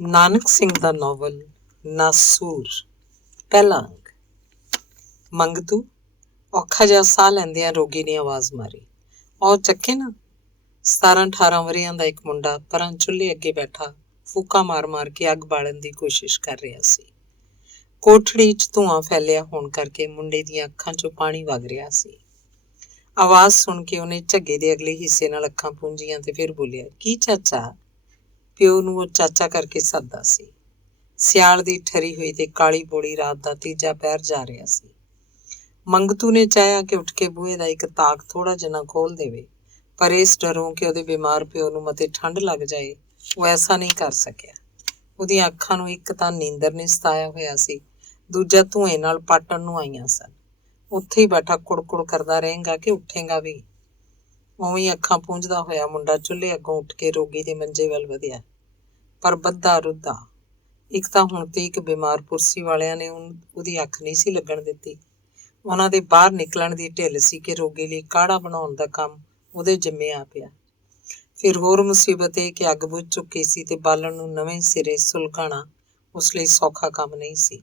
ਨਾਨਕ ਸਿੰਘ ਦਾ novel ਨਾਸੂਰ, ਪਹਿਲਾ ਅੰਕ। ਮੰਗਤੂ, ਔਖਾ ਜਿਹਾ ਸਾਹ ਲੈਂਦਿਆਂ ਰੋਗੀ ਨੇ ਆਵਾਜ਼ ਮਾਰੀ। ਉਹ ਚੱਕੇ ਨਾ। 17-18 ਵਰ੍ਹਿਆਂ ਦਾ ਇੱਕ ਮੁੰਡਾ ਪਰਾਂ ਚੁੱਲ੍ਹੇ ਅੱਗੇ ਬੈਠਾ ਫੂਕਾਂ ਮਾਰ ਮਾਰ ਕੇ ਅੱਗ ਬਾਲਣ ਦੀ ਕੋਸ਼ਿਸ਼ ਕਰ ਰਿਹਾ ਸੀ। ਕੋਠੜੀ 'ਚ ਧੂੰਆਂ ਫੈਲਿਆ ਹੋਣ ਕਰਕੇ ਮੁੰਡੇ ਦੀਆਂ ਅੱਖਾਂ 'ਚੋਂ ਪਾਣੀ ਵਗ ਰਿਹਾ ਸੀ। ਆਵਾਜ਼ ਸੁਣ ਕੇ ਉਹਨੇ ਝੱਗੇ ਦੇ ਅਗਲੇ ਹਿੱਸੇ ਨਾਲ ਅੱਖਾਂ ਪੂੰਝੀਆਂ ਤੇ ਫਿਰ ਬੋਲਿਆ, ਕੀ ਚਾਚਾ? ਪਿਓ ਨੂੰ ਉਹ ਚਾਚਾ ਕਰਕੇ ਸੱਦਦਾ ਸੀ। ਸਿਆਲ ਦੀ ਠਰੀ ਹੋਈ ਤੇ ਕਾਲੀ ਬੋਲੀ ਰਾਤ ਦਾ ਤੀਜਾ ਪਹਿਰ ਜਾ ਰਿਹਾ ਸੀ। ਮੰਗਤੂ ਨੇ ਚਾਹਿਆ ਕਿ ਉੱਠ ਕੇ ਬੂਹੇ ਦਾ ਇੱਕ ਤਾਕ ਥੋੜ੍ਹਾ ਜਿਹਾ ਖੋਲ੍ਹ ਦੇਵੇ, ਪਰ ਇਸ ਡਰੋਂ ਕਿ ਉਹਦੇ ਬਿਮਾਰ ਪਿਓ ਨੂੰ ਮਤੇ ਠੰਡ ਲੱਗ ਜਾਏ, ਉਹ ਐਸਾ ਨਹੀਂ ਕਰ ਸਕਿਆ। ਉਹਦੀਆਂ ਅੱਖਾਂ ਨੂੰ ਇੱਕ ਤਾਂ ਨੀਂਦਰ ਨੇ ਸਤਾਇਆ ਹੋਇਆ ਸੀ, ਦੂਜਾ ਧੂੰਏ ਨਾਲ ਪਾਟਣ ਨੂੰ ਆਈਆਂ ਸਨ। ਉੱਥੇ ਹੀ ਬੈਠਾ ਕੁੜਕੁੜ ਕਰਦਾ ਰਹੇਗਾ ਕਿ ਉੱਠੇਗਾ ਵੀ? ਉਵੇਂ ਅੱਖਾਂ ਪੂੰਝਦਾ ਹੋਇਆ ਮੁੰਡਾ ਚੁੱਲ੍ਹੇ ਅੱਗੋਂ ਉੱਠ ਕੇ ਰੋਗੀ ਦੇ ਮੰਜੇ ਵੱਲ ਵਧਿਆ, ਪਰ ਬੱਧਾ ਰੁੱਧਾ। ਇੱਕ ਤਾਂ ਹੁਣ ਤੇ ਇੱਕ ਬਿਮਾਰ ਪੁਰਸੀ ਵਾਲਿਆਂ ਨੇ ਉਹਦੀ ਅੱਖ ਨਹੀਂ ਸੀ ਲੱਗਣ ਦਿੱਤੀ। ਉਹਨਾਂ ਦੇ ਬਾਹਰ ਨਿਕਲਣ ਦੀ ਢਿੱਲ ਸੀ ਕਿ ਰੋਗੀ ਲਈ ਕਾੜਾ ਬਣਾਉਣ ਦਾ ਕੰਮ ਉਹਦੇ ਜਿੰਮੇ ਆ ਪਿਆ। ਫਿਰ ਹੋਰ ਮੁਸੀਬਤ ਇਹ ਕਿ ਅੱਗ ਬੁਝ ਚੁੱਕੀ ਸੀ ਤੇ ਬਾਲਣ ਨੂੰ ਨਵੇਂ ਸਿਰੇ ਸੁਲਗਾਉਣਾ ਉਸ ਲਈ ਸੌਖਾ ਕੰਮ ਨਹੀਂ ਸੀ।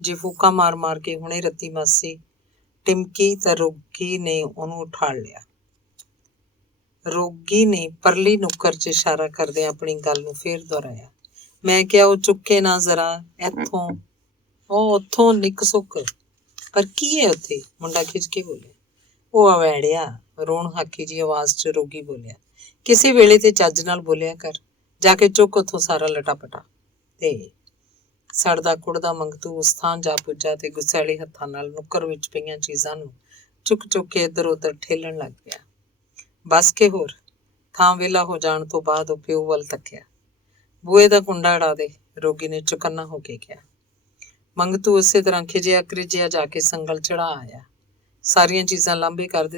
ਜੇ ਫੂਕਾਂ ਮਾਰ ਮਾਰ ਕੇ ਹੁਣੇ ਰੱਤੀ ਮਾਸੀ ਟਿਮਕੀ ਤਾਂ ਰੋਗੀ ਨੇ ਉਹਨੂੰ ਉਠਾਲ ਲਿਆ। ਰੋਗੀ ਨੇ ਪਰਲੀ ਨੁੱਕਰ 'ਚ ਇਸ਼ਾਰਾ ਕਰਦਿਆਂ ਆਪਣੀ ਗੱਲ ਨੂੰ ਫੇਰ ਦੁਹਰਾਇਆ। ਮੈਂ ਕਿਹਾ ਉਹ ਚੁੱਕੇ ਨਾ ਜ਼ਰਾ ਇੱਥੋਂ। ਉਹ ਉੱਥੋਂ ਨਿੱਕ ਸੁੱਕ। ਪਰ ਕੀ ਹੈ ਉੱਥੇ? ਮੁੰਡਾ ਖਿੱਚ ਕੇ ਬੋਲਿਆ। ਉਹ ਅਵੈੜਿਆ, ਰੋਣ ਹਾਕੀ ਜੀ ਆਵਾਜ਼ 'ਚ ਰੋਗੀ ਬੋਲਿਆ। ਕਿਸੇ ਵੇਲੇ ਤੇ ਚੱਜ ਨਾਲ ਬੋਲਿਆ ਕਰ, ਜਾ ਕੇ ਚੁੱਕ ਉੱਥੋਂ ਸਾਰਾ ਲਟਾਪਟਾ। ਤੇ ਸੜਦਾ ਕੁੜਦਾ ਮੰਗਤੂ ਉਸ ਥਾਂ ਜਾ ਪੁੱਜਾ ਤੇ ਗੁੱਸੈਲੇ ਹੱਥਾਂ ਨਾਲ ਨੁੱਕਰ ਵਿੱਚ ਪਈਆਂ ਚੀਜ਼ਾਂ ਨੂੰ ਚੁੱਕ ਚੁੱਕ ਕੇ ਇੱਧਰ ਉੱਧਰ ਠੇਲਣ ਲੱਗ ਪਿਆ। ਬਸ ਕੇ ਹੋਰ। ਥਾਂ ਵਿਹਲਾ ਹੋ ਜਾਣ ਤੋਂ ਬਾਅਦ ਉਹ ਪਿਓ ਵੱਲ ਤੱਕਿਆ। ਬੂਹੇ ਦਾ ਕੁੰਡਾ ਅੜਾ ਦੇ, ਰੋਗੀ ਨੇ ਚੁਕੰਨਾ ਹੋ ਕੇ ਕਿਹਾ। ਮੰਗਤੂ ਉਸੇ ਤਰ੍ਹਾਂ ਖਿਜਿਆ ਕ੍ਰਿਜਿਆ ਜਾ ਕੇ ਸੰਗਲ ਚੜਾ ਆਇਆ। ਸਾਰੀਆਂ ਚੀਜ਼ਾਂ ਲਾਂਭੇ ਕਰ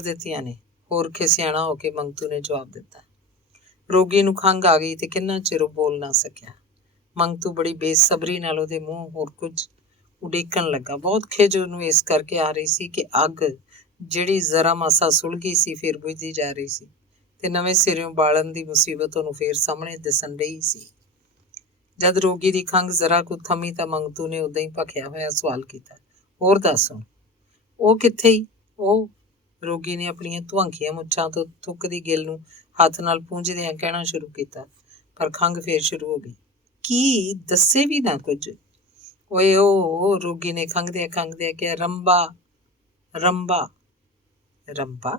ਦਿੱਤੀਆਂ ਨੇ, ਹੋਰ ਖਿਸਿਆਣਾ ਹੋ ਕੇ ਮੰਗਤੂ ਨੇ ਜਵਾਬ ਦਿੱਤਾ। ਰੋਗੀ ਨੂੰ ਖੰਘ ਆ ਗਈ ਤੇ ਕਿੰਨਾ ਚਿਰ ਉਹ ਬੋਲ ਨਾ ਸਕਿਆ। ਮੰਗਤੂ ਬੜੀ ਬੇਸਬਰੀ ਨਾਲ ਉਹਦੇ ਮੂੰਹ ਹੋਰ ਕੁਝ ਉਡੀਕਣ ਲੱਗਾ। ਬਹੁਤ ਖਿਜ ਉਹਨੂੰ ਇਸ ਕਰਕੇ ਆ ਰਹੀ ਸੀ ਕਿ ਅੱਗ ਜਿਹੜੀ ਜ਼ਰਾ ਮਾਸਾ ਸੁਲਗੀ ਸੀ ਫਿਰ ਬੁਝਦੀ ਜਾ ਰਹੀ ਸੀ ਤੇ ਨਵੇਂ ਸਿਰਿਓਂ ਬਾਲਣ ਦੀ ਮੁਸੀਬਤ ਉਹਨੂੰ ਫੇਰ ਸਾਹਮਣੇ ਦਿਸਣ ਰਹੀ ਸੀ। ਜਦ ਰੋਗੀ ਦੀ ਖੰਘ ਜ਼ਰਾ ਕੁ ਥਮੀ ਤਾਂ ਮੰਗਤੂ ਨੇ ਉਦਾਂ ਹੀ ਭਖਿਆ ਹੋਇਆ ਸਵਾਲ ਕੀਤਾ, ਹੋਰ ਦੱਸ ਹੁਣ? ਉਹ ਕਿੱਥੇ ਹੀ? ਉਹ, ਰੋਗੀ ਨੇ ਆਪਣੀਆਂ ਧੁਆਂਖੀਆਂ ਮੁੱਛਾਂ ਤੋਂ ਥੁੱਕਦੀ ਗਿੱਲ ਨੂੰ ਹੱਥ ਨਾਲ ਪੂੰਝਦਿਆਂ ਕਹਿਣਾ ਸ਼ੁਰੂ ਕੀਤਾ, ਪਰ ਖੰਘ ਫੇਰ ਸ਼ੁਰੂ ਹੋ ਗਈ। ਕੀ? ਦੱਸੇ ਵੀ ਨਾ ਕੁਝ। ਓਏ ਉਹ, ਰੋਗੀ ਨੇ ਖੰਘਦਿਆਂ ਕਿਹਾ, ਰੰਬਾ। ਰੰਬਾ? ਰੰਬਾ?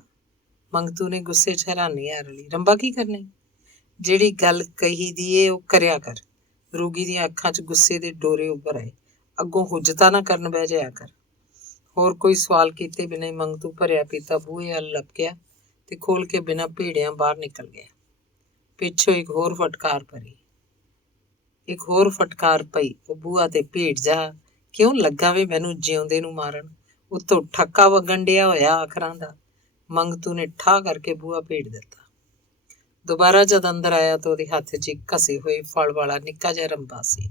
ਮੰਗਤੂ ਨੇ ਗੁੱਸੇ 'ਚ ਹੈਰਾਨੀ ਆ ਰਲੀ। ਰੰਬਾ ਕੀ ਕਰਨਾ? ਜਿਹੜੀ ਗੱਲ ਕਹੀ ਦੀ ਏ ਉਹ ਕਰਿਆ ਕਰ। ਰੋਗੀ ਦੀਆਂ ਅੱਖਾਂ 'ਚ ਗੁੱਸੇ ਦੇ ਡੋਰੇ ਉੱਭਰ ਆਏ। ਅੱਗੋਂ ਹੁਜਤਾਂ ਨਾ ਕਰਨ ਬਹਿ ਜਾਇਆ ਕਰ। ਹੋਰ ਕੋਈ ਸਵਾਲ ਕੀਤੇ ਬਿਨਾਂ ਹੀ ਮੰਗਤੂ ਭਰਿਆ ਪੀਤਾ ਬੂਹੇ ਵੱਲ ਲਪਕਿਆ ਤੇ ਖੋਲ ਕੇ ਬਿਨਾਂ ਭੀੜਿਆਂ ਬਾਹਰ ਨਿਕਲ ਗਿਆ। ਪਿੱਛੋਂ ਇੱਕ ਹੋਰ ਫਟਕਾਰ ਪਈ। ਉਹ ਬੂਹਾ ਤੇ ਭੀੜ ਜਾ ਕਿਉਂ ਲੱਗਾ ਵੇ ਮੈਨੂੰ ਜਿਉਂਦੇ ਨੂੰ ਮਾਰਨ? ਉੱਤੋਂ ਠੱਕਾ ਵਗਣ ਡਿਆ ਹੋਇਆ ਆਖਰਾਂ ਦਾ। ਮੰਗਤੂ ਨੇ ਠਾਹ ਕਰਕੇ ਬੂਹਾ ਭੀੜ ਦਿੱਤਾ। ਦੁਬਾਰਾ ਜਦ ਅੰਦਰ ਆਇਆ ਤਾਂ ਉਹਦੇ ਹੱਥ 'ਚ ਇੱਕ ਘਸੇ ਹੋਏ ਫਲ ਵਾਲਾ ਨਿੱਕਾ ਜਿਹਾ ਰੰਬਾ ਸੀ,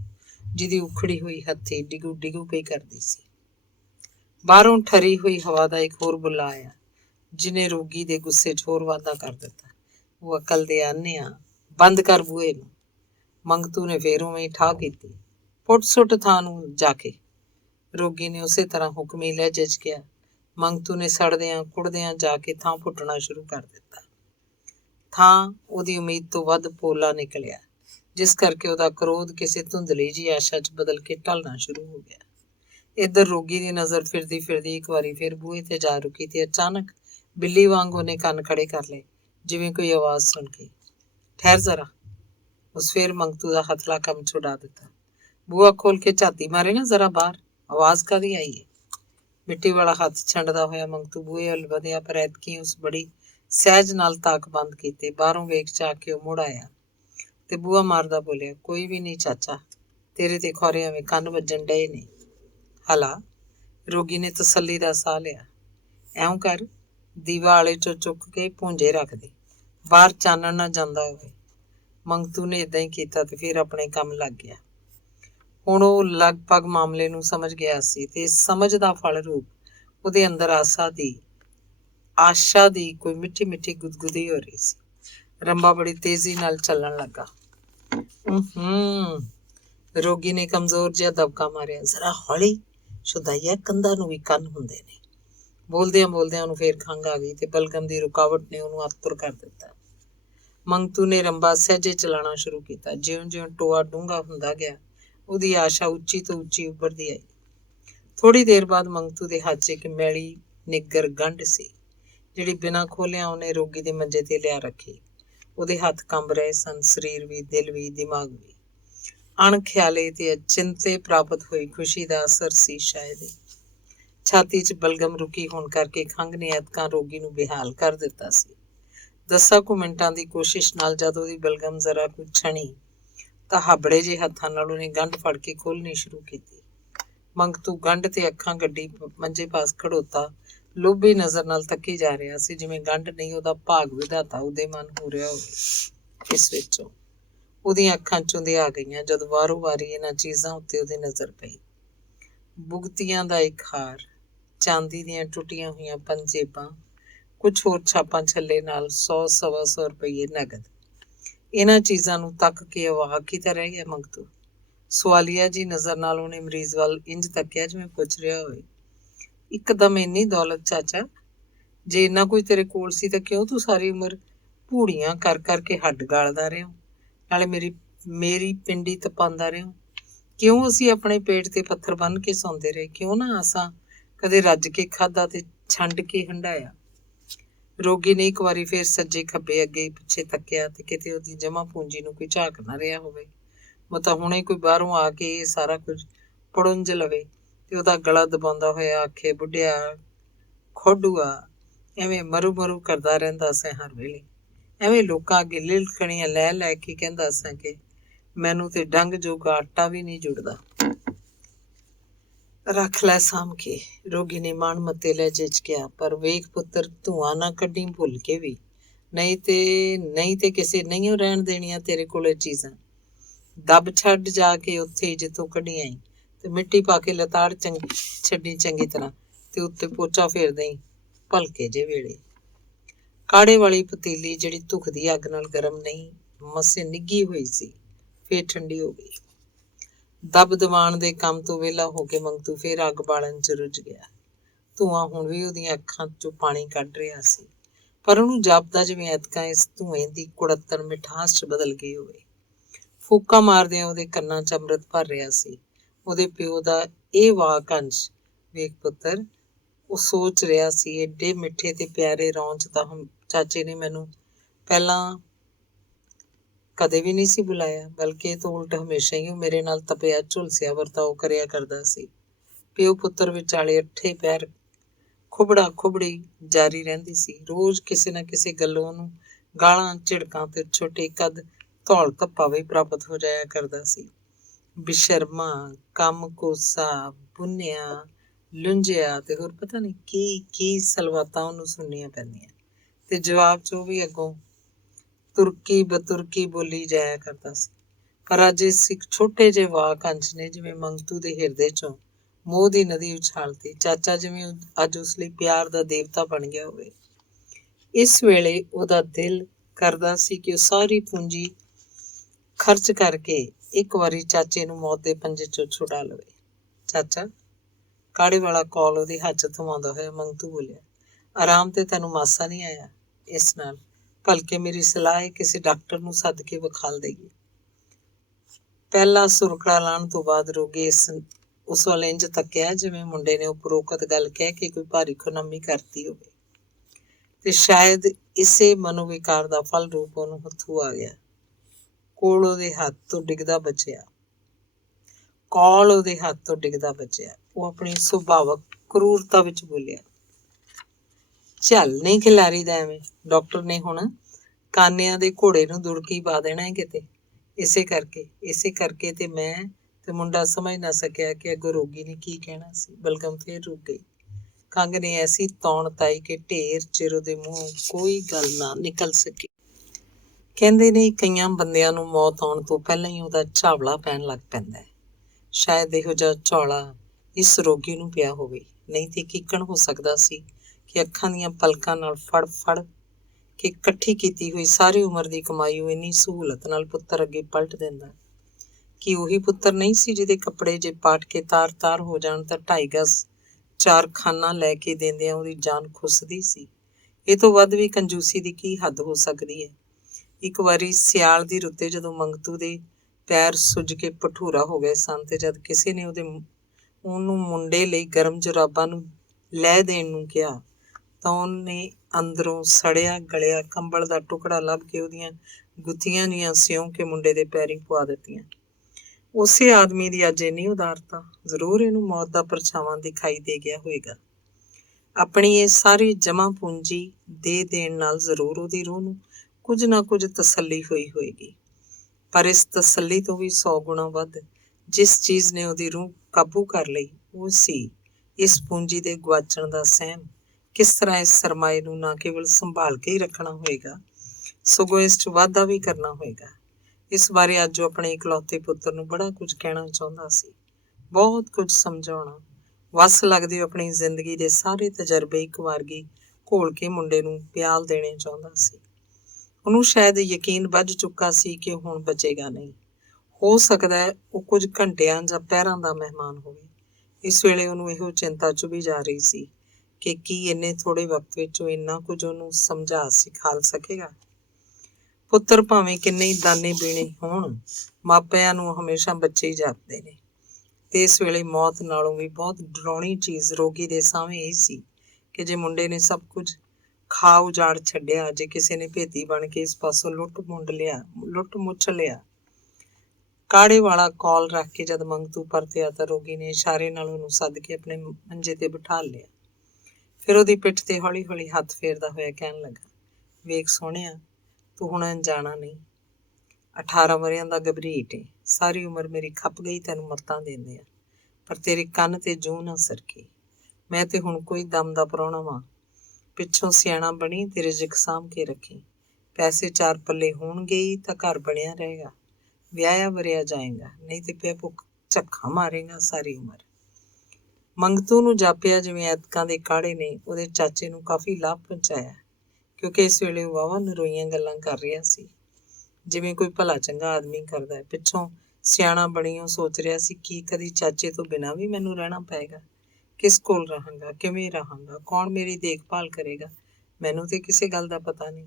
ਜਿਹਦੀ ਉਖੜੀ ਹੋਈ ਹੱਥੀ ਡਿਗੂ ਡਿਗੂ ਪਈ ਕਰਦੀ ਸੀ। ਬਾਹਰੋਂ ਠਰੀ ਹੋਈ ਹਵਾ ਦਾ ਇੱਕ ਹੋਰ ਬੁੱਲਾ ਆਇਆ, ਜਿਹਨੇ ਰੋਗੀ ਦੇ ਗੁੱਸੇ 'ਚ ਹੋਰ ਵਾਧਾ ਕਰ ਦਿੱਤਾ। ਉਹ ਅਕਲ ਦੇ ਆਨਿਆ, ਬੰਦ ਕਰ ਬੂਹੇ ਨੂੰ। ਮੰਗਤੂ ਨੇ ਫੇਰ ਉਵੇਂ ਹੀ ਠਾਹ ਕੀਤੀ। ਪੁੱਟ ਸੁੱਟ ਥਾਂ ਨੂੰ ਜਾ ਕੇ। ਰੋਗੀ ਨੇ ਉਸੇ ਤਰ੍ਹਾਂ ਹੁਕਮੀ ਲਹਿਜੇ 'ਚ ਕਿਹਾ। ਮੰਗਤੂ ਨੇ ਸੜਦਿਆਂ ਕੁੜਦਿਆਂ ਜਾ ਕੇ ਥਾਂ ਪੁੱਟਣਾ ਸ਼ੁਰੂ ਕਰ ਦਿੱਤਾ। ਥਾਂ ਉਹਦੀ ਉਮੀਦ ਤੋਂ ਵੱਧ ਪੋਲਾ ਨਿਕਲਿਆ, ਜਿਸ ਕਰਕੇ ਉਹਦਾ ਕ੍ਰੋਧ ਕਿਸੇ ਧੁੰਦਲੀ ਜਿਹੀ ਆਸ਼ਾ 'ਚ ਬਦਲ ਕੇ ਢਲਣਾ ਸ਼ੁਰੂ ਹੋ ਗਿਆ। ਇੱਧਰ ਰੋਗੀ ਦੀ ਨਜ਼ਰ ਫਿਰਦੀ ਫਿਰਦੀ ਇੱਕ ਵਾਰੀ ਫਿਰ ਬੂਹੇ ਤੇ ਜਾ ਰੁਕੀ ਤੇ ਅਚਾਨਕ ਬਿੱਲੀ ਵਾਂਗ ਉਹਨੇ ਕੰਨ ਖੜੇ ਕਰ ਲਏ, ਜਿਵੇਂ ਕੋਈ ਆਵਾਜ਼ ਸੁਣ ਕੇ। ਠਹਿਰ ਜ਼ਰਾ। ਉਸ ਫੇਰ ਮੰਗਤੂ ਦਾ ਹਥਲਾ ਕੰਮ ਛੁਡਾ ਦਿੱਤਾ। ਬੂਹਾ ਖੋਲ ਕੇ ਝਾਤੀ ਮਾਰੇ ਨਾ ਜ਼ਰਾ ਬਾਹਰ। ਆਵਾਜ਼ ਕਾਹਦੀ ਆਈ ਏ? ਮਿੱਟੀ ਵਾਲਾ ਹੱਥ ਛੰਡਦਾ ਹੋਇਆ ਮੰਗਤੂ ਬੂਹੇ ਵੱਲ ਵਧਿਆ, ਪਰ ਐਤਕੀ ਉਸ ਬੜੀ ਸਹਿਜ ਨਾਲ ਤਾਕ ਬੰਦ ਕੀਤੇ। ਬਾਹਰੋਂ ਵੇਖ ਚਾ ਕੇ ਉਹ ਮੁੜ ਆਇਆ ਤੇ ਬੂਹਾ ਮਾਰਦਾ ਬੋਲਿਆ, ਕੋਈ ਵੀ ਨਹੀਂ ਚਾਚਾ, ਤੇਰੇ ਤੇ ਖੌਰੇ ਐਵੇਂ ਕੰਨ ਵੱਜਣ ਡਏ ਨੇ। ਹਲਾ? ਰੋਗੀ ਨੇ ਤਸੱਲੀ ਦਾ ਸਾਹ ਲਿਆ। ਐਉਂ ਕਰ, ਦੀਵਾ ਆਲੇ 'ਚੋਂ ਚੁੱਕ ਕੇ ਭੂੰਜੇ ਰੱਖ ਦੇ, ਬਾਹਰ ਚਾਨਣ ਨਾ ਜਾਂਦਾ ਹੋਵੇ। ਮੰਗਤੂ ਨੇ ਏਦਾਂ ਹੀ ਕੀਤਾ ਤੇ ਫਿਰ ਆਪਣੇ ਕੰਮ ਲੱਗ ਗਿਆ। ਹੁਣ ਉਹ ਲਗਭਗ ਮਾਮਲੇ ਨੂੰ ਸਮਝ ਗਿਆ ਸੀ ਤੇ ਇਸ ਸਮਝ ਦਾ ਫਲ ਰੂਪ ਉਹਦੇ ਅੰਦਰ ਆਸ਼ਾ ਦੀ ਕੋਈ ਮਿੱਠੀ ਮਿੱਠੀ ਗੁਦਗੁਦੀ ਹੋ ਰਹੀ ਸੀ। ਰੰਬਾ ਬੜੀ ਤੇਜ਼ੀ ਨਾਲ ਚੱਲਣ ਲੱਗਾ। ਰੋਗੀ ਨੇ ਕਮਜ਼ੋਰ ਜਿਹਾ ਦਬਕਾ ਮਾਰਿਆ। ਜ਼ਰਾ ਹੌਲੀ, ਸ਼ੁਦਾਈਆ, ਕੰਧਾਂ ਨੂੰ ਵੀ ਕੰਨ ਹੁੰਦੇ ਨੇ। ਬੋਲਦਿਆਂ ਬੋਲਦਿਆਂ ਉਹਨੂੰ ਫੇਰ ਖੰਘ ਆ ਗਈ ਤੇ ਬਲਗਮ ਦੀ ਰੁਕਾਵਟ ਨੇ ਉਹਨੂੰ ਆਤੁਰ ਕਰ ਦਿੱਤਾ। ਮੰਗਤੂ ਨੇ ਰੰਬਾ ਸਹਿਜੇ ਚਲਾਉਣਾ ਸ਼ੁਰੂ ਕੀਤਾ। ਜਿਉਂ-ਜਿਉਂ ਟੋਆ ਡੂੰਘਾ ਹੁੰਦਾ ਗਿਆ, ਉਹਦੀ ਆਸ਼ਾ ਉੱਚੀ ਤੋਂ ਉੱਚੀ ਉੱਭਰਦੀ ਆਈ। ਥੋੜ੍ਹੀ ਦੇਰ ਬਾਅਦ ਮੰਗਤੂ ਦੇ ਹੱਥ 'ਚ ਇੱਕ ਮੈਲੀ ਨਿੱਗਰ ਗੰਢ ਸੀ, ਜਿਹੜੀ ਬਿਨਾਂ ਖੋਲ੍ਹਿਆਂ ਉਹਨੇ ਰੋਗੀ ਦੇ ਮੰਜੇ ਤੇ ਲਿਆ ਰੱਖੀ। ਉਹਦੇ ਹੱਥ ਕੰਬ ਰਹੇ ਸਨ, ਸਰੀਰ ਵੀ, ਦਿਲ ਵੀ, ਦਿਮਾਗ ਵੀ। ਅਣਖਿਆਲੇ ਤੇ ਅਚਿੰਤੇ ਪ੍ਰਾਪਤ ਹੋਈ ਖੁਸ਼ੀ ਦਾ ਅਸਰ ਸੀ ਸ਼ਾਇਦ। ਛਾਤੀ 'ਚ ਬਲਗਮ ਰੁਕੀ ਹੋਣ ਕਰਕੇ ਖੰਘ ਨੇ ਐਤਕਾਂ ਰੋਗੀ ਨੂੰ ਬੇਹਾਲ ਕਰ ਦਿੱਤਾ ਸੀ। 10 ਕੁ ਮਿੰਟਾਂ ਦੀ ਕੋਸ਼ਿਸ਼ ਨਾਲ ਜਦ ਉਹਦੀ ਬਲਗਮ ਜ਼ਰਾ ਕੁ ਛਣੀ ਤਾਂ ਹਾਬੜੇ ਜਿਹੇ ਹੱਥਾਂ ਨਾਲ ਉਹਨੇ ਗੰਢ ਫੜ ਕੇ ਖੋਲ੍ਹਣੀ ਸ਼ੁਰੂ ਕੀਤੀ। ਮੰਗਤੂ ਗੰਢ ਤੇ ਅੱਖਾਂ ਗੱਡੀ ਮੰਜੇ ਪਾਸ ਖੜੋਤਾ ਲੋਭੀ ਨਜ਼ਰ ਨਾਲ ਤੱਕੀ ਜਾ ਰਿਹਾ ਸੀ, ਜਿਵੇਂ ਗੰਢ ਨਹੀਂ ਉਹਦਾ ਭਾਗ ਵਿਧਾਤਾ ਉਦੇਮਨ ਹੋ ਰਿਹਾ ਹੋਵੇ। ਇਸ ਵਿੱਚੋਂ ਉਹਦੀਆਂ ਅੱਖਾਂ ਚੁੰਦੀਆਂ ਆ ਗਈਆਂ ਜਦ ਵਾਰੋ ਵਾਰੀ ਇਹਨਾਂ ਚੀਜ਼ਾਂ ਉੱਤੇ ਉਹਦੀ ਨਜ਼ਰ ਪਈ। ਬੁਗਤੀਆਂ ਦਾ ਇੱਕ ਹਾਰ, ਚਾਂਦੀ ਦੀਆਂ ਟੁੱਟੀਆਂ ਹੋਈਆਂ ਪੰਜੇਬਾਂ, ਕੁਛ ਹੋਰ ਛਾਪਾਂ ਛੱਲੇ ਨਾਲ 100-125 ਰੁਪਈਏ ਨਗਦ। ਇਹਨਾਂ ਚੀਜ਼ਾਂ ਨੂੰ ਤੱਕ ਕੇ ਅਵਾਕ ਹੀ ਤਾਂ ਰਹਿ ਗਿਆ ਮੰਗਤੂ। ਸਵਾਲੀਆ ਜੀ ਨਜ਼ਰ ਨਾਲ ਉਹਨੇ ਮਰੀਜ਼ ਵੱਲ ਇੰਝ ਤੱਕਿਆ ਜਿਵੇਂ ਪੁੱਛ ਰਿਹਾ ਹੋਵੇ, ਇੱਕਦਮ ਇੰਨੀ ਦੌਲਤ ਚਾਚਾ? ਜੇ ਇੰਨਾ ਕੁਝ ਤੇਰੇ ਕੋਲ ਸੀ ਤਾਂ ਕਿਉਂ ਤੂੰ ਸਾਰੀ ਉਮਰ ਭੂੜੀਆਂ ਕਰ ਕਰਕੇ ਹੱਡ ਗਾਲਦਾ ਰਿਹਾ, ਨਾਲੇ ਮੇਰੀ ਪਿੰਡੀ ਤਪਾਉਂਦਾ ਰਿਹਾ? ਕਿਉਂ ਅਸੀਂ ਆਪਣੇ ਪੇਟ ਤੇ ਪੱਥਰ ਬੰਨ੍ਹ ਕੇ ਸੌਂਦੇ ਰਹੇ? ਕਿਉਂ ਨਾ ਅਸਾਂ ਕਦੇ ਰੱਜ ਕੇ ਖਾਧਾ ਤੇ ਛੰਡ ਕੇ ਹੰਢਾਇਆ? ਰੋਗੀ ਨੇ ਇੱਕ ਵਾਰੀ ਫੇਰ ਸੱਜੇ ਖੱਬੇ ਅੱਗੇ ਪਿੱਛੇ ਤੱਕਿਆ ਤੇ ਕਿਤੇ ਉਹਦੀ ਜਮ੍ਹਾਂ ਪੂੰਜੀ ਨੂੰ ਕੋਈ ਝਾਕ ਨਾ ਰਿਹਾ ਹੋਵੇ। ਉਹ ਤਾਂ ਹੁਣੇ ਕੋਈ ਬਾਹਰੋਂ ਆ ਕੇ ਇਹ ਸਾਰਾ ਕੁਝ ਪੜੁੰਝ ਲਵੇ ਤੇ ਉਹਦਾ ਗਲਾ ਦਬਾਉਂਦਾ ਹੋਇਆ ਆਖੇ, ਬੁੱਢਿਆ ਖੋਡੂਆ, ਐਵੇਂ ਮਰੂ ਮਰੂ ਕਰਦਾ ਰਹਿੰਦਾ ਸੈਂ ਹਰ ਵੇਲੇ। ਐਵੇਂ ਲੋਕਾਂ ਅੱਗੇ ਲਿਲਕਣੀਆਂ ਲੈ ਲੈ ਕੇ ਕਹਿੰਦਾ ਸਾਂ ਕਿ ਮੈਨੂੰ ਤੇ ਡੰਗ ਜੋਗਾ ਆਟਾ ਵੀ ਨਹੀਂ ਜੁੜਦਾ। ਰੱਖ ਲੈ ਸਾਂਭ ਕੇ, ਰੋਗੀ ਨੇ ਮਾਣ ਮੱਤੇ ਲਹਿਜੇ 'ਚ ਕਿਹਾ। ਪਰ ਵੇਖ ਪੁੱਤਰ, ਧੂੰਆਂ ਨਾ ਕੱਢੀ ਭੁੱਲ ਕੇ ਵੀ, ਨਹੀਂ ਤੇ ਕਿਸੇ ਨਹੀਂ ਰਹਿਣ ਦੇਣੀਆਂ ਤੇਰੇ ਕੋਲ ਚੀਜ਼ਾਂ। ਦੱਬ ਛੱਡ ਜਾ ਕੇ ਉੱਥੇ ਜਿੱਥੋਂ ਕੱਢੀਆਂ ਈ, ਤੇ ਮਿੱਟੀ ਪਾ ਕੇ ਲਤਾੜ ਛੱਡੀ ਚੰਗੀ ਤਰ੍ਹਾਂ, ਤੇ ਉੱਤੇ ਪੋਚਾ ਫੇਰ ਦਈ ਭਲਕੇ ਜੇ ਵੇਲੇ। ਕਾੜੇ ਵਾਲੀ ਪਤੀਲੀ ਜਿਹੜੀ ਧੁੱਖ ਦੀ ਅੱਗ ਨਾਲ ਗਰਮ ਨਹੀਂ, ਮਸੇ ਨਿੱਘੀ ਹੋਈ ਸੀ, ਫੇਰ ਠੰਡੀ ਹੋ ਗਈ। ਦਬ ਦਬਾਣ ਦੇ ਕੰਮ ਤੋਂ ਵਿਹਲਾ ਹੋ ਕੇ ਮੰਗਤੂ ਫੇਰ ਅੱਗ ਬਾਲਣ 'ਚ ਰੁੱਝ ਗਿਆ। ਧੂੰਆਂ ਹੁਣ ਵੀ ਉਹਦੀਆਂ ਅੱਖਾਂ 'ਚੋਂ ਪਾਣੀ ਕੱਢ ਰਿਹਾ ਸੀ, ਪਰ ਉਹਨੂੰ ਜਾਪਦਾ ਜਿਵੇਂ ਐਤਕਾਂ ਇਸ ਧੂੰਏਂ ਦੀ ਕੁੜੱਤਣ ਮਿਠਾਸ 'ਚ ਬਦਲ ਗਈ ਹੋਵੇ। ਫੂਕਾਂ ਮਾਰਦਿਆਂ ਉਹਦੇ ਕੰਨਾਂ 'ਚ ਅੰਮ੍ਰਿਤ ਭਰ ਰਿਹਾ ਸੀ। ਉਹਦੇ ਪਿਓ ਦਾ ਇਹ ਵਾਕ ਅੰਸ਼ ਵੇਖ ਪੁੱਤਰ, ਉਹ ਸੋਚ ਰਿਹਾ ਸੀ, ਏਡੇ ਮਿੱਠੇ ਤੇ ਪਿਆਰੇ ਰੌਂਚ ਤਾਂ ਚਾਚੇ ਨੇ ਮੈਨੂੰ ਪਹਿਲਾਂ ਕਦੇ ਵੀ ਨਹੀਂ ਸੀ ਬੁਲਾਇਆ, ਬਲਕਿ ਇਹ ਤੋਂ ਉਲਟ ਹਮੇਸ਼ਾ ਹੀ ਉਹ ਮੇਰੇ ਨਾਲ ਤਪਿਆ ਝੁਲਸਿਆ ਵਰਤਾਓ ਕਰਿਆ ਕਰਦਾ ਸੀ। ਪਿਓ ਪੁੱਤਰ ਵਿਚਾਲੇ ਅੱਠੇ ਪੈਰ ਖੁਬੜਾ ਖੁਬੜੀ ਜਾਰੀ ਰਹਿੰਦੀ ਸੀ। ਰੋਜ਼ ਕਿਸੇ ਨਾ ਕਿਸੇ ਗੱਲੋਂ ਉਹਨੂੰ ਗਾਲਾਂ, ਝਿੜਕਾਂ ਤੇ ਛੋਟੇ ਕੱਦ ਧੌਲ ਧੱਪਾ ਵੀ ਪ੍ਰਾਪਤ ਹੋ ਜਾਇਆ ਕਰਦਾ ਸੀ। ਬੇਸ਼ਰਮਾ, ਕੰਮ ਕੋਸਾ, ਪੁੰਨਿਆ, ਲੁੰਝਿਆ ਤੇ ਹੋਰ ਪਤਾ ਨਹੀਂ ਕੀ ਸਲਵਾਤਾਂ ਉਹਨੂੰ ਸੁਣਨੀਆਂ ਪੈਂਦੀਆਂ, ਤੇ ਜਵਾਬ 'ਚ ਉਹ ਵੀ ਅੱਗੋਂ ਤੁਰਕੀ ਬਤੁਰਕੀ ਬੋਲੀ ਜਾਇਆ ਕਰਦਾ ਸੀ। ਪਰ ਅੱਜ ਇਸ ਇੱਕ ਛੋਟੇ ਜਿਹੇ ਵਾਕ ਅੰਸ਼ ਨੇ ਜਿਵੇਂ ਮੰਗਤੂ ਦੇ ਹਿਰਦੇ 'ਚੋਂ ਮੋਹ ਦੀ ਨਦੀ ਉਛਾਲਤੀ। ਚਾਚਾ ਜਿਵੇਂ ਅੱਜ ਉਸ ਲਈ ਪਿਆਰ ਦਾ ਦੇਵਤਾ ਬਣ ਗਿਆ ਹੋਵੇ। ਇਸ ਵੇਲੇ ਉਹਦਾ ਦਿਲ ਕਰਦਾ ਸੀ ਕਿ ਉਹ ਸਾਰੀ ਪੂੰਜੀ ਖਰਚ ਕਰਕੇ ਇੱਕ ਵਾਰੀ ਚਾਚੇ ਨੂੰ ਮੌਤ ਦੇ ਪੰਜੇ 'ਚੋਂ ਛੁਡਾ ਲਵੇ। ਚਾਚਾ, ਕਾੜੇ ਵਾਲਾ ਕੌਲ ਉਹਦੇ ਹੱਥ 'ਚ ਥਮਾਉਂਦਾ ਹੋਇਆ ਮੰਗਤੂ ਬੋਲਿਆ, ਆਰਾਮ ਤੇ ਤੈਨੂੰ ਮਾਸਾ ਨਹੀਂ ਆਇਆ ਇਸ ਨਾਲ? ਭਲਕੇ ਮੇਰੀ ਸਲਾਹ ਹੈ ਕਿਸੇ ਡਾਕਟਰ ਨੂੰ ਸੱਦ ਕੇ ਵਿਖਾਲ ਦੇਈਏ। ਪਹਿਲਾ ਸੁਰਕੜਾ ਲਾਉਣ ਤੋਂ ਬਾਅਦ ਰੋਗੀ ਉਸ ਵੱਲ ਇੰਝ ਤੱਕਿਆ ਜਿਵੇਂ ਮੁੰਡੇ ਨੇ ਉਪਰੋਕਤ ਗੱਲ ਕਹਿ ਕੇ ਕੋਈ ਭਾਰੀ ਖੁਨਾਮੀ ਕਰਤੀ ਹੋਵੇ, ਤੇ ਸ਼ਾਇਦ ਇਸੇ ਮਨੋਵਿਕਾਰ ਦਾ ਫਲ ਰੂਪ ਉਹਨੂੰ ਹੱਥੂ ਆ ਗਿਆ। ਕੌਲ ਉਹਦੇ ਹੱਥ ਤੋਂ ਡਿੱਗਦਾ ਬਚਿਆ। ਉਹ ਆਪਣੀ ਸੁਭਾਵਕ ਕਰੂਰਤਾ ਵਿੱਚ ਬੋਲਿਆ, ਚੱਲ ਨਹੀਂ ਖਿਲਾਰੀ ਦਾ ਐਵੇਂ। ਡਾਕਟਰ ਨੇ ਹੁਣ ਕਾਨਿਆਂ ਦੇ ਘੋੜੇ ਨੂੰ ਦੁੜਕੀ ਪਾ ਦੇਣਾ ਹੈ ਕਿਤੇ। ਇਸੇ ਕਰਕੇ ਤੇ ਮੈਂ ਤੇ ਮੁੰਡਾ ਸਮਝ ਨਾ ਸਕਿਆ ਕਿ ਅੱਗੋਂ ਰੋਗੀ ਨੇ ਕੀ ਕਹਿਣਾ ਸੀ। ਬਲਗਮ ਫੇਰ ਰੁਕ ਗਈ। ਖੰਘ ਨੇ ਐਸੀ ਤੌਣ ਤਾਈ ਕਿ ਢੇਰ ਚਿਰ ਉਹਦੇ ਮੂੰਹੋਂ ਕੋਈ ਗੱਲ ਨਾ ਨਿਕਲ ਸਕੀ। ਕਹਿੰਦੇ ਨੇ ਕਈਆਂ ਬੰਦਿਆਂ ਨੂੰ ਮੌਤ ਆਉਣ ਤੋਂ ਪਹਿਲਾਂ ਹੀ ਉਹਦਾ ਝਾਵਲਾ ਪੈਣ ਲੱਗ ਪੈਂਦਾ ਹੈ। ਸ਼ਾਇਦ ਇਹੋ ਜਿਹਾ ਝੌਲਾ ਇਸ ਰੋਗੀ ਨੂੰ ਪਿਆ ਹੋਵੇ, ਨਹੀਂ ਤੇ ਕਿੱਕਣ ਹੋ ਸਕਦਾ ਸੀ ਕਿ ਅੱਖਾਂ ਦੀਆਂ ਪਲਕਾਂ ਨਾਲ ਫੜ ਕੇ ਇਕੱਠੀ ਕੀਤੀ ਹੋਈ ਸਾਰੀ ਉਮਰ ਦੀ ਕਮਾਈ ਉਹ ਇੰਨੀ ਸਹੂਲਤ ਨਾਲ ਪੁੱਤਰ ਅੱਗੇ ਪਲਟ ਦਿੰਦਾ। ਕਿ ਉਹੀ ਪੁੱਤਰ ਨਹੀਂ ਸੀ ਜਿਹਦੇ ਕੱਪੜੇ ਜੇ ਪਾਟ ਕੇ ਤਾਰ-ਤਾਰ ਹੋ ਜਾਣ ਤਾਂ 2.5 ਗਜ਼ 4 ਖਾਨਾ ਲੈ ਕੇ ਦਿੰਦਿਆਂ ਉਹਦੀ ਜਾਨ ਖੁੱਸਦੀ ਸੀ। ਇਹ ਤੋਂ ਵੱਧ ਵੀ ਕੰਜੂਸੀ ਦੀ ਕੀ ਹੱਦ ਹੋ ਸਕਦੀ ਹੈ। ਇੱਕ ਵਾਰੀ ਸਿਆਲ ਦੀ ਰੁੱਤੇ ਜਦੋਂ ਮੰਗਤੂ ਦੇ ਪੈਰ ਸੁੱਜ ਕੇ ਭਟੂਰਾ ਹੋ ਗਏ ਸਨ ਤੇ ਜਦ ਕਿਸੇ ਨੇ ਉਹਨੂੰ ਮੁੰਡੇ ਲਈ ਗਰਮ ਜੁਰਾਬਾਂ ਨੂੰ ਲੈ ਦੇਣ ਨੂੰ ਕਿਹਾ ਤਾਂ ਉਹਨੇ ਅੰਦਰੋਂ ਸੜਿਆ ਗਲਿਆ ਕੰਬਲ ਦਾ ਟੁਕੜਾ ਲੱਭ ਕੇ ਉਹਦੀਆਂ ਗੁੱਥੀਆਂ ਦੀਆਂ ਸਿਉਂ ਕੇ ਮੁੰਡੇ ਦੇ ਪੈਰੀਂ ਪਵਾ ਦਿੱਤੀਆਂ। ਉਸੇ ਆਦਮੀ ਦੀ ਅੱਜ ਇੰਨੀ ਉਦਾਰਤਾ, ਜ਼ਰੂਰ ਇਹਨੂੰ ਮੌਤ ਦਾ ਪਰਛਾਵਾਂ ਦਿਖਾਈ ਦੇ ਗਿਆ ਹੋਵੇਗਾ। ਆਪਣੀ ਇਹ ਸਾਰੀ ਜਮ੍ਹਾਂ ਪੂੰਜੀ ਦੇ ਦੇਣ ਨਾਲ ਜ਼ਰੂਰ ਉਹਦੀ ਰੂਹ ਨੂੰ ਕੁਝ ਨਾ ਕੁਝ ਤਸੱਲੀ ਹੋਈ ਹੋਏਗੀ, ਪਰ ਇਸ ਤਸੱਲੀ ਤੋਂ ਵੀ 100 ਗੁਣਾ ਵੱਧ ਜਿਸ ਚੀਜ਼ ਨੇ ਉਹਦੀ ਰੂਹ ਕਾਬੂ ਕਰ ਲਈ ਉਹ ਸੀ ਇਸ ਪੂੰਜੀ ਦੇ ਗੁਆਚਣ ਦਾ ਸਹਿਮ। ਕਿਸ ਤਰ੍ਹਾਂ ਇਸ ਸਰਮਾਏ ਨੂੰ ਨਾ ਕੇਵਲ ਸੰਭਾਲ ਕੇ ਹੀ ਰੱਖਣਾ ਹੋਏਗਾ, ਸਗੋਂ ਇਸ 'ਚ ਵਾਧਾ ਵੀ ਕਰਨਾ ਹੋਏਗਾ। ਇਸ ਬਾਰੇ ਅੱਜ ਉਹ ਆਪਣੇ ਇਕਲੌਤੇ ਪੁੱਤਰ ਨੂੰ ਬੜਾ ਕੁਝ ਕਹਿਣਾ ਚਾਹੁੰਦਾ ਸੀ, ਬਹੁਤ ਕੁਝ ਸਮਝਾਉਣਾ। ਵੱਸ ਲੱਗਦੀ ਆਪਣੀ ਜ਼ਿੰਦਗੀ ਦੇ ਸਾਰੇ ਤਜਰਬੇ ਇੱਕ ਵਾਰਗੀ ਘੋਲ ਕੇ ਮੁੰਡੇ ਨੂੰ ਪਿਆਲ ਦੇਣੇ ਚਾਹੁੰਦਾ ਸੀ। ਉਹਨੂੰ ਸ਼ਾਇਦ ਯਕੀਨ ਬੱਝ ਚੁੱਕਾ ਸੀ ਕਿ ਉਹ ਹੁਣ ਬਚੇਗਾ ਨਹੀਂ। ਹੋ ਸਕਦਾ ਹੈ ਉਹ ਕੁਝ ਘੰਟਿਆਂ ਜਾਂ ਪਹਿਰਾਂ ਦਾ ਮਹਿਮਾਨ ਹੋਵੇ। ਇਸ ਵੇਲੇ ਉਹਨੂੰ ਇਹੋ ਚਿੰਤਾ ਚੁਭੀ ਜਾ ਰਹੀ ਸੀ ਕਿ ਕੀ ਇੰਨੇ ਥੋੜ੍ਹੇ ਵਕਤ ਵਿੱਚ ਉਹ ਇੰਨਾ ਕੁਝ ਉਹਨੂੰ ਸਮਝਾ ਸਿਖਾਲ ਸਕੇਗਾ। ਪੁੱਤਰ ਭਾਵੇਂ ਕਿੰਨੇ ਹੀ ਦਾਨੇ ਬੀਣੇ ਹੋਣ, ਮਾਪਿਆਂ ਨੂੰ ਹਮੇਸ਼ਾ ਬੱਚੇ ਹੀ ਜਾਪਦੇ ਨੇ। ਤੇ ਇਸ ਵੇਲੇ ਮੌਤ ਨਾਲੋਂ ਵੀ ਬਹੁਤ ਡਰਾਉਣੀ ਚੀਜ਼ ਰੋਗੀ ਦੇ ਸਾਹਮਣੇ ਇਹ ਸੀ ਕਿ ਜੇ ਮੁੰਡੇ ਨੇ ਸਭ ਕੁਝ ਖਾ ਉਜਾੜ ਛੱਡਿਆ, ਜੇ ਕਿਸੇ ਨੇ ਭੇਤੀ ਬਣ ਕੇ ਇਸ ਪਾਸੋਂ ਲੁੱਟ ਮੁੱਛ ਲਿਆ। ਕਾੜੇ ਵਾਲਾ ਕੌਲ ਰੱਖ ਕੇ ਜਦ ਮੰਗਤੂ ਪਰਤਿਆ ਤਾਂ ਰੋਗੀ ਨੇ ਇਸ਼ਾਰੇ ਨਾਲ ਉਹਨੂੰ ਸੱਦ ਕੇ ਆਪਣੇ ਮੰਜੇ ਤੇ ਬਿਠਾ ਲਿਆ। ਫਿਰ ਉਹਦੀ ਪਿੱਠ ਤੇ ਹੌਲੀ ਹੌਲੀ ਹੱਥ ਫੇਰਦਾ ਹੋਇਆ ਕਹਿਣ ਲੱਗਾ, ਵੇਖ ਸੋਹਣਿਆ, ਤੂੰ ਹੁਣ ਅਣਜਾਣਾ ਨਹੀਂ। 18 ਵਰ੍ਹਿਆਂ ਦਾ ਗਭਰੀਟ ਏ। ਸਾਰੀ ਉਮਰ ਮੇਰੀ ਖੱਪ ਗਈ ਤੈਨੂੰ ਮੱਤਾਂ ਦਿੰਦੇ ਆ, ਪਰ ਤੇਰੇ ਕੰਨ ਤੇ ਜੂੰ ਨਾ ਸਰਕੀ। ਮੈਂ ਤੇ ਹੁਣ ਕੋਈ ਦਮ ਦਾ ਪ੍ਰਾਹੁਣਾ ਵਾਂ। ਪਿੱਛੋਂ ਸਿਆਣਾ ਬਣੀ ਤੇ ਰਿਜ਼ਕ ਸਾਂਭ ਕੇ ਰੱਖੀ। ਪੈਸੇ 4 ਪੱਲੇ ਹੋਣਗੇ ਹੀ ਤਾਂ ਘਰ ਬਣਿਆ ਰਹੇਗਾ, ਵਿਆਹਿਆ ਵਰਿਆ ਜਾਏਗਾ, ਨਹੀਂ ਤੇ ਪਿਆ ਭੁੱਖ ਝੱਖਾ ਮਾਰੇਗਾ ਸਾਰੀ ਉਮਰ। ਮੰਗਤੂ ਨੂੰ ਜਾਪਿਆ ਜਿਵੇਂ ਐਤਕਾਂ ਦੇ ਕਾੜੇ ਨੇ ਉਹਦੇ ਚਾਚੇ ਨੂੰ ਕਾਫੀ ਲਾਭ ਪਹੁੰਚਾਇਆ, ਕਿਉਂਕਿ ਇਸ ਵੇਲੇ ਉਹ ਵਾਹਵਾ ਨਰੋਈਆਂ ਗੱਲਾਂ ਕਰ ਰਿਹਾ ਸੀ, ਜਿਵੇਂ ਕੋਈ ਭਲਾ ਚੰਗਾ ਆਦਮੀ ਕਰਦਾ ਹੈ। ਪਿੱਛੋਂ ਸਿਆਣਾ ਬਣੀ ਉਹ ਸੋਚ ਰਿਹਾ ਸੀ ਕਿ ਕਦੀ ਚਾਚੇ ਤੋਂ ਬਿਨਾਂ ਵੀ ਮੈਨੂੰ ਰਹਿਣਾ ਪਏਗਾ। ਕਿਸ ਕੋਲ ਰਹਾਂਗਾ, ਕਿਵੇਂ ਰਹਾਂਗਾ, ਕੌਣ ਮੇਰੀ ਦੇਖਭਾਲ ਕਰੇਗਾ, ਮੈਨੂੰ ਤੇ ਕਿਸੇ ਗੱਲ ਦਾ ਪਤਾ ਨਹੀਂ।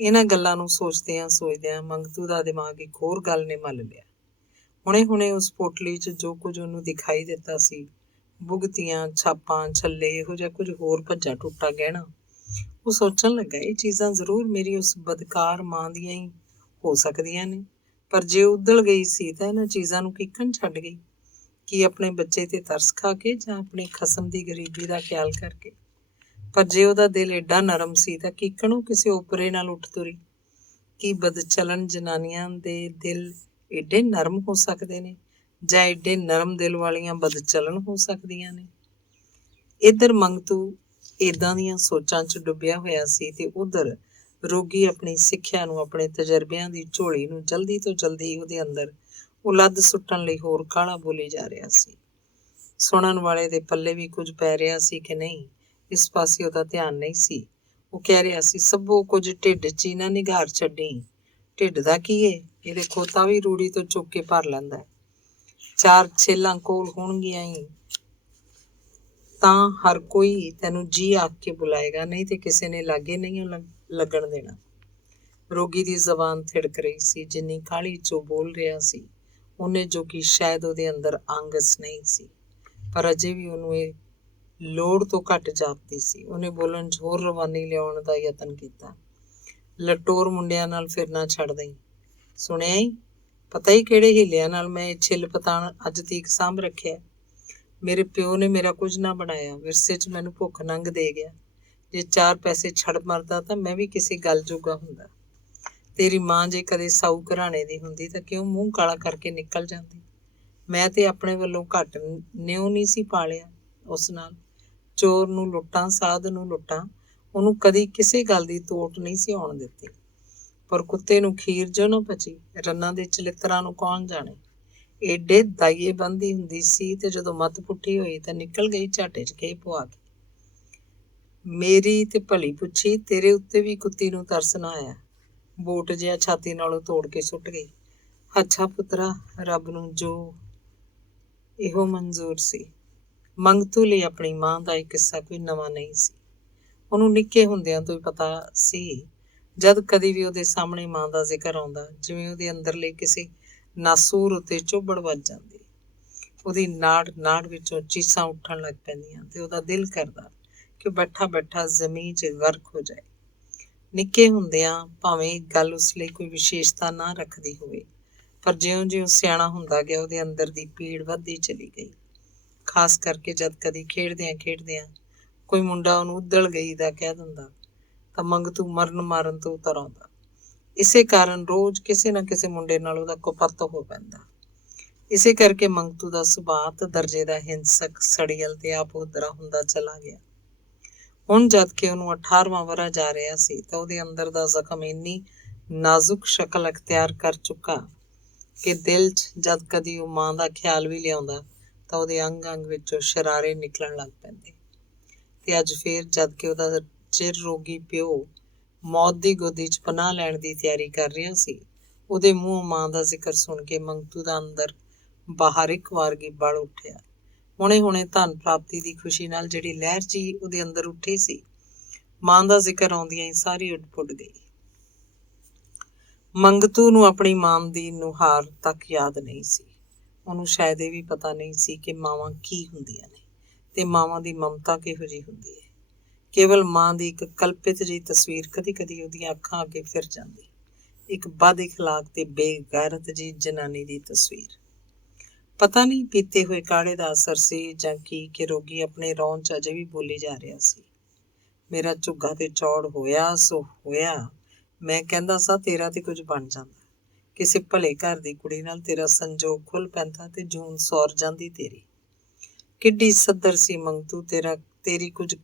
ਇਹਨਾਂ ਗੱਲਾਂ ਨੂੰ ਸੋਚਦਿਆਂ ਮੰਗਤੂ ਦਾ ਦਿਮਾਗ ਇੱਕ ਹੋਰ ਗੱਲ ਨੇ ਮੱਲ ਲਿਆ। ਹੁਣੇ ਉਸ ਪੋਟਲੀ 'ਚ ਜੋ ਕੁਝ ਉਹਨੂੰ ਦਿਖਾਈ ਦਿੱਤਾ ਸੀ, ਭੁਗਤੀਆਂ, ਛਾਪਾਂ, ਛੱਲੇ, ਇਹੋ ਜਿਹਾ ਕੁਝ ਹੋਰ ਭੱਜਾ ਟੁੱਟਾ ਗਹਿਣਾ। ਉਹ ਸੋਚਣ ਲੱਗਾ, ਇਹ ਚੀਜ਼ਾਂ ਜ਼ਰੂਰ ਮੇਰੀ ਉਸ ਬਦਕਾਰ ਮਾਂ ਦੀਆਂ ਹੀ ਹੋ ਸਕਦੀਆਂ ਨੇ, ਪਰ ਜੇ ਉਧਲ ਗਈ ਸੀ ਤਾਂ ਇਹਨਾਂ ਚੀਜ਼ਾਂ ਨੂੰ ਕਿੱਕਣ ਛੱਡ ਗਈ? ਕੀ ਆਪਣੇ ਬੱਚੇ ਤੇ ਤਰਸ ਖਾ ਕੇ ਜਾਂ ਆਪਣੇ ਖਸਮ ਦੀ ਗਰੀਬੀ ਦਾ ਖਿਆਲ ਕਰਕੇ? ਪਰ ਜੇ ਉਹਦਾ ਦਿਲ ਏਡਾ ਨਰਮ ਸੀ ਤਾਂ ਕਿੱਕਣ ਉਹ ਕਿਸੇ ਓਪਰੇ ਨਾਲ ਉੱਠ ਤੁਰੀ? ਕੀ ਬਦਚਲਨ ਜਨਾਨੀਆਂ ਦੇ ਦਿਲ ਏਡੇ ਨਰਮ ਹੋ ਸਕਦੇ ਨੇ, ਜਾਂ ਏਡੇ ਨਰਮ ਦਿਲ ਵਾਲੀਆਂ ਬਦਚਲਨ ਹੋ ਸਕਦੀਆਂ ਨੇ? ਇੱਧਰ ਮੰਗਤੂ ਏਦਾਂ ਦੀਆਂ ਸੋਚਾਂ 'ਚ ਡੁੱਬਿਆ ਹੋਇਆ ਸੀ ਤੇ ਉਧਰ ਰੋਗੀ ਆਪਣੀ ਸਿੱਖਿਆ ਨੂੰ, ਆਪਣੇ ਤਜਰਬਿਆਂ ਦੀ ਝੋਲੀ ਨੂੰ ਜਲਦੀ ਤੋਂ ਜਲਦੀ ਉਹਦੇ ਅੰਦਰ ਉਲੱਦ ਸੁੱਟਣ ਲਈ ਹੋਰ ਕਾਹਲਾ ਬੋਲੀ ਜਾ ਰਿਹਾ ਸੀ। ਸੁਣਨ ਵਾਲੇ ਦੇ ਪੱਲੇ ਵੀ ਕੁਝ ਪੈ ਰਿਹਾ ਸੀ ਕਿ ਨਹੀਂ, ਇਸ ਪਾਸੇ ਉਹਦਾ ਧਿਆਨ ਨਹੀਂ ਸੀ। ਉਹ ਕਹਿ ਰਿਹਾ ਸੀ, ਸਭੋ ਕੁਝ ਢਿੱਡ 'ਚ ਹੀ ਨਾ ਨਿਘਾਰ ਛੱਡੀ। ਢਿੱਡ ਦਾ ਕੀ ਏ, ਇਹਦੇ ਖੋਤਾ ਵੀ ਰੂੜੀ ਤੋਂ ਚੁੱਕ ਕੇ ਭਰ ਲੈਂਦਾ। 4 ਛੇਲਾਂ ਕੋਲ ਹੋਣਗੀਆਂ ਹੀ ਤਾਂ ਹਰ ਕੋਈ ਤੈਨੂੰ ਜੀ ਆਖ ਕੇ ਬੁਲਾਏਗਾ, ਨਹੀਂ ਤੇ ਕਿਸੇ ਨੇ ਲਾਗੇ ਨਹੀਂ ਲੱਗਣ ਦੇਣਾ। ਰੋਗੀ ਦੀ ਜ਼ਬਾਨ ਥਿੜਕ ਰਹੀ ਸੀ। ਜਿੰਨੀ ਕਾਹਲੀ 'ਚ ਉਹ ਬੋਲ ਰਿਹਾ ਸੀ, ਉਹਨੇ ਜੋ ਕਿ ਸ਼ਾਇਦ ਉਹਦੇ ਅੰਦਰ ਆਂਗਸ ਨਹੀਂ ਸੀ, ਪਰ ਅਜੇ ਵੀ ਉਹਨੂੰ ਇਹ ਲੋੜ ਤੋਂ ਘੱਟ ਜਾਪਦੀ ਸੀ। ਉਹਨੇ ਬੋਲਣ 'ਚ ਹੋਰ ਰਵਾਨੀ ਲਿਆਉਣ ਦਾ ਯਤਨ ਕੀਤਾ। ਲਟੋਰ ਮੁੰਡਿਆਂ ਨਾਲ ਫਿਰਨਾ ਛੱਡ ਦਈ। ਸੁਣਿਆ ਹੀ, ਪਤਾ ਹੀ ਕਿਹੜੇ ਹੀਲਿਆਂ ਨਾਲ ਮੈਂ ਇਹ ਛਿੱਲ ਪਤਾਣ ਅੱਜ ਤੀਕ ਸਾਂਭ ਰੱਖਿਆ। ਮੇਰੇ ਪਿਓ ਨੇ ਮੇਰਾ ਕੁਝ ਨਾ ਬਣਾਇਆ, ਵਿਰਸੇ 'ਚ ਮੈਨੂੰ ਭੁੱਖ ਨੰਗ ਦੇ ਗਿਆ। ਜੇ 4 ਪੈਸੇ ਛੱਡ ਮਰਦਾ ਤਾਂ ਮੈਂ ਵੀ ਕਿਸੇ ਗੱਲ ਜੋਗਾ ਹੁੰਦਾ। ਤੇਰੀ ਮਾਂ ਜੇ ਕਦੇ ਸਾਊ ਘਰਾਣੇ ਦੀ ਹੁੰਦੀ ਤਾਂ ਕਿਉਂ ਮੂੰਹ ਕਾਲਾ ਕਰਕੇ ਨਿਕਲ ਜਾਂਦੀ? ਮੈਂ ਤੇ ਆਪਣੇ ਵੱਲੋਂ ਘੱਟ ਨਿਉ ਨਹੀਂ ਸੀ ਪਾਲਿਆ ਉਸ ਨਾਲ। ਚੋਰ ਨੂੰ ਲੁੱਟਾਂ, ਸਾਧ ਨੂੰ ਲੁੱਟਾਂ, ਉਹਨੂੰ ਕਦੀ ਕਿਸੇ ਗੱਲ ਦੀ ਤੋਟ ਨਹੀਂ ਸੀ ਆਉਣ ਦਿੱਤੀ। ਪਰ ਕੁੱਤੇ ਨੂੰ ਖੀਰ ਜੋ ਨਾ ਪਚੀ, ਰੰਨਾਂ ਦੇ ਚਲਿੱਤਰਾਂ ਨੂੰ ਕੌਣ ਜਾਣੇ। ਏਡੇ ਦਾਈਏ ਬੰਦੀ ਹੁੰਦੀ ਸੀ ਤੇ ਜਦੋਂ ਮੱਤ ਪੁੱਠੀ ਹੋਈ ਤਾਂ ਨਿਕਲ ਗਈ ਝਾਟੇ 'ਚ ਖੇ ਪਵਾ ਕੇ। ਮੇਰੀ ਤੇ ਭਲੀ ਪੁੱਛੀ, ਤੇਰੇ ਉੱਤੇ ਵੀ ਕੁੱਤੀ ਨੂੰ ਤਰਸ ਨਾ ਆਇਆ। ਬੋਟ ਜਿਹਾ ਛਾਤੀ ਨਾਲੋਂ ਤੋੜ ਕੇ ਸੁੱਟ ਗਈ। ਅੱਛਾ ਪੁੱਤਰਾ, ਰੱਬ ਨੂੰ ਜੋ ਇਹੋ ਮਨਜ਼ੂਰ ਸੀ। ਮੰਗਤੂ ਲਈ ਆਪਣੀ ਮਾਂ ਦਾ ਇਹ ਕਿੱਸਾ ਕੋਈ ਨਵਾਂ ਨਹੀਂ ਸੀ। ਉਹਨੂੰ ਨਿੱਕੇ ਹੁੰਦਿਆਂ ਤੋਂ ਹੀ ਪਤਾ ਸੀ, ਜਦ ਕਦੀ ਵੀ ਉਹਦੇ ਸਾਹਮਣੇ ਮਾਂ ਦਾ ਜ਼ਿਕਰ ਆਉਂਦਾ, ਜਿਵੇਂ ਉਹਦੇ ਅੰਦਰਲੇ ਕਿਸੇ ਨਾਸੂਰ ਉੱਤੇ ਚੁੱਭੜ ਵੱਜ ਜਾਂਦੀ। ਉਹਦੀ ਨਾੜ ਨਾੜ ਵਿੱਚੋਂ ਚੀਸਾਂ ਉੱਠਣ ਲੱਗ ਪੈਂਦੀਆਂ ਤੇ ਉਹਦਾ ਦਿਲ ਕਰਦਾ ਕਿ ਬੈਠਾ ਬੈਠਾ ਜ਼ਮੀਨ 'ਚ ਗਰਕ ਹੋ ਜਾਏ। ਨਿੱਕੇ ਹੁੰਦਿਆਂ ਭਾਵੇਂ ਇਹ ਗੱਲ ਉਸ ਲਈ ਕੋਈ ਵਿਸ਼ੇਸ਼ਤਾ ਨਾ ਰੱਖਦੀ ਹੋਵੇ, ਪਰ ਜਿਉਂ-ਜਿਉਂ ਸਿਆਣਾ ਹੁੰਦਾ ਗਿਆ ਉਹਦੇ ਅੰਦਰ ਦੀ ਪੀੜ ਵੱਧਦੀ ਚਲੀ ਗਈ। ਖਾਸ ਕਰਕੇ ਜਦ ਕਦੀ ਖੇਡਦਿਆਂ ਕੋਈ ਮੁੰਡਾ ਉਹਨੂੰ ਉੱਧਲ ਗਈ ਦਾ ਕਹਿ ਦਿੰਦਾ ਤਾਂ ਮੰਗਤੂ ਮਰਨ ਮਾਰਨ ਤੋਂ ਉਤਰ ਆਉਂਦਾ। ਇਸੇ ਕਾਰਨ ਰੋਜ਼ ਕਿਸੇ ਨਾ ਕਿਸੇ ਮੁੰਡੇ ਨਾਲ ਉਹਦਾ ਕੁਪੱਤ ਹੋ ਪੈਂਦਾ। ਇਸੇ ਕਰਕੇ ਮੰਗਤੂ ਦਾ ਸੁਭਾਅ ਦਰਜੇ ਦਾ ਹਿੰਸਕ, ਸੜੀਅਲ ਤੇ ਆਪਹੁਦਰਾ ਹੁੰਦਾ ਚਲਾ ਗਿਆ। ਹੁਣ ਜਦ ਕਿ ਉਹਨੂੰ 18ਵਾਂ ਵਰ੍ਹਾ ਜਾ ਰਿਹਾ ਸੀ ਤਾਂ ਉਹਦੇ ਅੰਦਰ ਦਾ ਜ਼ਖਮ ਇੰਨੀ ਨਾਜ਼ੁਕ ਸ਼ਕਲ ਅਖਤਿਆਰ ਕਰ ਚੁੱਕਾ ਕਿ ਦਿਲ 'ਚ ਜਦ ਕਦੀ ਉਹ ਮਾਂ ਦਾ ਖਿਆਲ ਵੀ ਲਿਆਉਂਦਾ ਤਾਂ ਉਹਦੇ ਅੰਗ ਅੰਗ ਵਿੱਚੋਂ ਸ਼ਰਾਰੇ ਨਿਕਲਣ ਲੱਗ ਪੈਂਦੇ। ਤੇ ਅੱਜ ਫੇਰ ਜਦ ਕਿ ਉਹਦਾ ਚਿਰ ਰੋਗੀ ਪਿਓ ਮੌਤ ਦੀ ਗੋਦੀ 'ਚ ਪਨਾਹ ਲੈਣ ਦੀ ਤਿਆਰੀ ਕਰ ਰਿਹਾ ਸੀ, ਉਹਦੇ ਮੂੰਹੋਂ ਮਾਂ ਦਾ ਜ਼ਿਕਰ ਸੁਣ ਕੇ ਮੰਗਤੂ ਦਾ ਅੰਦਰ ਬਾਹਰ ਇੱਕ ਵਾਰਗੀ ਬਲ ਉੱਠਿਆ। ਹੁਣੇ ਧਨ ਪ੍ਰਾਪਤੀ ਦੀ ਖੁਸ਼ੀ ਨਾਲ ਜਿਹੜੀ ਲਹਿਰ ਜੀ ਉਹਦੇ ਅੰਦਰ ਉੱਠੀ ਸੀ, ਮਾਂ ਦਾ ਜ਼ਿਕਰ ਆਉਂਦਿਆਂ ਹੀ ਸਾਰੀ ਉੱਡ-ਪੁੱਡ ਗਈ। ਮੰਗਤੂ ਨੂੰ ਆਪਣੀ ਮਾਂ ਦੀ ਨੁਹਾਰ ਤੱਕ ਯਾਦ ਨਹੀਂ ਸੀ। ਉਹਨੂੰ ਸ਼ਾਇਦ ਇਹ ਵੀ ਪਤਾ ਨਹੀਂ ਸੀ ਕਿ ਮਾਵਾਂ ਕੀ ਹੁੰਦੀਆਂ ਨੇ ਤੇ ਮਾਵਾਂ ਦੀ ਮਮਤਾ ਕਿਹੋ ਜਿਹੀ ਹੁੰਦੀ ਹੈ। ਕੇਵਲ ਮਾਂ ਦੀ ਇੱਕ ਕਲਪਿਤ ਜਿਹੀ ਤਸਵੀਰ ਕਦੀ-ਕਦੀ ਉਹਦੀਆਂ ਅੱਖਾਂ ਅੱਗੇ ਫਿਰ ਜਾਂਦੀ, ਇੱਕ ਬਦ ਇਖਲਾਕ ਤੇ ਬੇਗੈਰਤ ਜਿਹੀ ਜਨਾਨੀ ਦੀ ਤਸਵੀਰ। ਪਤਾ ਨਹੀਂ ਪੀਤੇ ਹੋਏ ਕਾੜੇ ਦਾ ਅਸਰ ਸੀ ਜਾਂ ਕੀ ਕਿ ਰੋਗੀ ਆਪਣੇ ਰੌਣ 'ਚ ਅਜੇ ਵੀ ਬੋਲੀ ਜਾ ਰਿਹਾ ਸੀ। ਮੇਰਾ ਝੁੱਗਾ ਤੇ ਚੌੜ ਹੋਇਆ ਸੋ ਹੋਇਆ, ਮੈਂ ਕਹਿੰਦਾ ਸਾਂ ਤੇਰਾ ਤੇ ਕੁਝ ਬਣ ਜਾਂਦਾ। ਕਿਸੇ ਭਲੇ ਘਰ ਦੀ ਕੁੜੀ ਨਾਲ ਤੇਰਾ ਸੰਜੋਗ ਖੁੱਲ ਪੈਂਦਾ ਤੇ ਜੂਨ ਸੌਰ ਜਾਂਦੀ ਤੇਰੀ। ਕਿੱਡੀ ਸੱਦਰ ਸੀ ਮੰਗਤੂ ਤੇਰੀ ਕੁਝ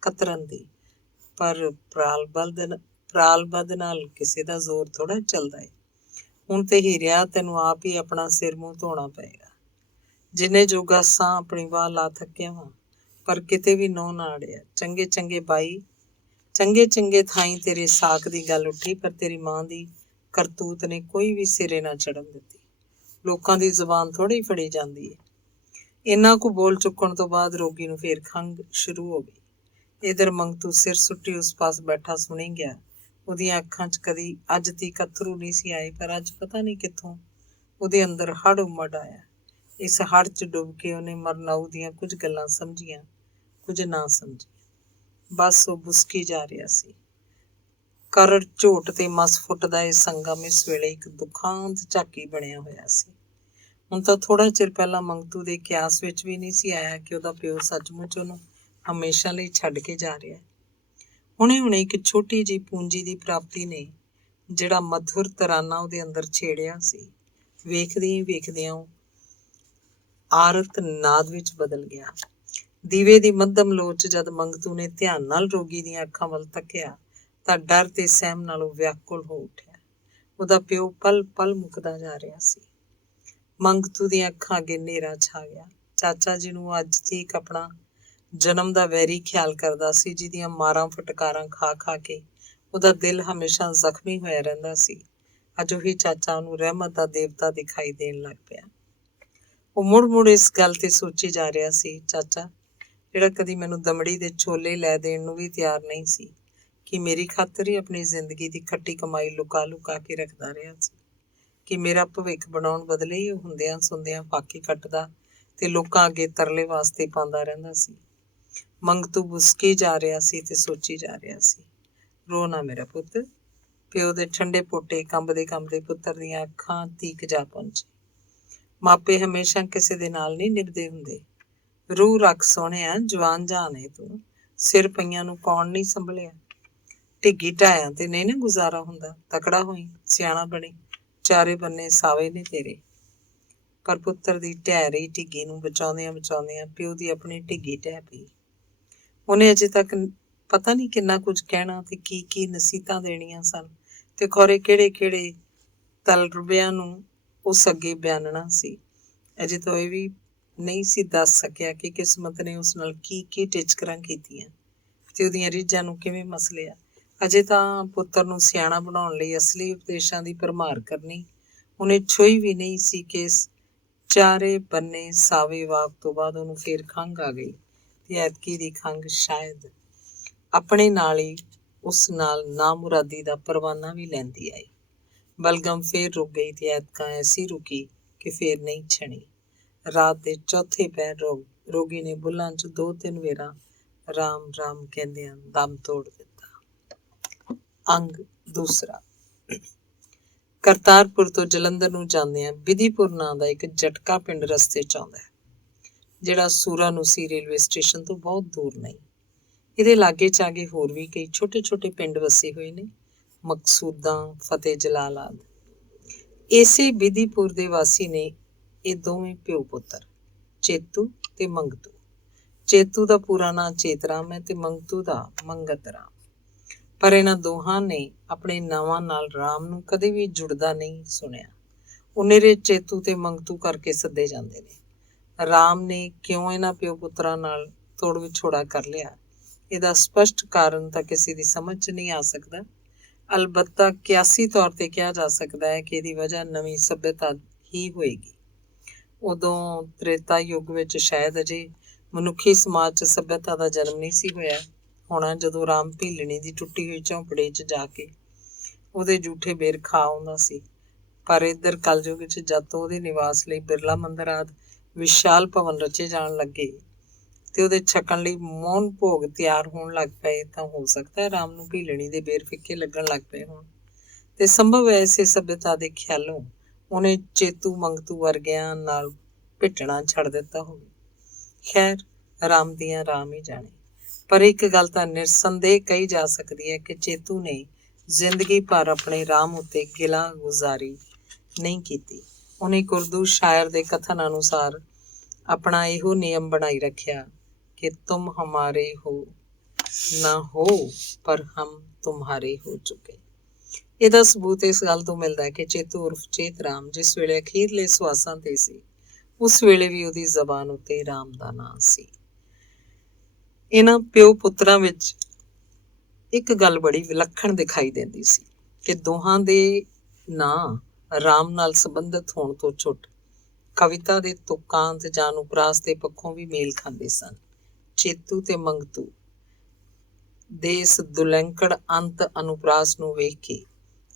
ਕਤਰਨ ਦੀ, ਪਰ ਪ੍ਰਾਲਬਦ ਨਾਲ ਕਿਸੇ ਦਾ ਜ਼ੋਰ ਥੋੜਾ ਚੱਲਦਾ ਏ। ਹੁਣ ਤੇ ਹੀਰਿਆ ਤੈਨੂੰ ਆਪ ਹੀ ਆਪਣਾ ਸਿਰ ਮੂੰਹ ਧੋਣਾ ਪਏਗਾ। ਜਿੰਨੇ ਜੋਗਾ ਸਾਂ ਆਪਣੀ ਵਾਹ ਲਾ ਥੱਕਿਆ ਵਾਂ, ਪਰ ਕਿਤੇ ਵੀ ਨਹੁੰ ਨਾ ਅੜਿਆ। ਚੰਗੇ ਥਾਈਂ ਤੇਰੇ ਸਾਕ ਦੀ ਗੱਲ ਉੱਠੀ, ਪਰ ਤੇਰੀ ਮਾਂ ਦੀ ਕਰਤੂਤ ਨੇ ਕੋਈ ਵੀ ਸਿਰੇ ਨਾ ਚੜਨ ਦਿੱਤੀ। ਲੋਕਾਂ ਦੀ ਜ਼ੁਬਾਨ ਥੋੜ੍ਹੀ ਫੜੀ ਜਾਂਦੀ ਏ। ਇੰਨਾ ਕੁ ਬੋਲ ਚੁੱਕਣ ਤੋਂ ਬਾਅਦ ਰੋਗੀ ਨੂੰ ਫੇਰ ਖੰਘ ਸ਼ੁਰੂ ਹੋ ਗਈ। ਇਧਰ ਮੰਗਤੂ ਸਿਰ ਸੁੱਟੀ ਉਸ ਪਾਸ ਬੈਠਾ ਸੁਣੀ ਗਿਆ। ਉਹਦੀਆਂ ਅੱਖਾਂ 'ਚ ਕਦੀ ਅੱਜ ਤੀਕ ਅੱਥਰੂ ਨਹੀਂ ਸੀ ਆਏ, ਪਰ ਅੱਜ ਪਤਾ ਨਹੀਂ ਕਿੱਥੋਂ ਉਹਦੇ ਅੰਦਰ ਹੜ ਉਮੜ ਆਇਆ। ਇਸ ਹੜ 'ਚ ਡੁੱਬ ਕੇ ਉਹਨੇ ਮਰਨਾਊ ਦੀਆਂ ਕੁਝ ਗੱਲਾਂ ਸਮਝੀਆਂ, ਕੁਝ ਨਾ ਸਮਝੀਆਂ। ਬਸ ਉਹ ਬੁਸਕੀ ਜਾ ਰਿਹਾ ਸੀ। ਕਰੜ ਝੋਟ ਤੇ ਮਸ ਫੁੱਟਦਾ ਇਹ ਸੰਗਮ ਇਸ ਵੇਲੇ ਇੱਕ ਦੁਖਾਂਤ ਝਾਕੀ ਬਣਿਆ ਹੋਇਆ ਸੀ। ਹੁਣ ਤਾਂ ਥੋੜ੍ਹਾ ਚਿਰ ਪਹਿਲਾਂ ਮੰਗਤੂ ਦੇ ਕਿਆਸ ਵਿੱਚ ਵੀ ਨਹੀਂ ਸੀ ਆਇਆ ਕਿ ਉਹਦਾ ਪਿਓ ਸੱਚਮੁੱਚ ਉਹਨੂੰ ਹਮੇਸ਼ਾ ਲਈ ਛੱਡ ਕੇ ਜਾ ਰਿਹਾ। ਹੁਣੇ ਇੱਕ ਛੋਟੀ ਜਿਹੀ ਪੂੰਜੀ ਦੀ ਪ੍ਰਾਪਤੀ ਨੇ ਜਿਹੜਾ ਮਧੁਰ ਤਰਾਨਾ ਉਹਦੇ ਅੰਦਰ ਛੇੜਿਆ ਸੀ, ਵੇਖਦਿਆਂ ਉਹ ਆਰਤ ਨਾਦ ਵਿੱਚ ਬਦਲ ਗਿਆ। ਦੀਵੇ ਦੀ ਮੱਧਮ ਲੋਚ ਜਦ ਮੰਗਤੂ ਨੇ ਧਿਆਨ ਨਾਲ ਰੋਗੀ ਦੀਆਂ ਅੱਖਾਂ ਵੱਲ ਤੱਕਿਆ ਤਾਂ ਡਰ ਤੇ ਸਹਿਮ ਨਾਲ ਉਹ ਵਿਆਕੁਲ ਹੋ ਉੱਠਿਆ। ਉਹਦਾ ਪਿਓ ਪਲ ਪਲ ਮੁੱਕਦਾ ਜਾ ਰਿਹਾ ਸੀ। ਮੰਗਤੂ ਦੀਆਂ ਅੱਖਾਂ ਅੱਗੇ ਹਨੇਰਾ ਛਾ ਗਿਆ। ਚਾਚਾ ਜੀ ਨੂੰ ਅੱਜ ਤੀਕ ਆਪਣਾ ਜਨਮ ਦਾ ਵੈਰੀ ਖਿਆਲ ਕਰਦਾ ਸੀ, ਜਿਹਦੀਆਂ ਮਾਰਾਂ ਫਟਕਾਰਾਂ ਖਾ ਕੇ ਉਹਦਾ ਦਿਲ ਹਮੇਸ਼ਾ ਜ਼ਖਮੀ ਹੋਇਆ ਰਹਿੰਦਾ ਸੀ। ਅੱਜ ਉਹੀ ਚਾਚਾ ਉਹਨੂੰ ਰਹਿਮਤ ਦਾ ਦੇਵਤਾ ਦਿਖਾਈ ਦੇਣ ਲੱਗ ਪਿਆ। ਉਹ ਮੁੜ ਇਸ ਗੱਲ ਤੇ ਸੋਚੀ ਜਾ ਰਿਹਾ ਸੀ, ਚਾਚਾ ਜਿਹੜਾ ਕਦੀ ਮੈਨੂੰ ਦਮੜੀ ਦੇ ਛੋਲੇ ਲੈ ਦੇਣ ਨੂੰ ਵੀ ਤਿਆਰ ਨਹੀਂ ਸੀ, ਕਿ ਮੇਰੀ ਖਾਤਰ ਹੀ ਆਪਣੀ ਜ਼ਿੰਦਗੀ ਦੀ ਖੱਟੀ ਕਮਾਈ ਲੁਕਾ ਕੇ ਰੱਖਦਾ ਰਿਹਾ ਸੀ, ਕਿ ਮੇਰਾ ਭਵਿੱਖ ਬਣਾਉਣ ਬਦਲੇ ਹੀ ਉਹ ਹੁੰਦਿਆਂ ਸੁਣਦਿਆਂ ਫਾਕੀ ਕੱਟਦਾ ਤੇ ਲੋਕਾਂ ਅੱਗੇ ਤਰਲੇ ਵਾਸਤੇ ਪਾਉਂਦਾ ਰਹਿੰਦਾ ਸੀ। ਮੰਗਤੂ ਬੁਸਕੀ ਜਾ ਰਿਹਾ ਸੀ ਤੇ ਸੋਚੀ ਜਾ ਰਿਹਾ ਸੀ। ਰੋ ਨਾ ਮੇਰਾ ਪੁੱਤ। ਪਿਓ ਦੇ ਠੰਡੇ ਪੋਟੇ ਕੰਬਦੇ ਪੁੱਤਰ ਦੀਆਂ ਅੱਖਾਂ ਤੀਕ ਜਾ ਪਹੁੰਚੇ। ਮਾਪੇ ਹਮੇਸ਼ਾ ਕਿਸੇ ਦੇ ਨਾਲ ਨਹੀਂ ਨਿਭਦੇ ਹੁੰਦੇ। ਰੂਹ ਰੱਖ ਸੋਹਣਿਆ, ਜਵਾਨ ਜਾਨ ਏ ਤੂੰ, ਸਿਰ ਪਈਆਂ ਨੂੰ ਕੌਣ ਨਹੀਂ ਸੰਭਲਿਆ। ਢਿੱਗੀ ਢਾਇਆਂ ਤੇ ਨਹੀਂ ਨਾ ਗੁਜ਼ਾਰਾ ਹੁੰਦਾ। ਤਕੜਾ ਹੋਈ, ਸਿਆਣਾ ਬਣੀ, ਚਾਰੇ ਬੰਨੇ ਸਾਵੇ ਨੇ ਤੇਰੇ। ਪਰ ਪੁੱਤਰ ਦੀ ਢਹਿ ਰਹੀ ਢਿੱਗੀ ਨੂੰ ਬਚਾਉਂਦਿਆਂ ਪਿਓ ਦੀ ਆਪਣੀ ਢਿੱਗੀ ਢਹਿ ਪਈ। ਉਹਨੇ ਅਜੇ ਤੱਕ ਪਤਾ ਨਹੀਂ ਕਿੰਨਾ ਕੁਝ ਕਹਿਣਾ ਤੇ ਕੀ ਨਸੀਹਤਾਂ ਦੇਣੀਆਂ ਸਨ ਤੇ ਖੌਰੇ ਕਿਹੜੇ ਤਲਰਬਿਆਂ ਨੂੰ ਉਸ ਅੱਗੇ ਬਿਆਨਣਾ ਸੀ। ਅਜੇ ਤਾਂ ਇਹ ਵੀ ਨਹੀਂ ਸੀ ਦੱਸ ਸਕਿਆ ਕਿ ਕਿਸਮਤ ਨੇ ਉਸ ਨਾਲ ਕੀ ਟਿਚਕਰਾਂ ਕੀਤੀਆਂ ਤੇ ਉਹਦੀਆਂ ਰੀਝਾਂ ਨੂੰ ਕਿਵੇਂ ਮਸਲਿਆ। ਅਜੇ ਤਾਂ ਪੁੱਤਰ ਨੂੰ ਸਿਆਣਾ ਬਣਾਉਣ ਲਈ ਅਸਲੀ ਉਪਦੇਸ਼ਾਂ ਦੀ ਭਰਮਾਰ ਕਰਨੀ ਉਹਨੇ ਛੋਈ ਵੀ ਨਹੀਂ ਸੀ ਕਿ ਚਾਰੇ ਬੰਨੇ ਸਾਵੇ ਵਾਕ ਤੋਂ ਬਾਅਦ ਉਹਨੂੰ ਫੇਰ ਖੰਘ ਆ ਗਈ ਤੇ ਐਤਕੀ ਦੀ ਖੰਘ ਸ਼ਾਇਦ ਆਪਣੇ ਨਾਲ ਹੀ ਉਸ ਨਾਲ ਨਾਮੁਰਾਦੀ ਦਾ ਪਰਵਾਨਾ ਵੀ ਲੈਂਦੀ ਆਈ। ਬਲਗਮ ਫੇਰ ਰੁਕ ਗਈ ਤੇ ਐਤਕਾਂ ਐਸੀ ਰੁਕੀ ਕਿ ਫੇਰ ਨਹੀਂ ਛਣੀ। ਰਾਤ ਦੇ ਚੌਥੇ ਪਹਿਰ ਰੋਗੀ ਨੇ ਬੁੱਲਾਂ 'ਚ 2-3 ਵੇਰਾਂ ਰਾਮ ਰਾਮ ਕਹਿੰਦਿਆਂ ਦਮ ਤੋੜ ਦਿੱਤਾ। ਅੰਗ ਦੂਸਰਾ। ਕਰਤਾਰਪੁਰ ਤੋਂ ਜਲੰਧਰ ਨੂੰ ਜਾਂਦਿਆਂ ਬਿਧੀਪੁਰ ਨਾਂ ਦਾ ਇੱਕ ਜਟਕਾ ਪਿੰਡ ਰਸਤੇ 'ਚ ਆਉਂਦਾ ਹੈ, ਜਿਹੜਾ ਸੂਰਾਨੂਸੀ ਰੇਲਵੇ ਸਟੇਸ਼ਨ ਤੋਂ ਬਹੁਤ ਦੂਰ ਨਹੀਂ। ਇਹਦੇ ਲਾਗੇ ਚਾਗੇ ਹੋਰ ਵੀ ਕਈ ਛੋਟੇ ਛੋਟੇ ਪਿੰਡ ਵਸੇ ਹੋਏ ਨੇ, ਮਕਸੂਦਾਂ, ਫਤਿਹ ਜਲਾਲ ਆਦਿ। ਇਸੇ ਬਿਧੀਪੁਰ ਦੇ ਵਾਸੀ ਨੇ ਇਹ ਦੋਵੇਂ ਪਿਓ ਪੁੱਤਰ, ਚੇਤੂ ਤੇ ਮੰਗਤੂ। ਚੇਤੂ ਦਾ ਪੂਰਾ ਨਾਂ ਚੇਤਰਾਮ ਹੈ ਤੇ ਮੰਗਤੂ ਦਾ ਮੰਗਤ ਰਾਮ। ਪਰ ਇਹਨਾਂ ਦੋਹਾਂ ਨੇ ਆਪਣੇ ਨਾਵਾਂ ਨਾਲ ਰਾਮ ਨੂੰ ਕਦੇ ਵੀ ਜੁੜਦਾ ਨਹੀਂ ਸੁਣਿਆ। ਉਨੇਰੇ ਚੇਤੂ ਤੇ ਮੰਗਤੂ ਕਰਕੇ ਸੱਦੇ ਜਾਂਦੇ ਨੇ। ਰਾਮ ਨੇ ਕਿਉਂ ਇਹਨਾਂ ਪਿਓ ਪੁੱਤਰਾਂ ਨਾਲ ਤੋੜ ਵਿਛੋੜਾ ਕਰ ਲਿਆ, ਇਹਦਾ ਸਪਸ਼ਟ ਕਾਰਨ ਤਾਂ ਕਿਸੇ ਦੀ ਸਮਝ 'ਚ ਨਹੀਂ ਆ ਸਕਦਾ। ਅਲਬੱਤਾ ਕਿਆਸੀ ਤੌਰ ਤੇ ਕਿਹਾ ਜਾ ਸਕਦਾ ਹੈ ਕਿ ਇਹਦੀ ਵਜ੍ਹਾ ਨਵੀਂ ਸੱਭਿਅਤਾ ਹੀ ਹੋਏਗੀ। ਉਦੋਂ ਤ੍ਰੇਤਾ ਯੁੱਗ ਵਿੱਚ ਸ਼ਾਇਦ ਅਜੇ ਮਨੁੱਖੀ ਸਮਾਜ 'ਚ ਸੱਭਿਅਤਾ ਦਾ ਜਨਮ ਨਹੀਂ ਸੀ ਹੋਇਆ ਹੋਣਾ, ਜਦੋਂ ਰਾਮ ਭੀਲਣੀ ਦੀ ਟੁੱਟੀ ਹੋਈ ਝੌਂਪੜੀ 'ਚ ਜਾ ਕੇ ਉਹਦੇ ਜੂਠੇ ਬੇਰ ਖਾ ਆਉਂਦਾ ਸੀ। ਪਰ ਇੱਧਰ ਕਲਯੁੱਗ 'ਚ ਜਦ ਤੋਂ ਉਹਦੇ ਨਿਵਾਸ ਲਈ ਬਿਰਲਾ ਮੰਦਰ ਆਦਿ ਵਿਸ਼ਾਲ ਭਵਨ ਰਚੇ ਜਾਣ ਲੱਗੇ ਤੇ ਉਹਦੇ ਛਕਣ ਲਈ ਮੋਹਨ ਭੋਗ ਤਿਆਰ ਹੋਣ ਲੱਗ ਪਏ, ਤਾਂ ਹੋ ਸਕਦਾ ਹੈ ਰਾਮ ਨੂੰ ਭੀਲਣੀ ਦੇ ਬੇਰ ਫਿੱਕੇ ਲੱਗਣ ਲੱਗ ਪਏ ਹੋਣ ਤੇ ਸੰਭਵ ਹੈ ਇਸੇ ਸੱਭਿਅਤਾ ਦੇ ਖਿਆਲੋਂ ਉਹਨੇ ਚੇਤੂ ਮੰਗਤੂ ਵਰਗਿਆਂ ਨਾਲ ਭਿੱਟਣਾ ਛੱਡ ਦਿੱਤਾ ਹੋਵੇ। ਖੈਰ, ਰਾਮ ਦੀਆਂ ਰਾਮ ਹੀ ਜਾਣੇ। ਪਰ ਇੱਕ ਗੱਲ ਤਾਂ ਨਿਰਸੰਦੇਹ ਕਹੀ ਜਾ ਸਕਦੀ ਹੈ ਕਿ ਚੇਤੂ ਨੇ ਜ਼ਿੰਦਗੀ ਭਰ ਆਪਣੇ ਰਾਮ ਉੱਤੇ ਗਿਲਾ ਗੁਜ਼ਾਰੀ ਨਹੀਂ ਕੀਤੀ। ਉਹਨੇ ਇੱਕ ਉਰਦੂ ਸ਼ਾਇਰ ਦੇ ਕਥਨ ਅਨੁਸਾਰ ਆਪਣਾ ਇਹੋ ਨਿਯਮ ਬਣਾਈ ਰੱਖਿਆ ਕਿ ਤੁਮ ਹਮਾਰੇ ਹੋ ਨਾ ਹੋ ਪਰ ਹਮ ਤੁਮਹਾਰੇ ਹੋ ਚੁੱਕੇ। ਇਹਦਾ ਸਬੂਤ ਇਸ ਗੱਲ ਤੋਂ ਮਿਲਦਾ ਹੈ ਕਿ ਚੇਤੂ ਉਰਫ ਚੇਤਰਾਮ ਜਿਸ ਵੇਲੇ ਅਖੀਰਲੇ ਸਵਾਸਾਂ ਤੇ ਸੀ, ਉਸ ਵੇਲੇ ਵੀ ਉਹਦੀ ਜ਼ਬਾਨ ਉੱਤੇ ਰਾਮ ਦਾ ਨਾਂ ਸੀ। ਇਹਨਾਂ ਪਿਓ ਪੁੱਤਰਾਂ ਵਿੱਚ ਇੱਕ ਗੱਲ ਬੜੀ ਵਿਲੱਖਣ ਦਿਖਾਈ ਦਿੰਦੀ ਸੀ ਕਿ ਦੋਹਾਂ ਦੇ ਨਾਂ ਰਾਮ ਨਾਲ ਸੰਬੰਧਿਤ ਹੋਣ ਤੋਂ ਛੁੱਟ ਕਵਿਤਾ ਦੇ ਤੁਕਾਂ ਤੇ ਜਾਂ ਅਨੁਪਰਾਸ ਦੇ ਪੱਖੋਂ ਵੀ ਮੇਲ ਖਾਂਦੇ ਸਨ। ਚੇਤੂ ਤੇ ਮੰਗਤੂ ਦੇ ਇਸ ਦੁਲੈਂਕੜ ਅੰਤ ਅਨੁਪਰਾਸ ਨੂੰ ਵੇਖ ਕੇ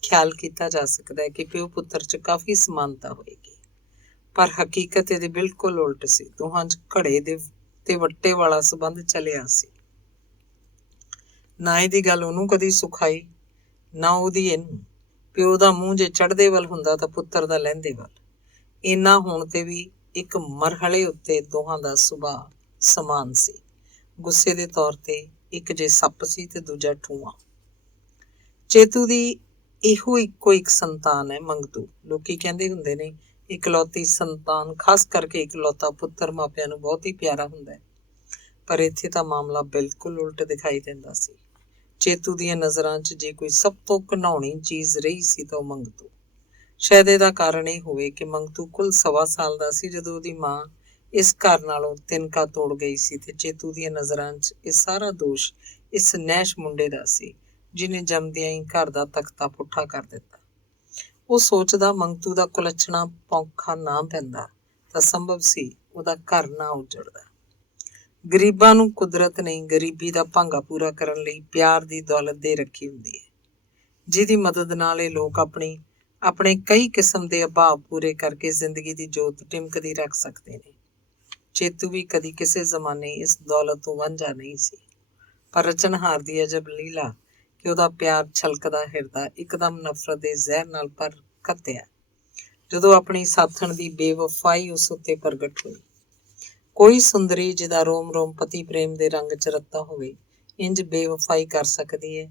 ਖਿਆਲ ਕੀਤਾ ਜਾ ਸਕਦਾ ਹੈ ਕਿ ਪਿਓ ਪੁੱਤਰ 'ਚ ਕਾਫੀ ਸਮਾਨਤਾ ਹੋਏਗੀ, ਪਰ ਹਕੀਕਤ ਇਹਦੇ ਬਿਲਕੁਲ ਉਲਟ ਸੀ। ਦੋਹਾਂ 'ਚ ਘੜੇ ਦੇ ਤੇ ਵੱਟੇ ਵਾਲਾ ਸੰਬੰਧ ਚੱਲਿਆ ਸੀ। ਨਾ ਇਹਦੀ ਗੱਲ ਉਹਨੂੰ ਕਦੀ ਸੁਖਾਈ, ਨਾ ਉਹਦੀ ਇਹਨੂੰ। ਪਿਓ ਦਾ ਮੂੰਹ ਜੇ ਚੜ੍ਹਦੇ ਵੱਲ ਹੁੰਦਾ ਤਾਂ ਪੁੱਤਰ ਦਾ ਲਹਿੰਦੇ ਵੱਲ। ਇੰਨਾ ਹੋਣ ਤੇ ਵੀ ਇੱਕ ਮਰਹਲੇ ਉੱਤੇ ਦੋਹਾਂ ਦਾ ਸੁਭਾਅ ਸਮਾਨ ਸੀ। ਗੁੱਸੇ ਦੇ ਤੌਰ ਤੇ ਇੱਕ ਜੇ ਸੱਪ ਸੀ ਤੇ ਦੂਜਾ ਠੂੰਆਂ। ਚੇਤੂ ਦੀ ਇਹੋ ਇੱਕੋ ਇੱਕ ਸੰਤਾਨ ਹੈ ਮੰਗਤੂ। ਲੋਕੀ ਕਹਿੰਦੇ ਹੁੰਦੇ ਨੇ ਇਕਲੌਤੀ ਸੰਤਾਨ, ਖਾਸ ਕਰਕੇ ਇਕਲੌਤਾ ਪੁੱਤਰ ਮਾਪਿਆਂ ਨੂੰ ਬਹੁਤ ਹੀ ਪਿਆਰਾ ਹੁੰਦਾ ਹੈ, ਪਰ ਇੱਥੇ ਤਾਂ ਮਾਮਲਾ ਬਿਲਕੁਲ ਉਲਟ ਦਿਖਾਈ ਦਿੰਦਾ ਸੀ। ਚੇਤੂ ਦੀਆਂ ਨਜ਼ਰਾਂ 'ਚ ਜੇ ਕੋਈ ਸਭ ਤੋਂ ਘਿਨਾਉਣੀ ਚੀਜ਼ ਰਹੀ ਸੀ ਤਾਂ ਉਹ ਮੰਗਤੂ। ਸ਼ਾਇਦ ਇਹਦਾ ਕਾਰਨ ਇਹ ਹੋਵੇ ਕਿ ਮੰਗਤੂ ਕੁੱਲ 1.25 ਸਾਲ ਦਾ ਸੀ ਜਦੋਂ ਉਹਦੀ ਮਾਂ ਇਸ ਘਰ ਨਾਲੋਂ ਤਿਨਕਾ ਤੋੜ ਗਈ ਸੀ ਤੇ ਚੇਤੂ ਦੀਆਂ ਨਜ਼ਰਾਂ 'ਚ ਇਹ ਸਾਰਾ ਦੋਸ਼ ਇਸ ਨੈਸ਼ ਮੁੰਡੇ ਦਾ ਸੀ ਜਿਹਨੇ ਜੰਮਦਿਆਂ ਹੀ ਘਰ ਦਾ ਤਖਤਾ ਪੁੱਠਾ ਕਰ ਦਿੱਤਾ। ਉਹ ਸੋਚਦਾ ਮੰਗਤੂ ਦਾ ਕੁਲੱਛਣਾ ਪੌਂਖਾ ਨਾ ਪੈਂਦਾ ਤਾਂ ਸੰਭਵ ਸੀ ਉਹਦਾ ਘਰ ਨਾ ਉਜੜਦਾ। ਗਰੀਬਾਂ ਨੂੰ ਕੁਦਰਤ ਨੇ ਗਰੀਬੀ ਦਾ ਭਾਂਗਾ ਪੂਰਾ ਕਰਨ ਲਈ ਪਿਆਰ ਦੀ ਦੌਲਤ ਦੇ ਰੱਖੀ ਹੁੰਦੀ ਹੈ, ਜਿਹਦੀ ਮਦਦ ਨਾਲ ਇਹ ਲੋਕ ਆਪਣੇ ਕਈ ਕਿਸਮ ਦੇ ਅਭਾਵ ਪੂਰੇ ਕਰਕੇ ਜ਼ਿੰਦਗੀ ਦੀ ਜੋਤ ਟਿਮਕਦੀ ਰੱਖ ਸਕਦੇ ਨੇ। ਚੇਤੂ ਵੀ ਕਦੀ ਕਿਸੇ ਜ਼ਮਾਨੇ ਇਸ ਦੌਲਤ ਤੋਂ ਵਾਂਝਾ ਨਹੀਂ ਸੀ, ਪਰ ਰਚਨਹਾਰ ਦੀ ਅਜਬ ਲੀਲਾ ਕਿ ਉਹਦਾ ਪਿਆਰ ਛਲਕਦਾ ਹਿਰਦਾ ਇੱਕਦਮ ਨਫ਼ਰਤ ਦੇ ਜ਼ਹਿਰ ਨਾਲ ਭਰ ਘੱਤਿਆ ਜਦੋਂ ਆਪਣੀ ਸਾਥਣ ਦੀ ਬੇਵਫਾਈ ਉਸ ਉੱਤੇ ਪ੍ਰਗਟ ਹੋਈ। ਕੋਈ ਸੁੰਦਰੀ ਜਿਹਦਾ ਰੋਮ ਰੋਮ ਪਤੀ ਪ੍ਰੇਮ ਦੇ ਰੰਗ 'ਚ ਰੱਤਾ ਹੋਵੇ ਇੰਜ ਬੇਵਫਾਈ ਕਰ ਸਕਦੀ ਹੈ।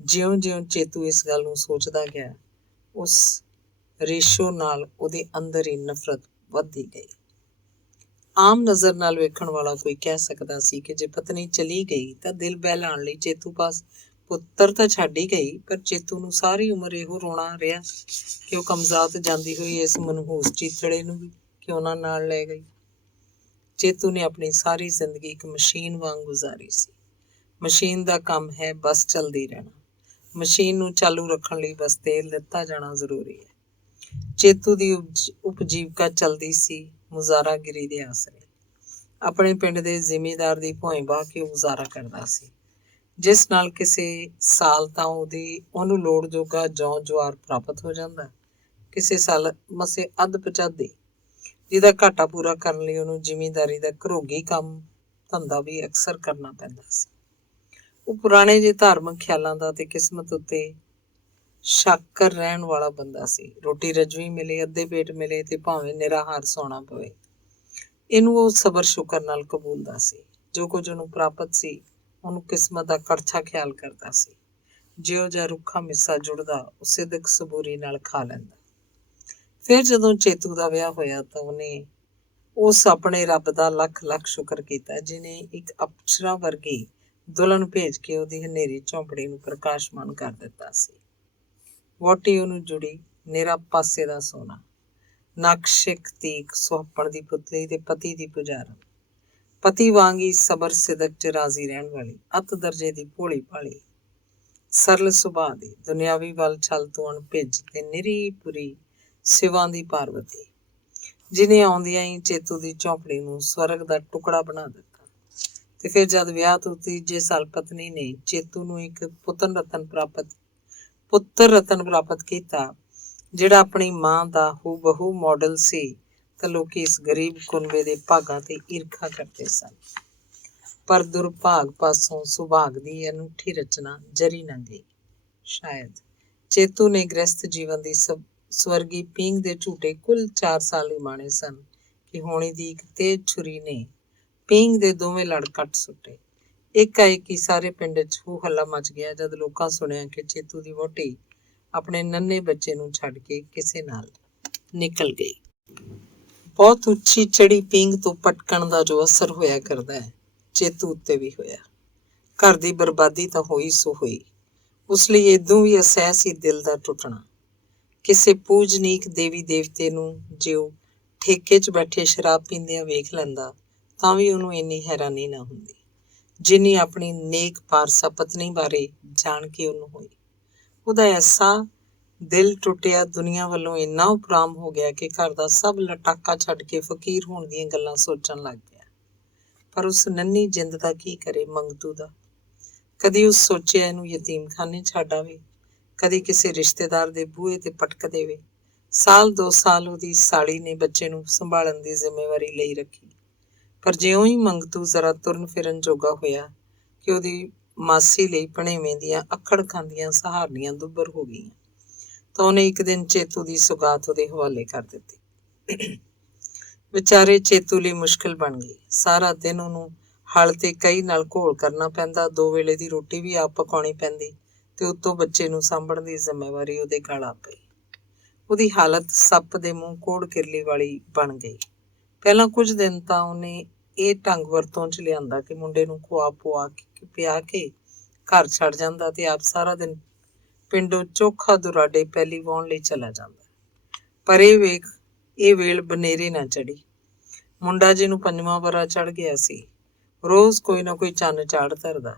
ਜਿਉਂ-ਜਿਉਂ ਚੇਤੂ ਇਸ ਗੱਲ ਨੂੰ ਸੋਚਦਾ ਗਿਆ, ਉਸ ਰੇਸ਼ੋ ਨਾਲ ਉਹਦੇ ਅੰਦਰ ਹੀ ਨਫ਼ਰਤ ਵੱਧਦੀ ਗਈ। ਆਮ ਨਜ਼ਰ ਨਾਲ ਵੇਖਣ ਵਾਲਾ ਕੋਈ ਕਹਿ ਸਕਦਾ ਸੀ ਕਿ ਜੇ ਪਤਨੀ ਚਲੀ ਗਈ ਤਾਂ ਦਿਲ ਬਹਿਲਾਉਣ ਲਈ ਚੇਤੂ ਪਾਸ ਪੁੱਤਰ ਤਾਂ ਛੱਡ ਹੀ ਗਈ, ਪਰ ਚੇਤੂ ਨੂੰ ਸਾਰੀ ਉਮਰ ਇਹੋ ਰੋਣਾ ਰਿਹਾ ਕਿ ਉਹ ਕਮਜ਼ਾਤ ਜਾਂਦੀ ਹੋਈ ਇਸ ਮਨਹੂਸ ਚੀਥੜੇ ਨੂੰ ਵੀ ਕਿਉਂ ਨਾ ਨਾਲ ਲੈ ਗਈ। ਚੇਤੂ ਨੇ ਆਪਣੀ ਸਾਰੀ ਜ਼ਿੰਦਗੀ ਇੱਕ ਮਸ਼ੀਨ ਵਾਂਗ ਗੁਜ਼ਾਰੀ ਸੀ। ਮਸ਼ੀਨ ਦਾ ਕੰਮ ਹੈ ਬਸ ਚੱਲਦੀ ਰਹਿਣਾ। ਮਸ਼ੀਨ ਨੂੰ ਚਾਲੂ ਰੱਖਣ ਲਈ ਬਸ ਤੇਲ ਦਿੱਤਾ ਜਾਣਾ ਜ਼ਰੂਰੀ ਹੈ। ਚੇਤੂ ਦੀ ਉਪਜੀਵਕਾ ਚਲਦੀ ਸੀ ਮੁਜ਼ਾਰਾਗਿਰੀ ਦੇ ਆਸਰੇ। ਆਪਣੇ ਪਿੰਡ ਦੇ ਜ਼ਿਮੀਂਦਾਰ ਦੀ ਭੋਇੰ ਵਾਹ ਕੇ ਗੁਜ਼ਾਰਾ ਕਰਦਾ ਸੀ, ਜਿਸ ਨਾਲ ਕਿਸੇ ਸਾਲ ਤਾਂ ਉਹਨੂੰ ਲੋੜ ਜੋਗਾ ਜੌਂ ਜਵਾਰ ਪ੍ਰਾਪਤ ਹੋ ਜਾਂਦਾ, ਕਿਸੇ ਸਾਲ ਮਸੇ ਅੱਧ ਪਚਾਦੇ, ਜਿਹਦਾ ਘਾਟਾ ਪੂਰਾ ਕਰਨ ਲਈ ਉਹਨੂੰ ਜ਼ਿਮੀਂਦਾਰੀ ਦਾ ਘਰੋਗੀ ਕੰਮ ਧੰਦਾ ਵੀ ਅਕਸਰ ਕਰਨਾ ਪੈਂਦਾ ਸੀ। ਉਹ ਪੁਰਾਣੇ ਜਿਹੇ ਧਾਰਮਿਕ ਖਿਆਲਾਂ ਦਾ ਤੇ ਕਿਸਮਤ ਉੱਤੇ ਸ਼ਾਕਰ ਰਹਿਣ ਵਾਲਾ ਬੰਦਾ ਸੀ। ਰੋਟੀ ਰਜਵੀਂ ਮਿਲੇ, ਅੱਧੇ ਪੇਟ ਮਿਲੇ ਤੇ ਭਾਵੇਂ ਨਿਰਾਹਾਰ ਸੌਣਾ ਪਵੇ, ਇਹਨੂੰ ਉਹ ਸਬਰ ਸ਼ੁਕਰ ਨਾਲ ਕਬੂਲਦਾ ਸੀ। ਜੋ ਕੁਝ ਉਹਨੂੰ ਪ੍ਰਾਪਤ ਸੀ, ਉਹਨੂੰ ਕਿਸਮਤ ਦਾ ਕੜਛਾ ਖਿਆਲ ਕਰਦਾ ਸੀ। ਜਿਹੋ ਜਿਹਾ ਰੁੱਖਾ ਮਿੱਸਾ ਜੁੜਦਾ, ਉਹ ਸਿਦਕ ਸਬੂਰੀ ਨਾਲ ਖਾ ਲੈਂਦਾ। ਫਿਰ ਜਦੋਂ ਚੇਤੂ ਦਾ ਵਿਆਹ ਹੋਇਆ ਤਾਂ ਉਹਨੇ ਉਸ ਆਪਣੇ ਰੱਬ ਦਾ ਲੱਖ ਲੱਖ ਸ਼ੁਕਰ ਕੀਤਾ, ਜਿਹਨੇ ਇੱਕ ਅਪਸਰਾ ਵਰਗੀ ਦੁਲਹਨ ਭੇਜ ਕੇ ਉਹਦੀ ਹਨੇਰੀ ਝੌਂਪੜੀ ਨੂੰ ਪ੍ਰਕਾਸ਼ਮਾਨ ਕਰ ਦਿੱਤਾ ਸੀ। ਵਹੁਟੀ ਉਹਨੂੰ ਜੁੜੀ, ਨਿਰਾ ਪਾਸੇ ਦਾ ਸੋਨਾ, ਨਕਸ਼ਿਕ ਤੀਕ ਸੁਹੱਪਣ ਦੀ ਪੁਤਲੀ ਤੇ ਪਤੀ ਦੀ ਪੁਜਾਰਨ, ਪਤੀ ਵਾਂਗ ਹੀ ਸਬਰ ਸਿਦਕ 'ਚ ਰਾਜ਼ੀ ਰਹਿਣ ਵਾਲੀ, ਅੱਤ ਦਰਜੇ ਦੀ ਭੋਲੀ ਭਾਲੀ, ਸਰਲ ਸੁਭਾਅ ਦੀ, ਦੁਨਿਆਵੀ ਵੱਲ ਛਲ ਤੋਂ ਅਣਭਿੱਜ ਤੇ ਨਿਰੀ ਪੁਰੀ ਸਿਵਾਂ ਦੀ ਪਾਰਵਤੀ, ਜਿਹਨੇ ਆਉਂਦਿਆਂ ਹੀ ਚੇਤੂ ਦੀ ਝੌਂਪੜੀ ਨੂੰ ਸਵਰਗ ਦਾ ਟੁਕੜਾ ਬਣਾ ਦਿੱਤਾ। ਤੇ ਫਿਰ ਜਦ ਵਿਆਹ ਤੋਂ ਤੀਜੇ ਸਾਲ ਪਤਨੀ ਨੇ ਚੇਤੂ ਨੂੰ ਇੱਕ ਪੁੱਤਰ ਰਤਨ ਪ੍ਰਾਪਤ ਕੀਤਾ, ਜਿਹੜਾ ਆਪਣੀ ਮਾਂ ਦਾ ਹੂਬਹੂ ਮਾਡਲ ਸੀ, ਤਾਂ ਲੋਕੀ ਇਸ ਗਰੀਬ ਕੁਨਬੇ ਦੇ ਭਾਗਾਂ ਤੇ ਈਰਖਾ ਕਰਦੇ ਸਨ। ਪਰ ਦੁਰਭਾਗ ਪਾਸੋਂ ਸੁਭਾਗ ਦੀ ਅਨੂਠੀ ਰਚਨਾ ਜਰੀ ਨਾ ਗਈ। ਸ਼ਾਇਦ ਚੇਤੂ ਨੇ ਗ੍ਰਸਥ ਜੀਵਨ ਦੀ ਸਵਰਗੀ ਪੀਂਘ ਦੇ ਝੂਟੇ ਕੁੱਲ 4 ਸਾਲ ਹੀ ਮਾਣੇ ਸਨ ਕਿ ਹੋਣੀ ਦੀ ਇੱਕ ਤੇਜ਼ ਛੁਰੀ ਨੇ ਪੀਂਘ ਦੇ ਦੋਵੇਂ ਲੜ ਕੱਟ ਸੁੱਟੇ। ਹੀ ਸਾਰੇ ਪਿੰਡ 'ਚ ਹੋ ਹੱਲਾ ਮਚ ਗਿਆ ਜਦ ਲੋਕਾਂ ਸੁਣਿਆ ਕਿ ਚੇਤੂ ਦੀ ਵਹੁਟੀ ਆਪਣੇ ਨੰਨੇ ਬੱਚੇ ਨੂੰ ਛੱਡ ਕੇ ਕਿਸੇ ਨਾਲ ਨਿਕਲ ਗਈ। ਬਹੁਤ ਉੱਚੀ ਚੜੀ ਪੀਂਘ ਤੋਂ ਪਟਕਣ ਦਾ ਜੋ ਅਸਰ ਹੋਇਆ ਕਰਦਾ ਹੈ, ਚੇਤੂ ਉੱਤੇ ਵੀ ਹੋਇਆ। ਘਰ ਦੀ ਬਰਬਾਦੀ ਤਾਂ ਹੋਈ ਸੋ ਹੋਈ, ਉਸ ਲਈ ਏਦੋਂ ਵੀ ਅਸਹਿ ਸੀ ਦਿਲ ਦਾ ਟੁੱਟਣਾ। ਕਿਸੇ ਪੂਜਨੀਕ ਦੇਵੀ ਦੇਵਤੇ ਨੂੰ ਜੇ ਉਹ ਠੇਕੇ 'ਚ ਬੈਠੇ ਸ਼ਰਾਬ ਪੀਂਦਿਆਂ ਵੇਖ ਲੈਂਦਾ ਤਾਂ ਵੀ ਉਹਨੂੰ ਇੰਨੀ ਹੈਰਾਨੀ ਨਾ ਹੁੰਦੀ, ਜਿੰਨੀ ਆਪਣੀ ਨੇਕ ਪਾਰਸਾ ਪਤਨੀ ਬਾਰੇ ਜਾਣ ਕੇ ਉਹਨੂੰ ਹੋਈ। ਉਹਦਾ ਐਸਾ ਦਿਲ ਟੁੱਟਿਆ, ਦੁਨੀਆ ਵੱਲੋਂ ਇੰਨਾ ਉਪਰਾਮ ਹੋ ਗਿਆ ਕਿ ਘਰ ਦਾ ਸਭ ਲਟਾਕਾ ਛੱਡ ਕੇ ਫਕੀਰ ਹੋਣ ਦੀਆਂ ਗੱਲਾਂ ਸੋਚਣ ਲੱਗ ਗਿਆ। ਪਰ ਉਸ ਨੰਨੀ ਜਿੰਦ ਦਾ ਕੀ ਕਰੇ ਮੰਗਤੂ ਦਾ। ਕਦੀ ਉਸ ਸੋਚਿਆ ਇਹਨੂੰ ਯਤੀਮਖਾਨੇ ਛੱਡ ਆਵੇ, ਕਦੀ ਕਿਸੇ ਰਿਸ਼ਤੇਦਾਰ ਦੇ ਬੂਹੇ ਤੇ ਪਟਕ ਦੇਵੇ। 1-2 ਸਾਲ ਉਹਦੀ ਸਾਲੀ ਨੇ ਬੱਚੇ ਨੂੰ ਸੰਭਾਲਣ ਦੀ ਜ਼ਿੰਮੇਵਾਰੀ ਲਈ ਰੱਖੀ, ਪਰ ਜਿਉਂ ਹੀ ਮੰਗਤੂ ਜ਼ਰਾ ਤੁਰਨ ਫਿਰਨ ਜੋਗਾ ਹੋਇਆ ਕਿ ਉਹਦੀ ਮਾਸੀ ਲਈ ਭਣੇਵੇਂ ਦੀਆਂ ਅੱਖੜ ਖਾਂਦੀਆਂ ਸਹਾਰਨੀਆਂ ਦੁੱਬਰ ਹੋ ਗਈਆਂ, ਤਾਂ ਉਹਨੇ ਇੱਕ ਦਿਨ ਚੇਤੂ ਦੀ ਸੁਗਾਤ ਉਹਦੇ ਹਵਾਲੇ ਕਰ ਦਿੱਤੀ। ਵਿਚਾਰੇ ਚੇਤੂ ਲਈ ਮੁਸ਼ਕਿਲ ਬਣ ਗਈ। ਸਾਰਾ ਦਿਨ ਉਹਨੂੰ ਹਲ ਤੇ ਕਈ ਨਾਲ ਘੋਲ ਕਰਨਾ ਪੈਂਦਾ, 2 ਵੇਲੇ ਦੀ ਰੋਟੀ ਵੀ ਆਪ ਪਕਾਉਣੀ ਪੈਂਦੀ ਤੇ ਉੱਤੋਂ ਬੱਚੇ ਨੂੰ ਸਾਂਭਣ ਦੀ ਜ਼ਿੰਮੇਵਾਰੀ ਉਹਦੇ ਗਲ ਆ ਪਈ। ਉਹਦੀ ਹਾਲਤ ਸੱਪ ਦੇ ਮੂੰਹ ਕੋੜ ਕਿਰਲੀ ਵਾਲੀ ਬਣ ਗਈ। ਪਹਿਲਾਂ ਕੁਝ ਦਿਨ ਤਾਂ ਉਹਨੇ ਇਹ ਢੰਗ ਵਰਤੋਂ 'ਚ ਲਿਆਂਦਾ ਕਿ ਮੁੰਡੇ ਨੂੰ ਖੁਆ ਪਿਆ ਕੇ ਘਰ ਛੱਡ ਜਾਂਦਾ ਤੇ ਆਪ ਸਾਰਾ ਦਿਨ ਪਿੰਡੋਂ ਚੋਖਾ ਦੁਰਾਡੇ ਪਹਿਲੀ ਵਾਹੁਣ ਲਈ ਚਲਾ ਜਾਂਦਾ। ਪਰ ਇਹ ਵੇਲ ਬਨੇਰੇ ਨਾ ਚੜੀ। ਮੁੰਡਾ ਜਿਹਨੂੰ 5ਵਾਂ ਵਰ੍ਹਾ ਚੜ੍ਹ ਗਿਆ ਸੀ, ਰੋਜ਼ ਕੋਈ ਨਾ ਕੋਈ ਚੰਨ ਚਾੜ ਧਰਦਾ,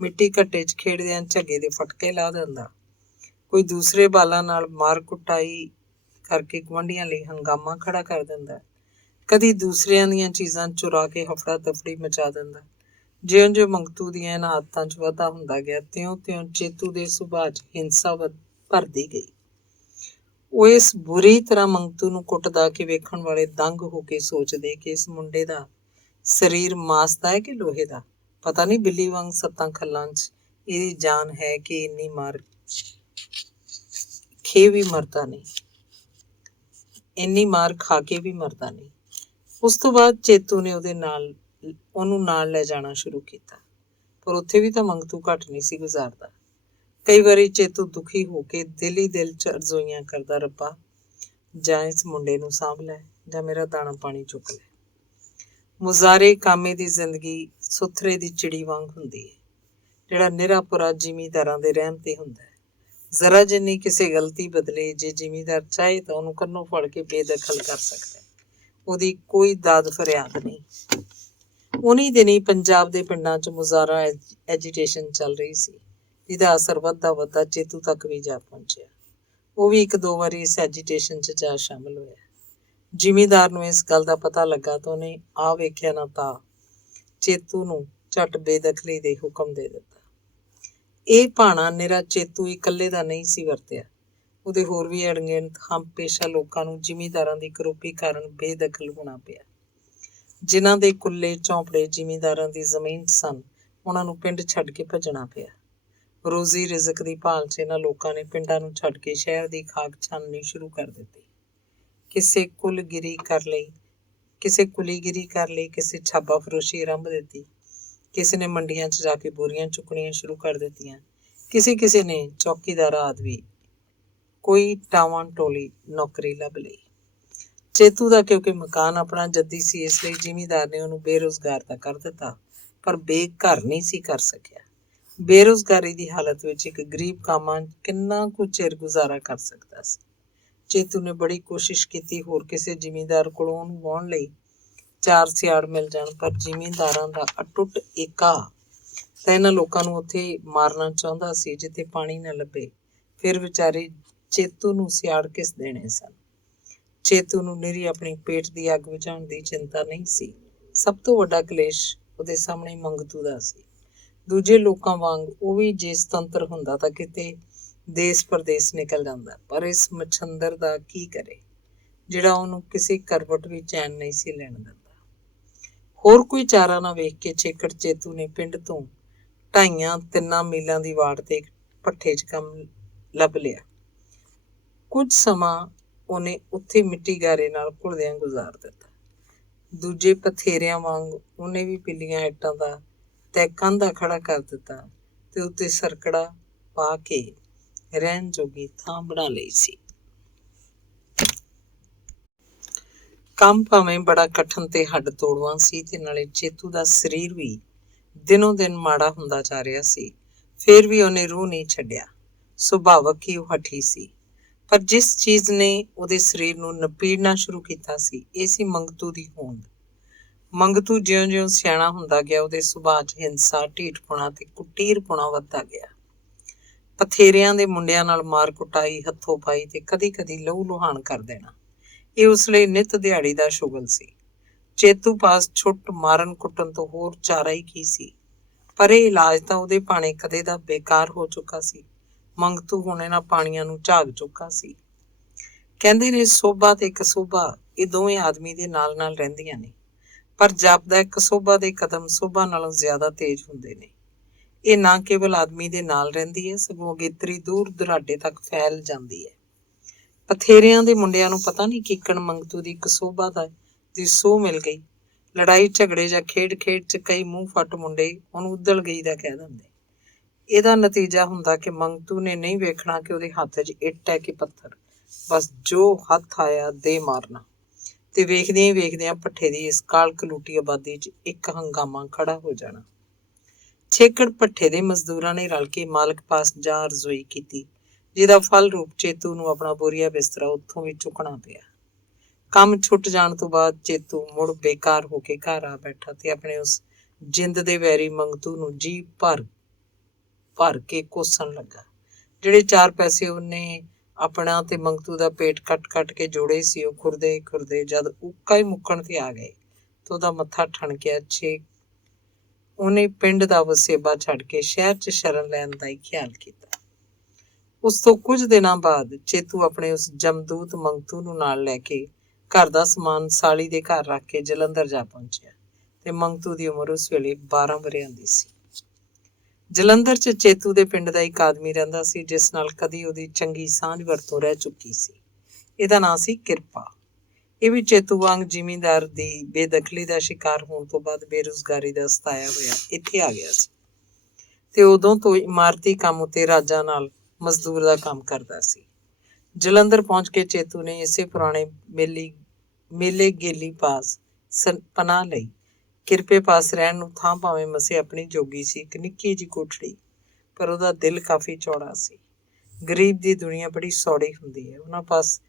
ਮਿੱਟੀ ਘੱਟੇ 'ਚ ਖੇਡਦਿਆਂ ਝੱਗੇ ਦੇ ਫਟਕੇ ਲਾ ਦਿੰਦਾ, ਕੋਈ ਦੂਸਰੇ ਬਾਲਾਂ ਨਾਲ ਮਾਰ ਕੁਟਾਈ ਕਰਕੇ ਗੁਆਂਢੀਆਂ ਲਈ ਹੰਗਾਮਾ ਖੜਾ ਕਰ ਦਿੰਦਾ, ਕਦੀ ਦੂਸਰਿਆਂ ਦੀਆਂ ਚੀਜ਼ਾਂ ਚੁਰਾ ਕੇ ਹਫੜਾ ਦਫੜੀ ਮਚਾ ਦਿੰਦਾ। ਜਿਉਂ-ਜਿਉਂ ਮੰਗਤੂ ਦੀਆਂ ਇਹਨਾਂ ਆਦਤਾਂ 'ਚ ਵਾਧਾ ਹੁੰਦਾ ਗਿਆ, ਤਿਉਂ-ਤਿਉਂ ਚੇਤੂ ਦੇ ਸੁਭਾਅ 'ਚ ਹਿੰਸਾ ਭਰਦੀ ਗਈ। ਉਹ ਇਸ ਬੁਰੀ ਤਰ੍ਹਾਂ ਮੰਗਤੂ ਨੂੰ ਕੁੱਟਦਾ ਕਿ ਵੇਖਣ ਵਾਲੇ ਦੰਗ ਹੋ ਕੇ ਸੋਚਦੇ ਕਿ ਇਸ ਮੁੰਡੇ ਦਾ ਸਰੀਰ ਮਾਸ ਦਾ ਹੈ ਕਿ ਲੋਹੇ ਦਾ। ਪਤਾ ਨਹੀਂ ਬਿੱਲੀ ਵਾਂਗ 7 ਖੱਲਾਂ 'ਚ ਇਹਦੀ ਜਾਨ ਹੈ ਕਿ ਇੰਨੀ ਮਾਰ ਖਾ ਕੇ ਵੀ ਮਰਦਾ ਨਹੀਂ। ਉਸ ਤੋਂ ਬਾਅਦ ਚੇਤੂ ਨੇ ਉਹਨੂੰ ਨਾਲ ਲੈ ਜਾਣਾ ਸ਼ੁਰੂ ਕੀਤਾ, ਪਰ ਉੱਥੇ ਵੀ ਤਾਂ ਮੰਗਤੂ ਘੱਟ ਨਹੀਂ ਸੀ ਗੁਜ਼ਾਰਦਾ। ਕਈ ਵਾਰੀ ਚੇਤੂ ਦੁਖੀ ਹੋ ਕੇ ਦਿਲ ਹੀ ਦਿਲ 'ਚ ਅਰਜ਼ੋਈਆਂ ਕਰਦਾ, ਰੱਬਾ ਜਾਂ ਇਸ ਮੁੰਡੇ ਨੂੰ ਸਾਂਭ ਲੈ ਜਾਂ ਮੇਰਾ ਦਾਣਾ ਪਾਣੀ ਚੁੱਕ ਲੈ। ਮੁਜ਼ਾਰੇ ਕਾਮੇ ਦੀ ਜ਼ਿੰਦਗੀ ਸੁਥਰੇ ਦੀ ਚਿੜੀ ਵਾਂਗ ਹੁੰਦੀ ਹੈ, ਜਿਹੜਾ ਨਿਰਾਪੁਰਾ ਜ਼ਿਮੀਂਦਾਰਾਂ ਦੇ ਰਹਿਮ ਤੇ ਹੁੰਦਾ ਹੈ। ਜ਼ਰਾ ਜਿੰਨੀ ਕਿਸੇ ਗਲਤੀ ਬਦਲੇ ਜੇ ਜ਼ਿਮੀਂਦਾਰ ਚਾਹੇ ਤਾਂ ਉਹਨੂੰ ਕੰਨੋਂ ਫੜ ਕੇ ਬੇਦਖਲ ਕਰ ਸਕਦਾ, ਉਹਦੀ ਕੋਈ ਦਾਦ ਫਰਿਆਦ ਨਹੀਂ। ਉਨੀ ਦਿਨੀ ਪੰਜਾਬ ਦੇ ਪਿੰਡਾਂ 'ਚ ਮੁਜ਼ਾਰਾ ਐਜੀਟੇਸ਼ਨ ਚੱਲ ਰਹੀ ਸੀ, ਜਿਹਦਾ ਅਸਰ ਵੱਧਦਾ ਚੇਤੂ ਤੱਕ ਵੀ ਜਾ ਪਹੁੰਚਿਆ। ਉਹ ਵੀ 1-2 ਵਾਰੀ ਇਸ ਐਜੀਟੇਸ਼ਨ 'ਚ ਜਾ ਸ਼ਾਮਲ ਹੋਇਆ। ਜ਼ਿਮੀਂਦਾਰ ਨੂੰ ਇਸ ਗੱਲ ਦਾ ਪਤਾ ਲੱਗਾ ਤਾਂ ਉਹਨੇ ਆ ਵੇਖਿਆ ਨਾ ਤਾਂ ਚੇਤੂ ਨੂੰ ਝੱਟ ਬੇਦਖਲੀ ਦੇ ਹੁਕਮ ਦੇ ਦਿੱਤਾ। ਇਹ ਭਾਣਾ ਨਿਰਾ ਚੇਤੂ ਇਕੱਲੇ ਦਾ ਨਹੀਂ ਸੀ ਵਰਤਿਆ। ਉਹਦੇ ਹੋਰ ਵੀ ਅਣਗਿਣਤ ਹਮਪੇਸ਼ਾ ਲੋਕਾਂ ਨੂੰ ਜ਼ਿਮੀਂਦਾਰਾਂ ਦੀ ਕਰੋਪੀ ਕਾਰਨ ਬੇਦਖਲ ਹੋਣਾ ਪਿਆ। ਜਿਨ੍ਹਾਂ ਦੇ ਕੁੱਲੇ ਝੌਂਪੜੇ ਜ਼ਿਮੀਂਦਾਰਾਂ ਦੀ ਜ਼ਮੀਨ ਸਨ, ਉਹਨਾਂ ਨੂੰ ਪਿੰਡ ਛੱਡ ਕੇ ਭੱਜਣਾ ਪਿਆ। ਰੋਜ਼ੀ ਰਿਜ਼ਕ ਦੀ ਭਾਲ 'ਚ ਇਹਨਾਂ ਲੋਕਾਂ ਨੇ ਪਿੰਡਾਂ ਨੂੰ ਛੱਡ ਕੇ ਸ਼ਹਿਰ ਦੀ ਖਾਕ ਛਾਨਣੀ ਸ਼ੁਰੂ ਕਰ ਦਿੱਤੀ। ਕਿਸੇ ਕੁਲੀਗਿਰੀ ਕਰ ਲਈ, ਕਿਸੇ ਛਾਪਾ ਫਰੋਸ਼ੀ ਆਰੰਭ ਦਿੱਤੀ, ਕਿਸੇ ਨੇ ਮੰਡੀਆਂ 'ਚ ਜਾ ਕੇ ਬੋਰੀਆਂ ਚੁੱਕਣੀਆਂ ਸ਼ੁਰੂ ਕਰ ਦਿੱਤੀਆਂ, ਕਿਸੇ ਨੇ ਚੌਕੀਦਾਰ ਆਦਿ ਕੋਈ ਟਾਵਾਂ ਟੋਲੀ ਨੌਕਰੀ ਲੱਭ ਲਈ। ਚੇਤੂ ਦਾ ਕਿਉਂਕਿ ਮਕਾਨ ਆਪਣਾ ਜੱਦੀ ਸੀ, ਇਸ ਲਈ ਜ਼ਿਮੀਂਦਾਰ ਨੇ ਉਹਨੂੰ ਬੇਰੁਜ਼ਗਾਰ ਤਾਂ ਕਰ ਦਿੱਤਾ, ਪਰ ਬੇਘਰ ਨਹੀਂ ਸੀ ਕਰ ਸਕਿਆ। ਬੇਰੁਜ਼ਗਾਰੀ ਦੀ ਹਾਲਤ ਵਿੱਚ ਇੱਕ ਗਰੀਬ ਕਾਮਾ ਕਿੰਨਾ ਕੁ ਚਿਰ ਗੁਜ਼ਾਰਾ ਕਰ ਸਕਦਾ ਸੀ। ਚੇਤੂ ਨੇ ਬੜੀ ਕੋਸ਼ਿਸ਼ ਕੀਤੀ ਹੋਰ ਕਿਸੇ ਜ਼ਿਮੀਂਦਾਰ ਕੋਲੋਂ ਉਹਨੂੰ ਵਾਹੁਣ ਲਈ 4 ਸਿਆੜ ਮਿਲ ਜਾਣ, ਪਰ ਜ਼ਿਮੀਂਦਾਰਾਂ ਦਾ ਅਟੁੱਟ ਏਕਾ ਤਾਂ ਇਹਨਾਂ ਲੋਕਾਂ ਨੂੰ ਉੱਥੇ ਮਾਰਨਾ ਚਾਹੁੰਦਾ ਸੀ ਜਿੱਥੇ ਪਾਣੀ ਨਾ ਲੱਭੇ। ਫਿਰ ਵਿਚਾਰੇ ਚੇਤੂ ਨੂੰ ਸਿਆੜ ਕਿਸ ਦੇਣੇ ਸਨ। ਚੇਤੂ ਨੂੰ ਨਿਰੀ ਆਪਣੀ ਪੇਟ ਦੀ ਅੱਗ ਬੁਝਾਉਣ ਦੀ ਚਿੰਤਾ ਨਹੀਂ ਸੀ। ਸਭ ਤੋਂ ਵੱਡਾ ਕਲੇਸ਼ ਉਹਦੇ ਸਾਹਮਣੇ ਮੰਗਤੂ ਦਾ ਸੀ। ਦੂਜੇ ਲੋਕਾਂ ਵਾਂਗ ਉਹ ਵੀ ਜੇ ਸੁਤੰਤਰ ਹੁੰਦਾ ਤਾਂ ਕਿਤੇ ਦੇਸ ਪਰਦੇਸ ਨਿਕਲ ਜਾਂਦਾ, ਪਰ ਇਸ ਮਛੰਦਰ ਦਾ ਕੀ ਕਰੇ ਜਿਹੜਾ ਉਹਨੂੰ ਕਿਸੇ ਕਰਵਟ ਵੀ ਚੈਨ ਨਹੀਂ ਸੀ ਲੈਣ ਦਿੰਦਾ। ਹੋਰ ਕੋਈ ਚਾਰਾ ਨਾ ਵੇਖ ਕੇ ਛੇਕੜ ਚੇਤੂ ਨੇ ਪਿੰਡ ਤੋਂ 2.5-3 ਮੀਲਾਂ ਦੀ ਵਾਟ ਤੇ ਭੱਠੇ 'ਚ ਕੰਮ ਲੱਭ ਲਿਆ। ਕੁਝ ਸਮਾਂ ਉਹਨੇ ਉੱਥੇ ਮਿੱਟੀ ਗਾਰੇ ਨਾਲ ਘੁਲਦਿਆਂ ਗੁਜ਼ਾਰ ਦਿੱਤਾ। ਦੂਜੇ ਪਥੇਰਿਆਂ ਵਾਂਗ ਉਹਨੇ ਵੀ ਪਿੱਲੀਆਂ ਇੱਟਾਂ ਦਾ ਤੈ ਕੰਧਾ ਖੜਾ ਕਰ ਦਿੱਤਾ ਤੇ ਉੱਤੇ ਸਰਕੜਾ ਪਾ ਕੇ ਰਹਿਣ ਜੋਗੀ ਥਾਂ ਬਣਾ ਲਈ ਸੀ। ਕੰਮ ਭਾਵੇਂ ਬੜਾ ਕਠਨ ਤੇ ਹੱਡ ਤੋੜਵਾਂ ਸੀ ਤੇ ਨਾਲੇ ਚੇਤੂ ਦਾ ਸਰੀਰ ਵੀ ਦਿਨੋਂ ਦਿਨ ਮਾੜਾ ਹੁੰਦਾ ਜਾ ਰਿਹਾ ਸੀ, ਫਿਰ ਵੀ ਉਹਨੇ ਰੂਹ ਨਹੀਂ ਛੱਡਿਆ। ਸੁਭਾਵਕ ਹੀ ਉਹ ਹਠੀ ਸੀ। ਪਰ ਜਿਸ ਚੀਜ਼ ਨੇ ਉਹਦੇ ਸਰੀਰ ਨੂੰ ਨਪੀੜਨਾ ਸ਼ੁਰੂ ਕੀਤਾ ਸੀ, ਇਹ ਸੀ ਮੰਗਤੂ ਦੀ ਹੋਂਦ। ਮੰਗਤੂ ਜਿਉਂ-ਜਿਉਂ ਸਿਆਣਾ ਹੁੰਦਾ ਗਿਆ, ਉਹਦੇ ਸੁਭਾਅ 'ਚ ਹਿੰਸਾ, ਢੀਠਪੁਣਾ ਤੇ ਕੁਟੀਰਪੁਣਾ ਵੱਧਦਾ ਗਿਆ। ਪਥੇਰਿਆਂ ਦੇ ਮੁੰਡਿਆਂ ਨਾਲ ਮਾਰ ਕੁਟਾਈ, ਹੱਥੋਂ ਪਾਈ ਤੇ ਕਦੀ-ਕਦੀ ਲਹੂ ਲੁਹਾਨ ਕਰ ਦੇਣਾ, ਇਹ ਉਸ ਲਈ ਨਿੱਤ ਦਿਹਾੜੀ ਦਾ ਸ਼ੁਗਲ ਸੀ। ਚੇਤੂ ਪਾਸ ਛੁੱਟ ਮਾਰਨ ਕੁੱਟਣ ਤੋਂ ਹੋਰ ਚਾਰਾ ਹੀ ਕੀ ਸੀ, ਪਰ ਇਹ ਇਲਾਜ ਤਾਂ ਉਹਦੇ ਭਾਣੇ ਕਦੇ ਦਾ ਬੇਕਾਰ ਹੋ ਚੁੱਕਾ ਸੀ। ਮੰਗਤੂ ਹੁਣ ਇਹਨਾਂ ਪਾਣੀਆਂ ਨੂੰ ਝਾਗ ਚੁੱਕਾ ਸੀ। ਕਹਿੰਦੇ ਨੇ ਸੋਭਾ ਤੇ ਕਸੋਭਾ ਇਹ ਦੋਵੇਂ ਆਦਮੀ ਦੇ ਨਾਲ-ਨਾਲ ਰਹਿੰਦੀਆਂ ਨੇ, ਪਰ ਜਾਪਦਾ ਕਸੋਭਾ ਦੇ ਕਦਮ ਸੋਭਾ ਨਾਲੋਂ ਜ਼ਿਆਦਾ ਤੇਜ਼ ਹੁੰਦੇ ਨੇ। ਇਹ ਨਾ ਕੇਵਲ ਆਦਮੀ ਦੇ ਨਾਲ ਰਹਿੰਦੀ ਹੈ, ਸਗੋਂ ਅਗੇਤਰੀ ਦੂਰ ਦੁਰਾਡੇ ਤੱਕ ਫੈਲ ਜਾਂਦੀ ਹੈ। ਪਥੇਰਿਆਂ ਦੇ ਮੁੰਡਿਆਂ ਨੂੰ ਪਤਾ ਨਹੀਂ ਕਿੱਕਣ ਮੰਗਤੂ ਦੀ ਕਸੋਭਾ ਦੀ ਸੋਹ ਮਿਲ ਗਈ। ਲੜਾਈ ਝਗੜੇ ਜਾਂ ਖੇਡ-ਖੇਡ 'ਚ ਕਈ ਮੂੰਹ ਫੱਟ ਮੁੰਡੇ ਉਹਨੂੰ ਉੱਦਲ ਗਈ ਦਾ ਕਹਿ ਦਿੰਦੇ। ਇਹਦਾ ਨਤੀਜਾ ਹੁੰਦਾ ਕਿ ਮੰਗਤੂ ਨੇ ਨਹੀਂ ਵੇਖਣਾ ਕਿ ਉਹਦੇ ਹੱਥ 'ਚ ਇੱਟ ਹੈ ਕਿ ਪੱਥਰ, ਬਸ ਜੋ ਹੱਥ ਆਇਆ ਦੇ ਮਾਰਨਾ। ਤੇ ਵੇਖਦਿਆਂ ਹੀ ਵੇਖਦਿਆਂ ਭੱਠੇ ਦੀ ਇਸ ਕਾਲਕ ਲੂਟੀ ਆਬਾਦੀ 'ਚ ਇੱਕ ਹੰਗਾਮਾ ਖੜਾ ਹੋ ਜਾਣਾ। ਛੇਕੜ ਭੱਠੇ ਦੇ ਮਜ਼ਦੂਰਾਂ ਨੇ ਰਲ ਕੇ ਮਾਲਕ ਪਾਸ ਜਾ ਅਰਜ਼ੋਈ ਕੀਤੀ, ਜਿਹਦਾ ਫਲ ਰੂਪ ਚੇਤੂ ਨੂੰ ਆਪਣਾ ਬੋਰੀਆ ਬਿਸਤਰਾ ਉੱਥੋਂ ਵੀ ਚੁੱਕਣਾ ਪਿਆ। ਕੰਮ ਛੁੱਟ ਜਾਣ ਤੋਂ ਬਾਅਦ ਚੇਤੂ ਮੁੜ ਬੇਕਾਰ ਹੋ ਕੇ ਘਰ ਆ ਬੈਠਾ ਤੇ ਆਪਣੇ ਉਸ ਜਿੰਦ ਦੇ ਵੈਰੀ ਮੰਗਤੂ ਨੂੰ ਜੀ ਭਰ ਕੇ ਕੋਸਣ ਲੱਗਾ। ਜਿਹੜੇ 4 ਪੈਸੇ ਉਹਨੇ ਆਪਣਾ ਤੇ ਮੰਗਤੂ ਦਾ ਪੇਟ ਕੱਟ ਕੇ ਜੋੜੇ ਸੀ, ਉਹ ਖੁਰਦੇ ਜਦ ਉੱਕਾ ਹੀ ਮੁੱਕਣ ਤੇ ਆ ਗਏ ਤਾਂ ਉਹਦਾ ਮੱਥਾ ਠਣਕਿਆ। ਉਹਨੇ ਪਿੰਡ ਦਾ ਵਸੇਬਾ ਛੱਡ ਕੇ ਸ਼ਹਿਰ 'ਚ ਸ਼ਰਨ ਲੈਣ ਦਾ ਹੀ ਖਿਆਲ ਕੀਤਾ। ਉਸ ਤੋਂ ਕੁਝ ਦਿਨਾਂ ਬਾਅਦ ਚੇਤੂ ਆਪਣੇ ਉਸ ਜਮਦੂਤ ਮੰਗਤੂ ਨੂੰ ਨਾਲ ਲੈ ਕੇ ਘਰ ਦਾ ਸਮਾਨ ਸਾਲੀ ਦੇ ਘਰ ਰੱਖ ਕੇ ਜਲੰਧਰ ਜਾ ਪਹੁੰਚਿਆ ਤੇ ਮੰਗਤੂ ਦੀ ਉਮਰ ਉਸ ਵੇਲੇ 12 ਵਰ੍ਹਿਆਂ ਦੀ ਸੀ। ਜਲੰਧਰ 'ਚ ਚੇਤੂ ਦੇ ਪਿੰਡ ਦਾ ਇੱਕ ਆਦਮੀ ਰਹਿੰਦਾ ਸੀ, ਜਿਸ ਨਾਲ ਕਦੀ ਉਹਦੀ ਚੰਗੀ ਸਾਂਝ ਵਰਤੋਂ ਰਹਿ ਚੁੱਕੀ ਸੀ। ਇਹਦਾ ਨਾਂ ਸੀ ਕਿਰਪਾ। ਇਹ ਵੀ ਚੇਤੂ ਵਾਂਗ ਜ਼ਿਮੀਂਦਾਰ ਦੀ ਬੇਦਖਲੀ ਦਾ ਸ਼ਿਕਾਰ ਹੋਣ ਤੋਂ ਬਾਅਦ ਬੇਰੁਜ਼ਗਾਰੀ ਦਾ ਸਤਾਇਆ ਹੋਇਆ ਇੱਥੇ ਆ ਗਿਆ ਸੀ ਤੇ ਉਦੋਂ ਤੋਂ ਇਮਾਰਤੀ ਕੰਮ ਉੱਤੇ ਰਾਜਾਂ ਨਾਲ ਮਜ਼ਦੂਰ ਦਾ ਕੰਮ ਕਰਦਾ ਸੀ। ਜਲੰਧਰ ਪਹੁੰਚ ਕੇ ਚੇਤੂ ਨੇ ਇਸੇ ਪੁਰਾਣੇ ਮੇਲੇ ਗੇਲੀ ਪਾਸ ਪਨਾਹ ਲਈ। ਕਿਰਪੇ ਪਾਸ ਰਹਿਣ ਨੂੰ ਥਾਂ ਭਾਵੇਂ ਮਸੇ ਆਪਣੀ ਜੋਗੀ ਸੀ, ਇੱਕ ਨਿੱਕੀ ਜਿਹੀ ਕੋਠੜੀ, ਪਰ ਉਹਦਾ ਦਿਲ ਕਾਫੀ ਚੌੜਾ ਸੀ। ਗਰੀਬ ਦੀ ਦੁਨੀਆ ਬੜੀ ਸੌੜੀ ਹੁੰਦੀ ਹੈ। ਉਹਨਾਂ ਪਾਸ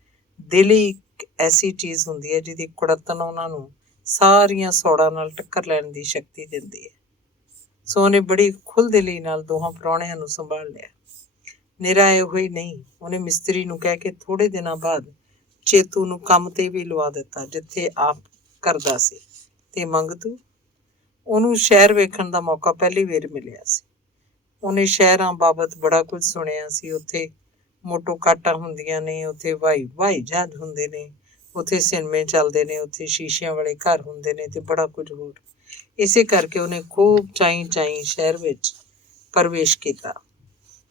ਦਿਲ ਹੀ ਇੱਕ ਐਸੀ ਚੀਜ਼ ਹੁੰਦੀ ਹੈ ਜਿਹਦੀ ਕੁੜੱਤਣ ਉਹਨਾਂ ਨੂੰ ਸਾਰੀਆਂ ਸੌੜਾਂ ਨਾਲ ਟੱਕਰ ਲੈਣ ਦੀ ਸ਼ਕਤੀ ਦਿੰਦੀ ਹੈ। ਸੋ ਉਹਨੇ ਬੜੀ ਖੁੱਲ੍ਹਦਿਲੀ ਨਾਲ ਦੋਹਾਂ ਪ੍ਰਾਹੁਣਿਆਂ ਨੂੰ ਸੰਭਾਲ ਲਿਆ। ਨਿਰਾ ਇਹੋ ਹੀ ਨਹੀਂ, ਉਹਨੇ ਮਿਸਤਰੀ ਨੂੰ ਕਹਿ ਕੇ ਥੋੜ੍ਹੇ ਦਿਨਾਂ ਬਾਅਦ ਚੇਤੂ ਨੂੰ ਕੰਮ 'ਤੇ ਵੀ ਲਵਾ ਦਿੱਤਾ, ਜਿੱਥੇ ਆਪ ਕਰਦਾ ਸੀ। ਤੇ ਮੰਗਤੂ, ਉਹਨੂੰ ਸ਼ਹਿਰ ਵੇਖਣ ਦਾ ਮੌਕਾ ਪਹਿਲੀ ਵਾਰ ਮਿਲਿਆ ਸੀ। ਉਹਨੇ ਸ਼ਹਿਰਾਂ ਬਾਬਤ ਬੜਾ ਕੁਝ ਸੁਣਿਆ ਸੀ। ਉੱਥੇ ਮੋਟੋ ਕਾਟਾਂ ਹੁੰਦੀਆਂ ਨੇ, ਉੱਥੇ ਹਵਾਈ ਜਹਾਜ਼ ਹੁੰਦੇ ਨੇ, ਉੱਥੇ ਸਿਨੇਮੇ ਚੱਲਦੇ ਨੇ, ਉੱਥੇ ਸ਼ੀਸ਼ਿਆਂ ਵਾਲੇ ਘਰ ਹੁੰਦੇ ਨੇ, ਤੇ ਬੜਾ ਕੁਝ ਹੋਰ। ਇਸੇ ਕਰਕੇ ਉਹਨੇ ਖੂਬ ਚਾਈਂ ਸ਼ਹਿਰ ਵਿੱਚ ਪ੍ਰਵੇਸ਼ ਕੀਤਾ।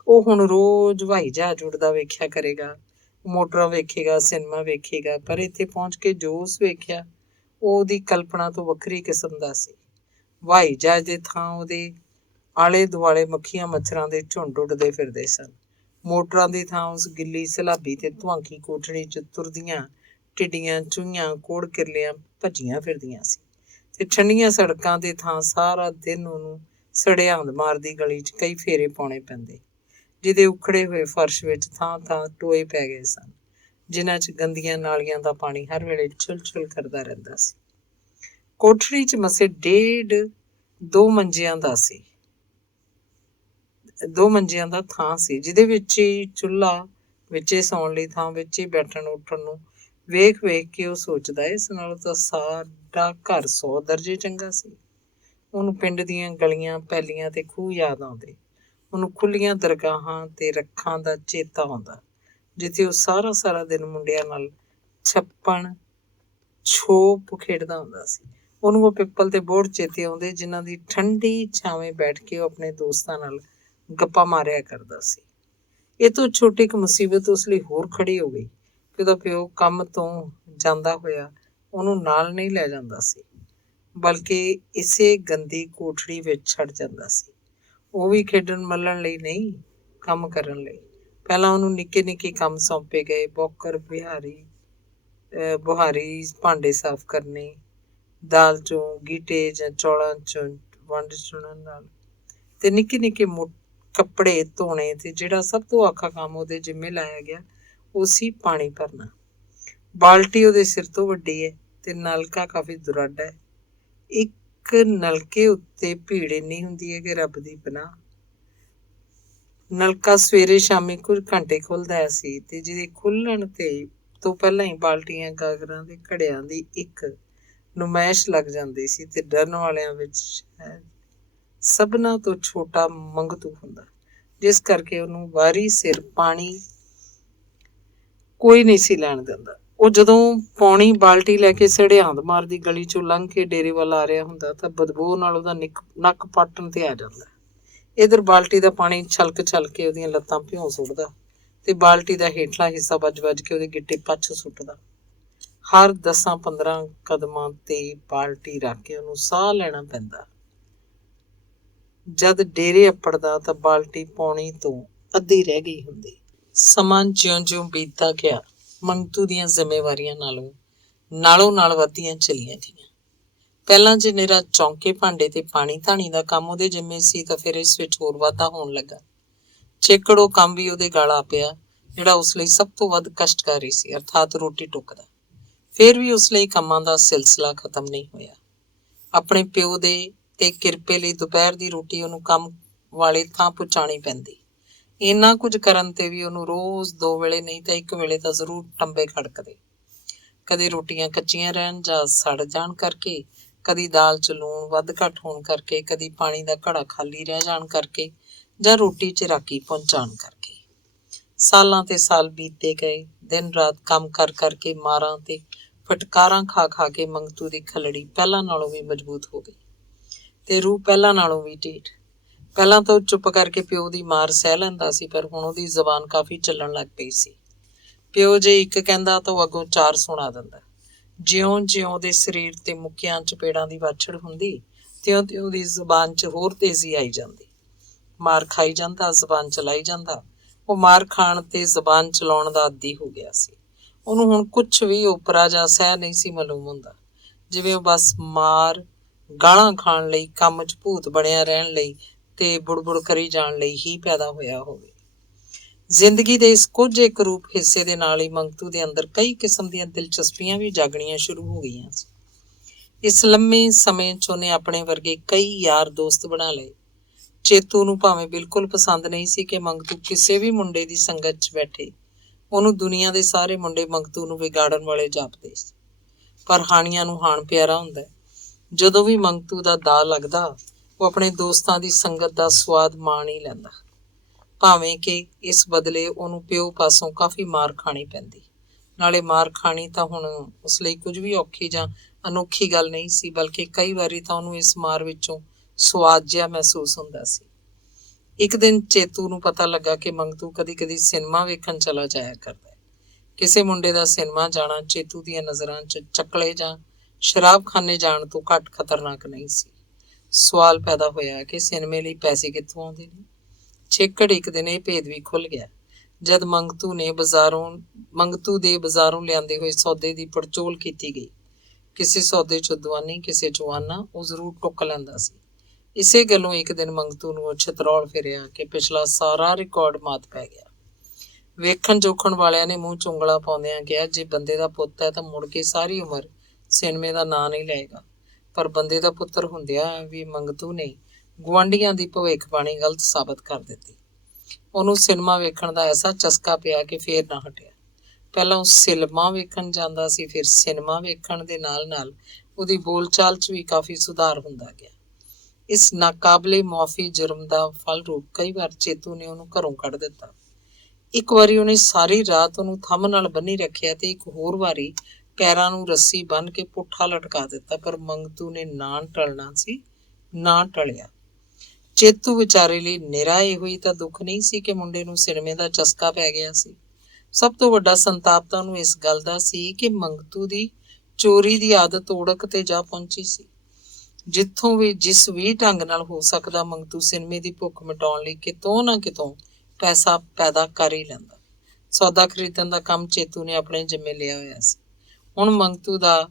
ਉਹ ਹੁਣ ਰੋਜ਼ ਹਵਾਈ ਜਹਾਜ਼ ਉੱਡਦਾ ਵੇਖਿਆ ਕਰੇਗਾ, ਮੋਟਰਾਂ ਵੇਖੇਗਾ, ਸਿਨੇਮਾ ਵੇਖੇਗਾ। ਪਰ ਇੱਥੇ ਪਹੁੰਚ ਕੇ ਜੋ ਉਸ ਵੇਖਿਆ ਉਹ ਉਹਦੀ ਕਲਪਨਾ ਤੋਂ ਵੱਖਰੀ ਕਿਸਮ ਦਾ ਸੀ। ਹਵਾਈ ਜਹਾਜ਼ ਦੇ ਥਾਂ ਉਹਦੇ ਆਲੇ ਦੁਆਲੇ ਮੱਖੀਆਂ ਮੱਛਰਾਂ ਦੇ ਝੁੰਡ ਉੱਡਦੇ ਫਿਰਦੇ ਸਨ। ਮੋਟਰਾਂ ਦੀ ਥਾਂ ਉਸ ਗਿੱਲੀ ਸਲਾਬੀ ਤੇ ਧੁਆਂਕੀ ਕੋਠੜੀ 'ਚ ਤੁਰਦੀਆਂ ਟਿੱਡੀਆਂ, ਚੂਹੀਆਂ, ਕੋੜ ਕਿਰਲੀਆਂ ਭੱਜੀਆਂ ਫਿਰਦੀਆਂ ਸੀ। ਤੇ ਠੰਡੀਆਂ ਸੜਕਾਂ ਦੇ ਥਾਂ ਸਾਰਾ ਦਿਨ ਉਹਨੂੰ ਸੜਿਆਂਦ ਮਾਰਦੀ ਗਲੀ 'ਚ ਕਈ ਫੇਰੇ ਪਾਉਣੇ ਪੈਂਦੇ, ਜਿਹਦੇ ਉਖੜੇ ਹੋਏ ਫਰਸ਼ ਵਿੱਚ ਥਾਂ ਟੋਏ ਪੈ ਗਏ ਸਨ, ਜਿਨ੍ਹਾਂ 'ਚ ਗੰਦੀਆਂ ਨਾਲੀਆਂ ਦਾ ਪਾਣੀ ਹਰ ਵੇਲੇ ਛੁਲ ਕਰਦਾ ਰਹਿੰਦਾ ਸੀ। ਕੋਠੜੀ 'ਚ ਮਸੇ 2 ਮੰਜਿਆਂ ਦਾ ਥਾਂ ਸੀ, ਜਿਹਦੇ ਵਿੱਚ ਹੀ ਚੁੱਲ੍ਹਾ, ਵਿੱਚੇ ਸੌਣ ਲਈ ਥਾਂ, ਵਿੱਚ ਹੀ ਬੈਠਣ ਉੱਠਣ ਨੂੰ। ਵੇਖ ਕੇ ਉਹ ਸੋਚਦਾ, ਇਸ ਨਾਲੋਂ ਤਾਂ ਸਾਡਾ ਘਰ 100 ਦਰਜੇ ਚੰਗਾ ਸੀ। ਉਹਨੂੰ ਪਿੰਡ ਦੀਆਂ ਗਲੀਆਂ, ਪੈਲੀਆਂ ਤੇ ਖੂਹ ਯਾਦ ਆਉਂਦੇ। ਉਹਨੂੰ ਖੁੱਲ੍ਹੀਆਂ ਦਰਗਾਹਾਂ ਤੇ ਰੱਖਾਂ ਦਾ ਚੇਤਾ ਆਉਂਦਾ, ਜਿੱਥੇ ਉਹ ਸਾਰਾ ਦਿਨ ਮੁੰਡਿਆਂ ਨਾਲ ਛੱਪਣ ਛੋਪ ਖੇਡਦਾ ਹੁੰਦਾ ਸੀ। ਉਹਨੂੰ ਉਹ ਪਿੱਪਲ ਤੇ ਬੋਹੜ ਚੇਤੇ ਆਉਂਦੇ, ਜਿਨ੍ਹਾਂ ਦੀ ਠੰਡੀ ਛਾਵੇਂ ਬੈਠ ਕੇ ਉਹ ਆਪਣੇ ਦੋਸਤਾਂ ਨਾਲ ਗੱਪਾਂ ਮਾਰਿਆ ਕਰਦਾ ਸੀ। ਇਹ ਤੋਂ ਛੋਟੀ ਇੱਕ ਮੁਸੀਬਤ ਉਸ ਲਈ ਹੋਰ ਖੜੀ ਹੋ ਗਈ ਕਿ ਉਹਦਾ ਪਿਓ ਕੰਮ ਤੋਂ ਜਾਂਦਾ ਹੋਇਆ ਉਹਨੂੰ ਨਾਲ ਨਹੀਂ ਲੈ ਜਾਂਦਾ ਸੀ, ਬਲਕਿ ਇਸੇ ਗੰਦੀ ਕੋਠੜੀ ਵਿੱਚ ਛੱਡ ਜਾਂਦਾ ਸੀ। ਉਹ ਵੀ ਖੇਡਣ ਮੱਲਣ ਲਈ ਨਹੀਂ, ਕੰਮ ਕਰਨ ਲਈ। ਪਹਿਲਾਂ ਉਹਨੂੰ ਨਿੱਕੇ ਕੰਮ ਸੌਂਪੇ ਗਏ, ਬੌਕਰ, ਬੁਹਾਰੀ, ਭਾਂਡੇ ਸਾਫ਼ ਕਰਨੇ, ਦਾਲ 'ਚੋਂ ਗੀਟੇ ਜਾਂ ਚੌਲਾਂ 'ਚੋਂ ਵੰਡ ਚੁਣਨ ਨਾਲ, ਤੇ ਨਿੱਕੇ ਕੱਪੜੇ ਧੋਣੇ, ਤੇ ਜਿਹੜਾ ਸਭ ਤੋਂ ਔਖਾ ਕੰਮ ਉਹਦੇ ਜਿੰਮੇ ਲਾਇਆ ਗਿਆ ਉਹ ਸੀ ਪਾਣੀ ਭਰਨਾ। ਬਾਲਟੀ ਉਹਦੇ ਸਿਰ ਤੋਂ ਵੱਡੀ ਹੈ ਤੇ ਨਲਕਾ ਕਾਫੀ ਦੁਰਾਡਾ ਹੈ। ਇੱਕ ਨਲਕੇ ਉੱਤੇ ਭੀੜ ਇੰਨੀ ਹੁੰਦੀ ਹੈ ਕਿ ਰੱਬ ਦੀ ਪਨਾਹ। ਨਲਕਾ ਸਵੇਰੇ ਸ਼ਾਮੀ ਕੁਝ ਘੰਟੇ ਖੁੱਲ੍ਹਦਾ ਸੀ, ਤੇ ਜਿਹਦੇ ਖੁੱਲ੍ਹਣ ਤੋਂ ਪਹਿਲਾਂ ਹੀ ਬਾਲਟੀਆਂ, ਗਾਗਰਾਂ ਤੇ ਘੜਿਆਂ ਦੀ ਇੱਕ ਨੁਮਾਇਸ਼ ਲੱਗ ਜਾਂਦੀ ਸੀ। ਤੇ ਡਰਨ ਵਾਲਿਆਂ ਵਿੱਚ ਸਭਨਾਂ ਤੋਂ ਛੋਟਾ ਮੰਗਤੂ ਹੁੰਦਾ, ਜਿਸ ਕਰਕੇ ਉਹਨੂੰ ਵਾਰੀ ਸਿਰ ਪਾਣੀ ਕੋਈ ਨਹੀਂ ਸੀ ਲੈਣ ਦਿੰਦਾ। ਉਹ ਜਦੋਂ ਪੌਣੀ ਬਾਲਟੀ ਲੈ ਕੇ ਸੜਿਆਂਦ ਮਾਰਦੀ ਗਲੀ 'ਚੋਂ ਲੰਘ ਕੇ ਡੇਰੇ ਵੱਲ ਆ ਰਿਹਾ ਹੁੰਦਾ ਤਾਂ ਬਦਬੂ ਨਾਲ ਉਹਦਾ ਨੱਕ ਪਾਟਣ ਤੇ ਆ ਜਾਂਦਾ। ਇੱਧਰ ਬਾਲਟੀ ਦਾ ਪਾਣੀ ਛਲਕ ਕੇ ਉਹਦੀਆਂ ਲੱਤਾਂ ਭਿਉਂ ਸੁੱਟਦਾ, ਤੇ ਬਾਲਟੀ ਦਾ ਹੇਠਲਾ ਹਿੱਸਾ ਵੱਜ ਕੇ ਉਹਦੇ ਗਿੱਟੇ ਪੱਛ ਸੁੱਟਦਾ। ਹਰ 10-15 ਕਦਮਾਂ ਤੇ ਬਾਲਟੀ ਰੱਖ ਕੇ ਉਹਨੂੰ ਸਾਹ ਲੈਣਾ ਪੈਂਦਾ। ਜਦ ਡੇਰੇ ਅੱਪੜਦਾ ਤਾਂ ਬਾਲਟੀ ਪੌਣੀ ਤੋਂ ਅੱਧੀ ਰਹਿ ਗਈ ਹੁੰਦੀ। ਸਮਾਂ ਜਿਉਂ ਬੀਤਦਾ ਗਿਆ, ਮੰਗਤੂ ਦੀਆਂ ਜ਼ਿੰਮੇਵਾਰੀਆਂ ਨਾਲੋਂ ਨਾਲ ਵੱਧਦੀਆਂ ਚਲੀਆਂ ਗਈਆਂ। ਪਹਿਲਾਂ ਜੇ ਨਿਰਾ ਚੌਂਕੇ, ਭਾਂਡੇ ਤੇ ਪਾਣੀ ਧਾਣੀ ਦਾ ਕੰਮ ਉਹਦੇ ਜਿੰਮੇ ਸੀ, ਤਾਂ ਫਿਰ ਇਸ ਵਿੱਚ ਹੋਰ ਵਾਧਾ ਹੋਣ ਲੱਗਾ। ਉਹ ਕੰਮ ਵੀ ਉਹਦੇ ਗਲ ਆ ਪਿਆ, ਜਿਹੜਾ ਉਸ ਲਈ ਸਭ ਤੋਂ ਵੱਧ ਕਸ਼ਟਕਾਰੀ ਸੀ, ਅਰਥਾਤ ਰੋਟੀ ਟੁੱਕ ਦਾ। ਫਿਰ ਵੀ ਉਸ ਲਈ ਕੰਮਾਂ ਦਾ ਸਿਲਸਿਲਾ ਖਤਮ ਨਹੀਂ ਹੋਇਆ। ਆਪਣੇ ਪਿਓ ਦੇ ਤੇ ਕਿਰਪੇ ਲਈ ਦੁਪਹਿਰ ਦੀ ਰੋਟੀ ਉਹਨੂੰ ਕੰਮ ਵਾਲੇ ਥਾਂ ਪਹੁੰਚਾਉਣੀ ਪੈਂਦੀ। ਇੰਨਾ ਕੁਝ ਕਰਨ ਤੇ ਵੀ ਉਹਨੂੰ ਰੋਜ਼ 2 ਵੇਲੇ ਨਹੀਂ ਤਾਂ 1 ਵੇਲੇ ਤਾਂ ਜ਼ਰੂਰ ਟੰਬੇ ਖੜਕਦੇ, ਕਦੇ ਰੋਟੀਆਂ ਕੱਚੀਆਂ ਰਹਿਣ ਜਾਂ ਸੜ ਜਾਣ ਕਰਕੇ, ਕਦੀ ਦਾਲ 'ਚ ਲੂਣ ਵੱਧ ਘੱਟ ਹੋਣ ਕਰਕੇ, ਕਦੀ ਪਾਣੀ ਦਾ ਘੜਾ ਖਾਲੀ ਰਹਿ ਜਾਣ ਕਰਕੇ, ਜਾਂ ਰੋਟੀ 'ਚ ਰਾਕੀ ਪਹੁੰਚਾਉਣ ਕਰਕੇ। ਸਾਲਾਂ ਤੇ ਸਾਲ ਬੀਤਦੇ ਗਏ। ਦਿਨ ਰਾਤ ਕੰਮ ਕਰਕੇ ਮਾਰਾਂ ਤੇ ਫਟਕਾਰਾਂ ਖਾ ਕੇ ਮੰਗਤੂ ਦੀ ਖੱਲੜੀ ਪਹਿਲਾਂ ਨਾਲੋਂ ਵੀ ਮਜ਼ਬੂਤ ਹੋ ਗਈ, ਤੇ ਰੂਹ ਪਹਿਲਾਂ ਨਾਲੋਂ ਵੀ ਢੀਠ। ਪਹਿਲਾਂ ਤਾਂ ਉਹ ਚੁੱਪ ਕਰਕੇ ਪਿਓ ਦੀ ਮਾਰ ਸਹਿ ਲੈਂਦਾ ਸੀ, ਪਰ ਹੁਣ ਉਹਦੀ ਜ਼ਬਾਨ ਕਾਫੀ ਚੱਲਣ ਲੱਗ ਪਈ ਸੀ। ਪਿਓ ਜੇ ਇੱਕ ਕਹਿੰਦਾ ਤਾਂ ਉਹ ਅੱਗੋਂ 4 ਸੁਣਾ ਦਿੰਦਾ। ਜਿਉਂ ਉਹਦੇ ਸਰੀਰ ਤੇ ਮੁੱਕਿਆਂ ਚਪੇੜਾਂ ਦੀ ਵਾਛੜ ਹੁੰਦੀ, ਤਿਉਂ ਉਹਦੀ ਜ਼ਬਾਨ 'ਚ ਹੋਰ ਤੇਜ਼ੀ ਆਈ ਜਾਂਦੀ। ਮਾਰ ਖਾਈ ਜਾਂਦਾ, ਜ਼ਬਾਨ ਚਲਾਈ ਜਾਂਦਾ। ਉਹ ਮਾਰ ਖਾਣ ਤੇ ਜ਼ਬਾਨ ਚਲਾਉਣ ਦਾ ਆਦੀ ਹੋ ਗਿਆ ਸੀ। ਉਹਨੂੰ ਹੁਣ ਕੁਛ ਵੀ ਓਪਰਾ ਜਾਂ ਸਹਿ ਨਹੀਂ ਸੀ ਮਾਲੂਮ ਹੁੰਦਾ, ਜਿਵੇਂ ਉਹ ਬਸ ਮਾਰ, ਗਾਲਾਂ ਖਾਣ ਲਈ, ਕੰਮ 'ਚ ਭੂਤ ਬਣਿਆ ਰਹਿਣ ਲਈ ਤੇ ਬੁੜਬੁੜ ਕਰੀ ਜਾਣ ਲਈ ਹੀ ਪੈਦਾ ਹੋਇਆ ਹੋਵੇ। ਜ਼ਿੰਦਗੀ ਦੇ ਇਸ ਕੁਝ ਇੱਕ ਰੂਪ ਹਿੱਸੇ ਦੇ ਨਾਲ ਹੀ ਮੰਗਤੂ ਦੇ ਅੰਦਰ ਕਈ ਕਿਸਮ ਦੀਆਂ ਦਿਲਚਸਪੀਆਂ ਵੀ ਜਾਗਣੀਆਂ ਸ਼ੁਰੂ ਹੋ ਗਈਆਂ ਸੀ। ਇਸ ਲੰਮੇ ਸਮੇਂ 'ਚ ਉਹਨੇ ਆਪਣੇ ਵਰਗੇ ਕਈ ਯਾਰ ਦੋਸਤ ਬਣਾ ਲਏ, ਚੇਤੂ ਨੂੰ ਭਾਵੇਂ ਬਿਲਕੁਲ ਪਸੰਦ ਨਹੀਂ ਸੀ ਕਿ ਮੰਗਤੂ ਕਿਸੇ ਵੀ ਮੁੰਡੇ ਦੀ ਸੰਗਤ 'ਚ ਬੈਠੇ। ਉਹਨੂੰ ਦੁਨੀਆ ਦੇ ਸਾਰੇ ਮੁੰਡੇ ਮੰਗਤੂ ਨੂੰ ਵਿਗਾੜਨ ਵਾਲੇ ਜਾਪਦੇ ਸੀ, ਪਰ ਹਾਣੀਆਂ ਨੂੰ ਹਾਣ ਪਿਆਰਾ ਹੁੰਦਾ। ਜਦੋਂ ਵੀ ਮੰਗਤੂ ਦਾ ਦਾਅ ਲੱਗਦਾ, ਉਹ ਆਪਣੇ ਦੋਸਤਾਂ ਦੀ ਸੰਗਤ ਦਾ ਸਵਾਦ ਮਾਣ ਹੀ ਲੈਂਦਾ, ਭਾਵੇਂ ਕਿ ਇਸ ਬਦਲੇ ਉਹਨੂੰ ਪਿਓ ਪਾਸੋਂ ਕਾਫੀ ਮਾਰ ਖਾਣੀ ਪੈਂਦੀ। ਨਾਲੇ ਮਾਰ ਖਾਣੀ ਤਾਂ ਹੁਣ ਉਸ ਲਈ ਕੁਝ ਵੀ ਔਖੀ ਜਾਂ ਅਨੋਖੀ ਗੱਲ ਨਹੀਂ ਸੀ, ਬਲਕਿ ਕਈ ਵਾਰੀ ਤਾਂ ਉਹਨੂੰ ਇਸ ਮਾਰ ਵਿੱਚੋਂ ਸਵਾਦ ਜਿਹਾ ਮਹਿਸੂਸ ਹੁੰਦਾ ਸੀ। ਇੱਕ ਦਿਨ ਚੇਤੂ ਨੂੰ ਪਤਾ ਲੱਗਾ ਕਿ ਮੰਗਤੂ ਕਦੀ ਕਦੀ ਸਿਨੇਮਾ ਵੇਖਣ ਚਲਾ ਜਾਇਆ ਕਰਦਾ ਹੈ। ਕਿਸੇ ਮੁੰਡੇ ਦਾ ਸਿਨੇਮਾ ਜਾਣਾ ਚੇਤੂ ਦੀਆਂ ਨਜ਼ਰਾਂ 'ਚ ਚੱਕਲੇ ਜਾਂ ਸ਼ਰਾਬਖਾਨੇ ਜਾਣ ਤੋਂ ਘੱਟ ਖਤਰਨਾਕ ਨਹੀਂ ਸੀ। ਸਵਾਲ ਪੈਦਾ ਹੋਇਆ ਕਿ ਸਿਨੇਮੇ ਲਈ ਪੈਸੇ ਕਿੱਥੋਂ ਆਉਂਦੇ ਨੇ। ਛੇਕੜ ਇੱਕ ਦਿਨ ਇਹ ਭੇਦ ਵੀ ਖੁੱਲ੍ਹ ਗਿਆ, ਜਦ ਮੰਗਤੂ ਦੇ ਬਾਜ਼ਾਰੋਂ ਲਿਆਂਦੇ ਹੋਏ ਸੌਦੇ ਦੀ ਪੜਚੋਲ ਕੀਤੀ ਗਈ। ਕਿਸੇ ਸੌਦੇ 'ਚੋਂ ਦਵਾਨੀ, ਕਿਸੇ 'ਚੋਂ ਆਨਾ, ਉਹ ਜ਼ਰੂਰ ਟੁੱਕ ਲੈਂਦਾ ਸੀ। ਇਸੇ ਗੱਲੋਂ ਇੱਕ ਦਿਨ ਮੰਗਤੂ ਨੂੰ ਉਹ ਛਤਰੌਲ ਫਿਰਿਆ ਕਿ ਪਿਛਲਾ ਸਾਰਾ ਰਿਕਾਰਡ ਮਾਤ ਪੈ ਗਿਆ। ਵੇਖਣ ਜੋਖਣ ਵਾਲਿਆਂ ਨੇ ਮੂੰਹ 'ਚ ਉਂਗਲਾਂ ਪਾਉਂਦਿਆਂ ਕਿਹਾ, ਜੇ ਬੰਦੇ ਦਾ ਪੁੱਤ ਹੈ ਤਾਂ ਮੁੜ ਕੇ ਸਾਰੀ ਉਮਰ ਸਿਨੇਮੇ ਦਾ ਨਾਂ ਨਹੀਂ ਲਏਗਾ। ਪਰ ਬੰਦੇ ਦਾ ਪੁੱਤਰ ਹੁੰਦਿਆਂ ਵੀ ਮੰਗਤੂ ਨੇ ਗੁਆਂਢੀਆਂ ਦੀ ਭਵਿੱਖਬਾਣੀ ਗਲਤ ਸਾਬਤ ਕਰ ਦਿੱਤੀ। ਉਹਨੂੰ ਸਿਨੇਮਾ ਵੇਖਣ ਦਾ ਐਸਾ ਚਸਕਾ ਪਿਆ ਕਿ ਫੇਰ ਨਾ ਹਟਿਆ। ਪਹਿਲਾਂ ਉਹ ਸਿਨੇਮਾ ਵੇਖਣ ਜਾਂਦਾ ਸੀ, ਫਿਰ ਸਿਨੇਮਾ ਵੇਖਣ ਦੇ ਨਾਲ ਨਾਲ ਉਹਦੀ ਬੋਲਚਾਲ 'ਚ ਵੀ ਕਾਫੀ ਸੁਧਾਰ ਹੁੰਦਾ ਗਿਆ। ਇਸ ਨਾਕਾਬਲੇ ਮੁਆਫੀ ਜੁਰਮ ਦਾ ਫਲ ਰੂਪ ਕਈ ਵਾਰ ਚੇਤੂ ਨੇ ਉਹਨੂੰ ਘਰੋਂ ਕੱਢ ਦਿੱਤਾ। ਇੱਕ ਵਾਰੀ ਉਹਨੇ ਸਾਰੀ ਰਾਤ ਉਹਨੂੰ ਥੰਮ ਨਾਲ ਬੰਨ੍ਹੀ ਰੱਖਿਆ ਤੇ ਇੱਕ ਹੋਰ ਵਾਰੀ ਪੈਰਾਂ ਨੂੰ ਰੱਸੀ ਬੰਨ੍ਹ ਕੇ ਪੁੱਠਾ ਲਟਕਾ ਦਿੱਤਾ, ਪਰ ਮੰਗਤੂ ਨੇ ਨਾ ਟਲਣਾ ਸੀ, ਨਾ ਟਲਿਆ। ਚੇਤੂ ਵਿਚਾਰੇ ਲਈ ਨਿਰਾ ਇਹੋ ਹੀ ਤਾਂ ਦੁੱਖ ਨਹੀਂ ਸੀ ਕਿ ਮੁੰਡੇ ਨੂੰ ਸਿਨੇਮੇ ਦਾ ਚਸਕਾ ਪੈ ਗਿਆ ਸੀ। ਸਭ ਤੋਂ ਵੱਡਾ ਸੰਤਾਪ ਤਾਂ ਉਹਨੂੰ ਇਸ ਗੱਲ ਦਾ ਸੀ ਕਿ ਮੰਗਤੂ ਦੀ ਚੋਰੀ ਦੀ ਆਦਤ ਓੜਕ ਤੇ ਜਾ ਪਹੁੰਚੀ ਸੀ। ਜਿਸ ਵੀ ਢੰਗ ਨਾਲ ਹੋ ਸਕਦਾ ਮੰਗਤੂ ਸਿਨੇਮੇ ਦੀ ਭੁੱਖ ਮਿਟਾਉਣ ਲਈ ਕਿਤੋਂ ਨਾ ਕਿਤੋਂ ਪੈਸਾ ਪੈਦਾ ਕਰ ਹੀ ਲੈਂਦਾ। ਸੌਦਾ ਖਰੀਦਣ ਦਾ ਕੰਮ ਚੇਤੂ ਨੇ ਆਪਣੇ ਜਿੰਮੇ ਲਿਆ ਹੋਇਆ ਸੀ। ਹੁਣ ਮੰਗਤੂ ਦਾ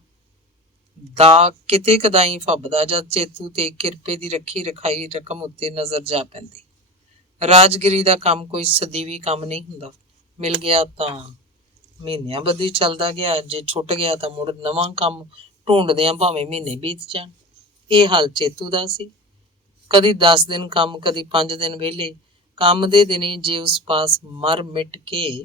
ਕਿਤੇ ਕਦਾਈ ਫੱਬਦਾ ਜਦ ਚੇਤੂ ਤੇ ਕਿਰਪੇ ਦੀ ਰੱਖੀ ਰਖਾਈ ਰਕਮ ਉੱਤੇ ਨਜ਼ਰ ਜਾ ਪੈਂਦੀ। ਰਾਜਗਿਰੀ ਦਾ ਕੰਮ ਕੋਈ ਸਦੀਵੀ ਕੰਮ ਨਹੀਂ ਹੁੰਦਾ। ਮਿਲ ਗਿਆ ਤਾਂ ਮਹੀਨਿਆਂ ਬੱਧੀ ਚੱਲਦਾ ਗਿਆ, ਜੇ ਛੁੱਟ ਗਿਆ ਤਾਂ ਮੁੜ ਨਵਾਂ ਕੰਮ ਢੂੰਡਦਿਆਂ ਭਾਵੇਂ ਮਹੀਨੇ ਬੀਤ ਜਾਣ। ਇਹ ਹਾਲ ਚੇਤੂ ਦਾ ਸੀ। ਕਦੀ 10 ਦਿਨ ਕੰਮ, ਕਦੀ 5 ਦਿਨ ਵਿਹਲੇ। ਕੰਮ ਦੇ ਦਿਨੀ ਜੇ ਉਸ ਪਾਸ ਮਰ ਮਿਟ ਕੇ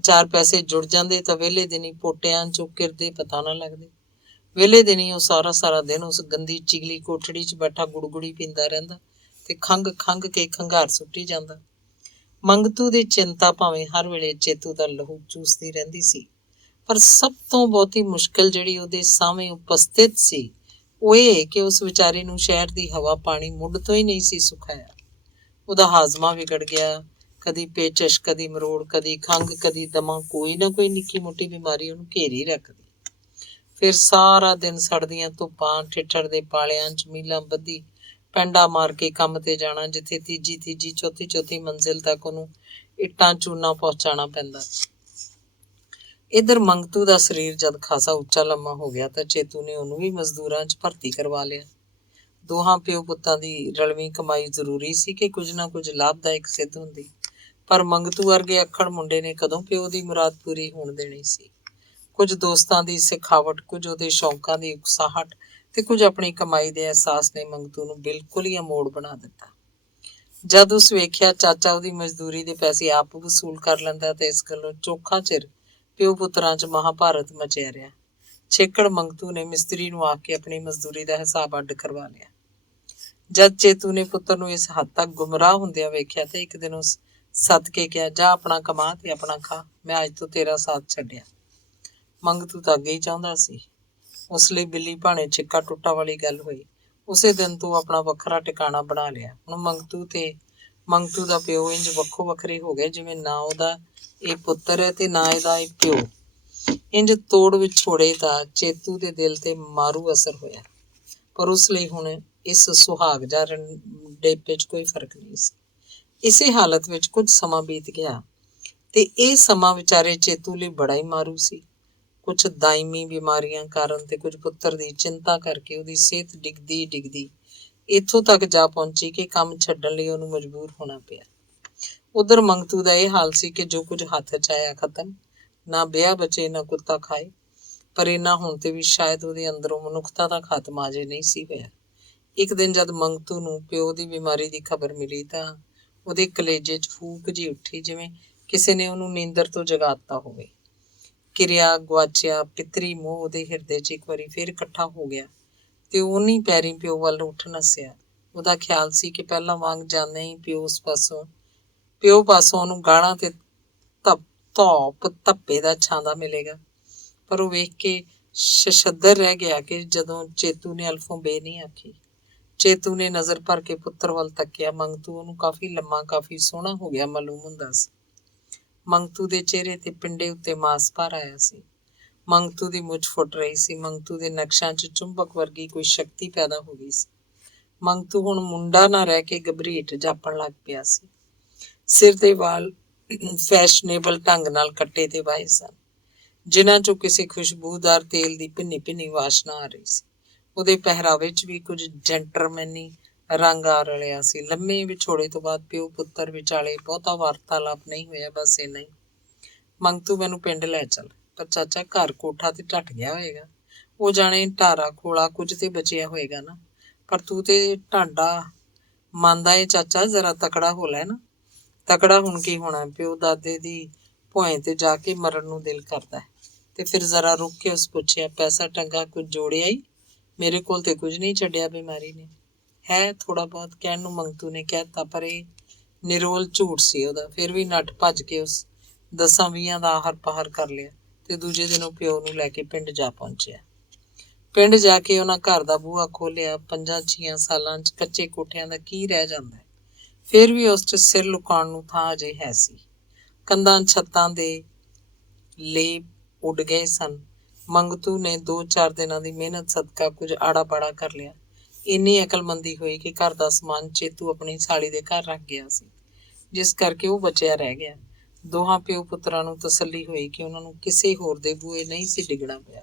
4 ਪੈਸੇ ਜੁੜ ਜਾਂਦੇ ਤਾਂ ਵਿਹਲੇ ਦਿਨੀ ਪੋਟਿਆਂ 'ਚੋਂ ਕਿਰਦੇ ਪਤਾ ਨਾ ਲੱਗਦੇ। ਵਿਹਲੇ ਦਿਨੀ ਉਹ ਸਾਰਾ ਦਿਨ ਉਸ ਗੰਦੀ ਚਿਗਲੀ ਕੋਠੜੀ 'ਚ ਬੈਠਾ ਗੁੜਗੁੜੀ ਪੀਂਦਾ ਰਹਿੰਦਾ ਤੇ ਖੰਘ ਕੇ ਖੰਘਾਰ ਸੁੱਟੀ ਜਾਂਦਾ। ਮੰਗਤੂ ਦੀ ਚਿੰਤਾ ਭਾਵੇਂ ਹਰ ਵੇਲੇ ਚੇਤੂ ਦਾ ਲਹੂ ਚੂਸਦੀ ਰਹਿੰਦੀ ਸੀ, ਪਰ ਸਭ ਤੋਂ ਬਹੁਤੀ ਮੁਸ਼ਕਿਲ ਜਿਹੜੀ ਉਹਦੇ ਸਾਹਮਣੇ ਉਪਸਥਿਤ ਸੀ ਉਹ ਇਹ ਕਿ ਉਸ ਵਿਚਾਰੇ ਨੂੰ ਸ਼ਹਿਰ ਦੀ ਹਵਾ ਪਾਣੀ ਮੁੱਢ ਤੋਂ ਹੀ ਨਹੀਂ ਸੀ ਸੁਖਾਇਆ। ਉਹਦਾ ਹਾਜ਼ਮਾ ਵਿਗੜ ਗਿਆ। ਕਦੀ ਪੇਚਸ਼, ਕਦੀ ਮਰੋੜ, ਕਦੀ ਖੰਘ, ਕਦੀ ਦਮਾ, ਕੋਈ ਨਾ ਕੋਈ ਨਿੱਕੀ ਮੋਟੀ ਬਿਮਾਰੀ ਉਹਨੂੰ ਘੇਰੀ ਰੱਖਦੀ। ਫਿਰ ਸਾਰਾ ਦਿਨ ਸੜਦੀਆਂ ਧੁੱਪਾਂ, ਠਿੱਠੜ ਦੇ ਪਾਲਿਆਂ 'ਚ ਮੀਲਾਂ ਬੱਧੀ ਪੈਂਡਾ ਮਾਰ ਕੇ ਕੰਮ ਤੇ ਜਾਣਾ, ਜਿੱਥੇ ਤੀਜੀ ਚੌਥੀ ਮੰਜ਼ਿਲ ਤੱਕ ਉਹਨੂੰ ਇੱਟਾਂ ਚੂਨਾ ਪਹੁੰਚਾਉਣਾ ਪੈਂਦਾ। ਇੱਧਰ ਮੰਗਤੂ ਦਾ ਸਰੀਰ ਜਦ ਖਾਸਾ ਉੱਚਾ ਲੰਮਾ ਹੋ ਗਿਆ ਤਾਂ ਚੇਤੂ ਨੇ ਉਹਨੂੰ ਵੀ ਮਜ਼ਦੂਰਾਂ 'ਚ ਭਰਤੀ ਕਰਵਾ ਲਿਆ। ਦੋਹਾਂ ਪਿਓ ਪੁੱਤਾਂ ਦੀ ਰਲਵੀਂ ਕਮਾਈ ਜ਼ਰੂਰੀ ਸੀ ਕਿ ਕੁਝ ਨਾ ਕੁਝ ਲਾਭਦਾਇਕ ਸਿੱਧ ਹੁੰਦੀ, ਪਰ ਮੰਗਤੂ ਵਰਗੇ ਅੱਖੜ ਮੁੰਡੇ ਨੇ ਕਦੋਂ ਪਿਓ ਦੀ ਮੁਰਾਦ ਪੂਰੀ ਹੋਣ ਦੇਣੀ ਸੀ। ਕੁਝ ਦੋਸਤਾਂ ਦੀ ਸਿਖਾਵਟ, ਕੁਝ ਉਹਦੇ ਸ਼ੌਂਕਾਂ ਦੀ ਉਕਸਾਹਟ ਤੇ ਕੁਝ ਆਪਣੀ ਕਮਾਈ ਦੇ ਅਹਿਸਾਸ ਨੇ ਮੰਗਤੂ ਨੂੰ ਬਿਲਕੁਲ ਹੀ ਅਮੋੜ ਬਣਾ ਦਿੱਤਾ। ਜਦ ਉਸ ਵੇਖਿਆ ਚਾਚਾ ਉਹਦੀ ਮਜ਼ਦੂਰੀ ਦੇ ਪੈਸੇ ਆਪ ਵਸੂਲ ਕਰ ਲੈਂਦਾ ਤੇ ਇਸ ਗੱਲੋਂ ਚੋਖਾ ਚਿਰ ਪਿਓ ਪੁੱਤਰਾਂ 'ਚ ਮਹਾਭਾਰਤ ਮਚਿਆ ਰਿਹਾ। ਛੇਕੜ ਮੰਗਤੂ ਨੇ ਮਿਸਤਰੀ ਨੂੰ ਆਖ ਕੇ ਆਪਣੀ ਮਜ਼ਦੂਰੀ ਦਾ ਹਿਸਾਬ ਅੱਡ ਕਰਵਾ ਲਿਆ। ਜਦ ਚੇਤੂ ਨੇ ਪੁੱਤਰ ਨੂੰ ਇਸ ਹੱਦ ਤੱਕ ਗੁੰਮਰਾਹ ਹੁੰਦਿਆਂ ਵੇਖਿਆ ਤੇ ਇੱਕ ਦਿਨ ਉਸ ਸੱਦ ਕੇ ਕਿਹਾ, ਜਾ ਆਪਣਾ ਕਮਾ ਤੇ ਆਪਣਾ ਖਾ, ਮੈਂ ਅੱਜ ਤੋਂ ਤੇਰਾ ਸਾਥ ਛੱਡਿਆ। ਮੰਗਤੂ ਤਾਂ ਅੱਗੇ ਹੀ ਚਾਹੁੰਦਾ ਸੀ। ਉਸ ਲਈ ਬਿੱਲੀ ਭਾਣੇ ਛਿੱਕਾ ਟੁੱਟਾ ਵਾਲੀ ਗੱਲ ਹੋਈ। ਉਸੇ ਦਿਨ ਤੋਂ ਆਪਣਾ ਵੱਖਰਾ ਟਿਕਾਣਾ ਬਣਾ ਲਿਆ। ਹੁਣ ਮੰਗਤੂ ਦਾ ਪਿਓ ਇੰਜ ਵੱਖੋ ਵੱਖਰੇ ਹੋ ਗਏ ਜਿਵੇਂ ਨਾ ਉਹਦਾ ਇਹ ਪੁੱਤਰ ਹੈ ਤੇ ਨਾ ਇਹਦਾ ਇਹ ਪਿਓ। ਇੰਜ ਤੋੜ ਵਿਛੋੜੇ ਦਾ ਚੇਤੂ ਦੇ ਦਿਲ ਤੇ ਮਾਰੂ ਅਸਰ ਹੋਇਆ, ਪਰ ਉਸ ਲਈ ਹੁਣ ਇਸ ਸੁਹਾਗ ਜਾਂ ਰਣਡੇਪੇ 'ਚ ਕੋਈ ਫਰਕ ਨਹੀਂ ਸੀ। ਇਸੇ ਹਾਲਤ ਵਿੱਚ ਕੁਝ ਸਮਾਂ ਬੀਤ ਗਿਆ ਤੇ ਇਹ ਸਮਾਂ ਵਿਚਾਰੇ ਚੇਤੂ ਲਈ ਬੜਾ ਹੀ ਮਾਰੂ ਸੀ। ਕੁਝ ਦਾਇਮੀ ਬਿਮਾਰੀਆਂ ਕਾਰਨ ਤੇ ਕੁਝ ਪੁੱਤਰ ਦੀ ਚਿੰਤਾ ਕਰਕੇ ਉਹਦੀ ਸਿਹਤ ਡਿੱਗਦੀ ਇੱਥੋਂ ਤੱਕ ਜਾ ਪਹੁੰਚੀ ਕਿ ਕੰਮ ਛੱਡਣ ਲਈ ਉਹਨੂੰ ਮਜਬੂਰ ਹੋਣਾ ਪਿਆ। ਉਧਰ ਮੰਗਤੂ ਦਾ ਇਹ ਹਾਲ ਸੀ ਕਿ ਜੋ ਕੁਝ ਹੱਥ 'ਚ ਆਇਆ ਖਤਮ, ਨਾ ਵਿਆਹ ਬਚੇ ਨਾ ਕੁੱਤਾ ਖਾਏ। ਪਰ ਇੰਨਾ ਹੁਣ ਤੇ ਵੀ ਸ਼ਾਇਦ ਉਹਦੇ ਅੰਦਰੋਂ ਮਨੁੱਖਤਾ ਦਾ ਖਾਤਮਾ ਅਜੇ ਨਹੀਂ ਸੀ ਹੋਇਆ। ਇੱਕ ਦਿਨ ਜਦ ਮੰਗਤੂ ਨੂੰ ਪਿਓ ਦੀ ਬਿਮਾਰੀ ਦੀ ਖਬਰ ਮਿਲੀ ਤਾਂ ਉਹਦੇ ਕਲੇਜੇ 'ਚ ਫੂਕ ਜੀ ਉੱਠੀ, ਜਿਵੇਂ ਕਿਸੇ ਨੇ ਉਹਨੂੰ ਨੀਂਦਰ ਤੋਂ ਜਗਾਤਾ ਹੋਵੇ। ਕਿਰਿਆ ਗੁਆਚਿਆ ਪਿਤਰੀ ਮੋਹ ਉਹਦੇ ਹਿਰਦੇ 'ਚ ਇੱਕ ਵਾਰੀ ਫੇਰ ਇਕੱਠਾ ਹੋ ਗਿਆ ਤੇ ਉਹਨੀ ਪੈਰੀਂ ਪਿਓ ਵੱਲ ਉੱਠ ਨੱਸਿਆ। ਉਹਦਾ ਖਿਆਲ ਸੀ ਕਿ ਪਹਿਲਾਂ ਵਾਂਗ ਜਾਂਦੇ ਹੀ ਪਿਓ ਪਾਸੋਂ ਉਹਨੂੰ ਗਾਲਾਂ ਤੇ ਧੌਪ ਧੱਪੇ ਦਾ ਛਾਂਦਾ ਮਿਲੇਗਾ। ਪਰ ਉਹ ਵੇਖ ਕੇ ਸ਼ਸ਼ੱਦਰ ਰਹਿ ਗਿਆ ਕਿ ਜਦੋਂ ਚੇਤੂ ਨੇ ਅਲਫੋਂ ਬੇ ਨਹੀਂ ਆਖੀ। ਚੇਤੂ ਨੇ ਨਜ਼ਰ ਭਰ ਕੇ ਪੁੱਤਰ ਵੱਲ ਤੱਕਿਆ। ਮੰਗਤੂ ਉਹਨੂੰ ਕਾਫੀ ਲੰਮਾ, ਕਾਫੀ ਸੋਹਣਾ ਹੋ ਗਿਆ ਮਾਲੂਮ ਹੁੰਦਾ ਸੀ। ਮੰਗਤੂ ਦੇ ਚਿਹਰੇ ਤੇ ਪਿੰਡੇ ਉੱਤੇ ਮਾਸ ਭਰ ਆਇਆ ਸੀ। ਮੰਗਤੂ ਦੀ ਮੁੱਛ ਫੁੱਟ ਰਹੀ ਸੀ। ਮੰਗਤੂ ਦੇ ਨਕਸ਼ਾਂ 'ਚ ਚੁੰਬਕ ਵਰਗੀ ਕੋਈ ਸ਼ਕਤੀ ਪੈਦਾ ਹੋ ਗਈ ਸੀ। ਮੰਗਤੂ ਹੁਣ ਮੁੰਡਾ ਨਾ ਰਹਿ ਕੇ ਗੰਭੀਰ ਜਾਪਣ ਲੱਗ ਪਿਆ ਸੀ। ਸਿਰ ਦੇ ਵਾਲ ਫੈਸ਼ਨੇਬਲ ਢੰਗ ਨਾਲ ਕੱਟੇ ਤੇ ਵਾਹੇ ਸਨ, ਜਿਨ੍ਹਾਂ 'ਚੋਂ ਕਿਸੇ ਖੁਸ਼ਬੂਦਾਰ ਤੇਲ ਦੀ ਭਿੰਨੀ ਭਿੰਨੀ ਵਾਸ਼ਨਾ ਆ ਰਹੀ ਸੀ। ਉਹਦੇ ਪਹਿਰਾਵੇ 'ਚ ਵੀ ਕੁਝ ਜੈਂਟਲਮੈਨੀ ਰੰਗ ਆ ਰਲਿਆ ਸੀ। ਲੰਮੇ ਵਿਛੋੜੇ ਤੋਂ ਬਾਅਦ ਪਿਓ ਪੁੱਤਰ ਵਿਚਾਲੇ ਬਹੁਤਾ ਵਾਰਤਾਲਾਪ ਨਹੀਂ ਹੋਇਆ, ਬਸ ਇੰਨਾ ਹੀ। ਮੰਗਤੂ ਮੈਨੂੰ ਪਿੰਡ ਲੈ ਚੱਲ। ਪਰ ਚਾਚਾ, ਘਰ ਕੋਠਾ ਤੇ ਢੱਟ ਗਿਆ ਹੋਏਗਾ। ਉਹ ਜਾਣੇ ਢਾਰਾ ਖੋਲਾ ਕੁਝ ਤੇ ਬਚਿਆ ਹੋਏਗਾ ਨਾ। ਪਰ ਤੂੰ ਤੇ ਢਾਂਡਾ ਮੰਨਦਾ ਏ ਚਾਚਾ, ਜ਼ਰਾ ਤਕੜਾ ਹੋ ਲੈ ਨਾ। ਤਕੜਾ ਹੁਣ ਕੀ ਹੋਣਾ? ਪਿਓ ਦਾਦੇ ਦੀ ਭੋਏ ਤੇ ਜਾ ਕੇ ਮਰਨ ਨੂੰ ਦਿਲ ਕਰਦਾ ਹੈ। ਤੇ ਫਿਰ ਜ਼ਰਾ ਰੁਕ ਕੇ ਉਸ ਪੁੱਛਿਆ, ਪੈਸਾ ਟੰਗਾ ਕੁਝ ਜੋੜਿਆ ਹੀ? ਮੇਰੇ ਕੋਲ ਤੇ ਕੁਝ ਨਹੀਂ ਛੱਡਿਆ ਬਿਮਾਰੀ ਨੇ। ਹੈ ਥੋੜਾ ਬਹੁਤ, ਕਹਿਣ ਨੂੰ ਮੰਗਤੂ ਨੇ ਕਹਿ ਦਿੱਤਾ, ਪਰ ਇਹ ਨਿਰੋਲ ਝੂਠ ਸੀ ਉਹਦਾ। ਫਿਰ ਵੀ ਨੱਠ ਭੱਜ ਕੇ ਉਸ 10-20 ਦਾ ਆਹਰ ਪਾਹਰ ਕਰ ਲਿਆ ਤੇ ਦੂਜੇ ਦਿਨ ਉਹ ਪਿਓ ਨੂੰ ਲੈ ਕੇ ਪਿੰਡ ਜਾ ਪਹੁੰਚਿਆ। ਪਿੰਡ ਜਾ ਕੇ ਉਹਨਾਂ ਘਰ ਦਾ ਬੂਹਾ ਖੋਲ੍ਹਿਆ। 5-6 ਸਾਲਾਂ 'ਚ ਕੱਚੇ ਕੋਠਿਆਂ ਦਾ ਕੀ ਰਹਿ ਜਾਂਦਾ ਹੈ? ਫਿਰ ਵੀ ਉਸ 'ਚ ਸਿਰ ਲੁਕਾਉਣ ਨੂੰ ਥਾਂ ਅਜੇ ਹੈ ਸੀ। ਕੰਧਾਂ ਛੱਤਾਂ ਦੇ ਲੇਪ ਉੱਡ ਗਏ ਸਨ। ਮੰਗਤੂ ਨੇ 2-4 ਦਿਨਾਂ ਦੀ ਮਿਹਨਤ ਸਦਕਾ ਕੁਝ ਆੜਾ ਬਾੜਾ ਕਰ ਲਿਆ। ਇੰਨੀ ਅਕਲਮੰਦੀ ਹੋਈ ਕਿ ਘਰ ਦਾ ਸਮਾਨ ਚੇਤੂ ਆਪਣੀ ਸਾਲੀ ਦੇ ਘਰ ਰੱਖ ਗਿਆ ਸੀ, ਜਿਸ ਕਰਕੇ ਉਹ ਬਚਿਆ ਰਹਿ ਗਿਆ। ਦੋਹਾਂ ਪਿਓ ਪੁੱਤਰਾਂ ਨੂੰ ਤਸੱਲੀ ਹੋਈ ਕਿ ਉਹਨਾਂ ਨੂੰ ਕਿਸੇ ਹੋਰ ਦੇ ਬੂਹੇ ਨਹੀਂ ਸੀ ਡਿੱਗਣਾ ਪਿਆ।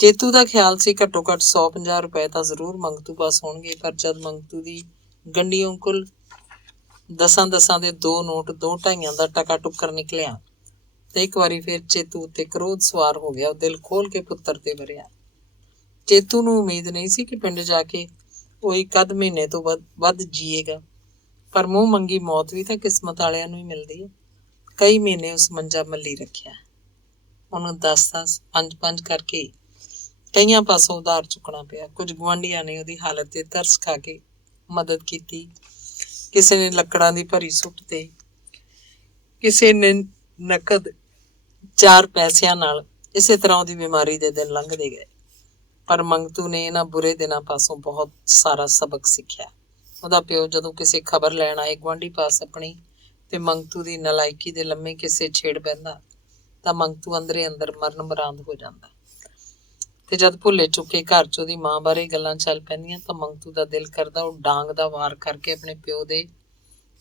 ਚੇਤੂ ਦਾ ਖਿਆਲ ਸੀ ਘੱਟੋ ਘੱਟ 100-50 ਰੁਪਏ ਤਾਂ ਜ਼ਰੂਰ ਮੰਗਤੂ ਪਾਸ ਹੋਣਗੇ। ਪਰ ਜਦ ਮੰਗਤੂ ਦੀ ਗੰਢੀਓਂ ਕੁੱਲ 10 ਦੇ 2 ਨੋਟ 2-2.5 ਦਾ ਟਕਾ ਟੁੱਕਰ ਨਿਕਲਿਆ ਤੇ ਇੱਕ ਵਾਰੀ ਫਿਰ ਚੇਤੂ ਉੱਤੇ ਕ੍ਰੋਧ ਸਵਾਰ ਹੋ ਗਿਆ। ਉਹ ਦਿਲ ਖੋਲ ਕੇ ਪੁੱਤਰ ਤੇ ਵਰਿਆ। ਚੇਤੂ ਨੂੰ ਉਮੀਦ ਨਹੀਂ ਸੀ ਕਿ ਪਿੰਡ ਜਾ ਕੇ ਉਹ ਇੱਕ ਅੱਧ ਮਹੀਨੇ ਤੋਂ ਵੱਧ ਜੀਏਗਾ। ਪਰ ਮੂੰਹ ਮੰਗੀ ਮੌਤ ਵੀ ਤਾਂ ਕਿਸਮਤ ਵਾਲਿਆਂ ਨੂੰ ਹੀ ਮਿਲਦੀ ਹੈ। ਕਈ ਮਹੀਨੇ ਉਸ ਮੰਜਾ ਮੱਲੀ ਰੱਖਿਆ। ਉਹਨੂੰ 10-10, 5-5 ਕਰਕੇ ਕਈਆਂ ਪਾਸੋਂ ਉਧਾਰ ਚੁੱਕਣਾ ਪਿਆ। ਕੁਝ ਗੁਆਂਢੀਆਂ ਨੇ ਉਹਦੀ ਹਾਲਤ ਤੇ ਤਰਸ ਖਾ ਕੇ ਮਦਦ ਕੀਤੀ। ਕਿਸੇ ਨੇ ਲੱਕੜਾਂ ਦੀ ਭਰੀ ਸੁੱਟ ਤੇ ਕਿਸੇ ਨੇ ਨਕਦ 4 ਪੈਸਿਆਂ ਨਾਲ। ਇਸੇ ਤਰ੍ਹਾਂ ਉਹਦੀ ਬਿਮਾਰੀ ਦੇ ਦਿਨ ਲੰਘਦੇ ਗਏ। ਪਰ ਮੰਗਤੂ ਨੇ ਇਹਨਾਂ ਬੁਰੇ ਦਿਨਾਂ ਪਾਸੋਂ ਬਹੁਤ ਸਾਰਾ ਸਬਕ ਸਿੱਖਿਆ। ਉਹਦਾ ਪਿਓ ਜਦੋਂ ਕਿਸੇ ਖਬਰ ਲੈਣ ਆਏ ਗੁਆਂਢੀ ਪਾਸ ਆਪਣੀ ਤੇ ਮੰਗਤੂ ਦੀ ਨਲਾਇਕੀ ਦੇ ਲੰਮੇ ਕਿਸੇ ਛੇੜ ਬਹਿੰਦਾ ਤਾਂ ਮੰਗਤੂ ਅੰਦਰੇ ਅੰਦਰ ਮਰਨ ਮਰਾਂਦ ਹੋ ਜਾਂਦਾ। ਤੇ ਜਦ ਭੁੱਲੇ ਚੁੱਕੇ ਘਰ 'ਚ ਉਹਦੀ ਮਾਂ ਬਾਰੇ ਗੱਲਾਂ ਚੱਲ ਪੈਂਦੀਆਂ ਤਾਂ ਮੰਗਤੂ ਦਾ ਦਿਲ ਕਰਦਾ ਉਹ ਡਾਂਗ ਦਾ ਵਾਰ ਕਰਕੇ ਆਪਣੇ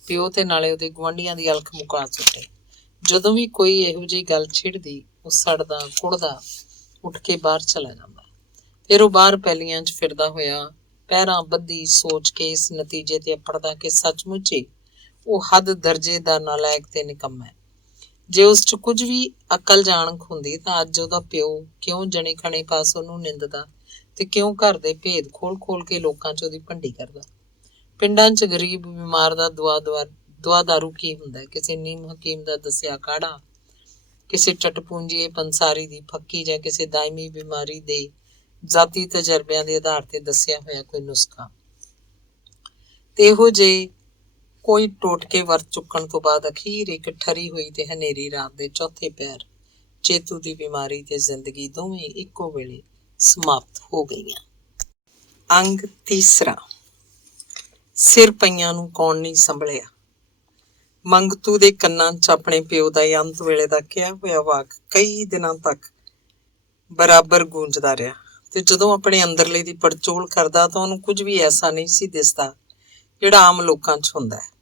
ਪਿਓ ਤੇ ਨਾਲੇ ਉਹਦੇ ਗੁਆਂਢੀਆਂ ਦੀ ਅਲਖ ਮੁਕਾ ਸੁੱਟੇ। ਜਦੋਂ ਵੀ ਕੋਈ ਇਹੋ ਜਿਹੀ ਗੱਲ ਛਿੜਦੀ, ਉਹ ਸੜਦਾ ਕੁੜਦਾ ਉੱਠ ਕੇ ਬਾਹਰ ਚਲਾ ਜਾਂਦਾ। ਫਿਰ ਉਹ ਬਾਹਰ ਪੈਲੀਆਂ 'ਚ ਫਿਰਦਾ ਹੋਇਆ ਪਹਿਰਾਂ ਬੱਧੀ ਸੋਚ ਕੇ ਇਸ ਨਤੀਜੇ ਤੇ ਅੱਪੜਦਾ ਕਿ ਸੱਚਮੁੱਚ ਹੀ ਉਹ ਹੱਦ ਦਰਜੇ ਦਾ ਨਾਲਾਇਕ ਤੇ ਨਿਕੰਮਾ ਹੈ। ਜੇ ਉਸ 'ਚ ਕੁਝ ਵੀ ਅਕਲ ਜਾਣਕ ਹੁੰਦੀ ਤਾਂ ਅੱਜ ਉਹਦਾ ਪਿਓ ਕਿਉਂ ਜਣੇ ਖਣੇ ਪਾਸ ਉਹਨੂੰ ਨਿੰਦਦਾ ਤੇ ਕਿਉਂ ਘਰ ਦੇ ਭੇਦ ਖੋਲ ਕੇ ਲੋਕਾਂ 'ਚ ਉਹਦੀ ਭੰਡੀ ਕਰਦਾ। ਪਿੰਡਾਂ 'ਚ ਗਰੀਬ ਬਿਮਾਰ ਦਾ ਦੁਆ ਦਾਰੂ ਕੀ ਹੁੰਦਾ? ਕਿਸੇ ਨੀਮ ਹਕੀਮ ਦਾ ਦੱਸਿਆ ਕਾੜਾ, ਕਿਸੇ ਟਟਪੂੰਜੀਏ ਪੰਸਾਰੀ ਦੀ ਫੱਕੀ ਜਾਂ ਕਿਸੇ ਦਾਇਮੀ ਬਿਮਾਰੀ ਦੇ ਜ਼ਾਤੀ ਤਜਰਬਿਆਂ ਦੇ ਆਧਾਰ ਤੇ ਦੱਸਿਆ ਹੋਇਆ ਕੋਈ ਨੁਸਖਾ। ਤੇ ਇਹੋ ਜਿਹੇ ਕੋਈ ਟੋਟਕੇ ਵਰਤ ਚੁੱਕਣ ਤੋਂ ਬਾਅਦ ਅਖੀਰ ਇੱਕ ਠਰੀ ਹੋਈ ਤੇ ਹਨੇਰੀ ਰਾਤ ਦੇ ਚੌਥੇ ਪਹਿਰ ਚੇਤੂ ਦੀ ਬਿਮਾਰੀ ਤੇ ਜ਼ਿੰਦਗੀ ਦੋਵੇਂ ਇੱਕੋ ਵੇਲੇ ਸਮਾਪਤ ਹੋ ਗਈਆਂ। ਅੰਗ ਤੀਸਰਾ, ਸਿਰ ਪਈਆਂ ਨੂੰ ਕੌਣ ਨਹੀਂ ਸੰਭਲਿਆ। ਮੰਗਤੂ ਦੇ ਕੰਨਾਂ 'ਚ ਆਪਣੇ ਪਿਓ ਦਾ ਅੰਤ ਵੇਲੇ ਦਾ ਕਿਹਾ ਹੋਇਆ ਵਾਕ ਕਈ ਦਿਨਾਂ ਤੱਕ ਬਰਾਬਰ ਗੂੰਜਦਾ ਰਿਹਾ ਤੇ ਜਦੋਂ ਆਪਣੇ ਅੰਦਰਲੇ ਦੀ ਪੜਚੋਲ ਕਰਦਾ ਤਾਂ ਉਹਨੂੰ ਕੁਝ ਵੀ ਐਸਾ ਨਹੀਂ ਸੀ ਦਿਸਦਾ ਜਿਹੜਾ ਆਮ ਲੋਕਾਂ 'ਚ ਹੁੰਦਾ ਹੈ।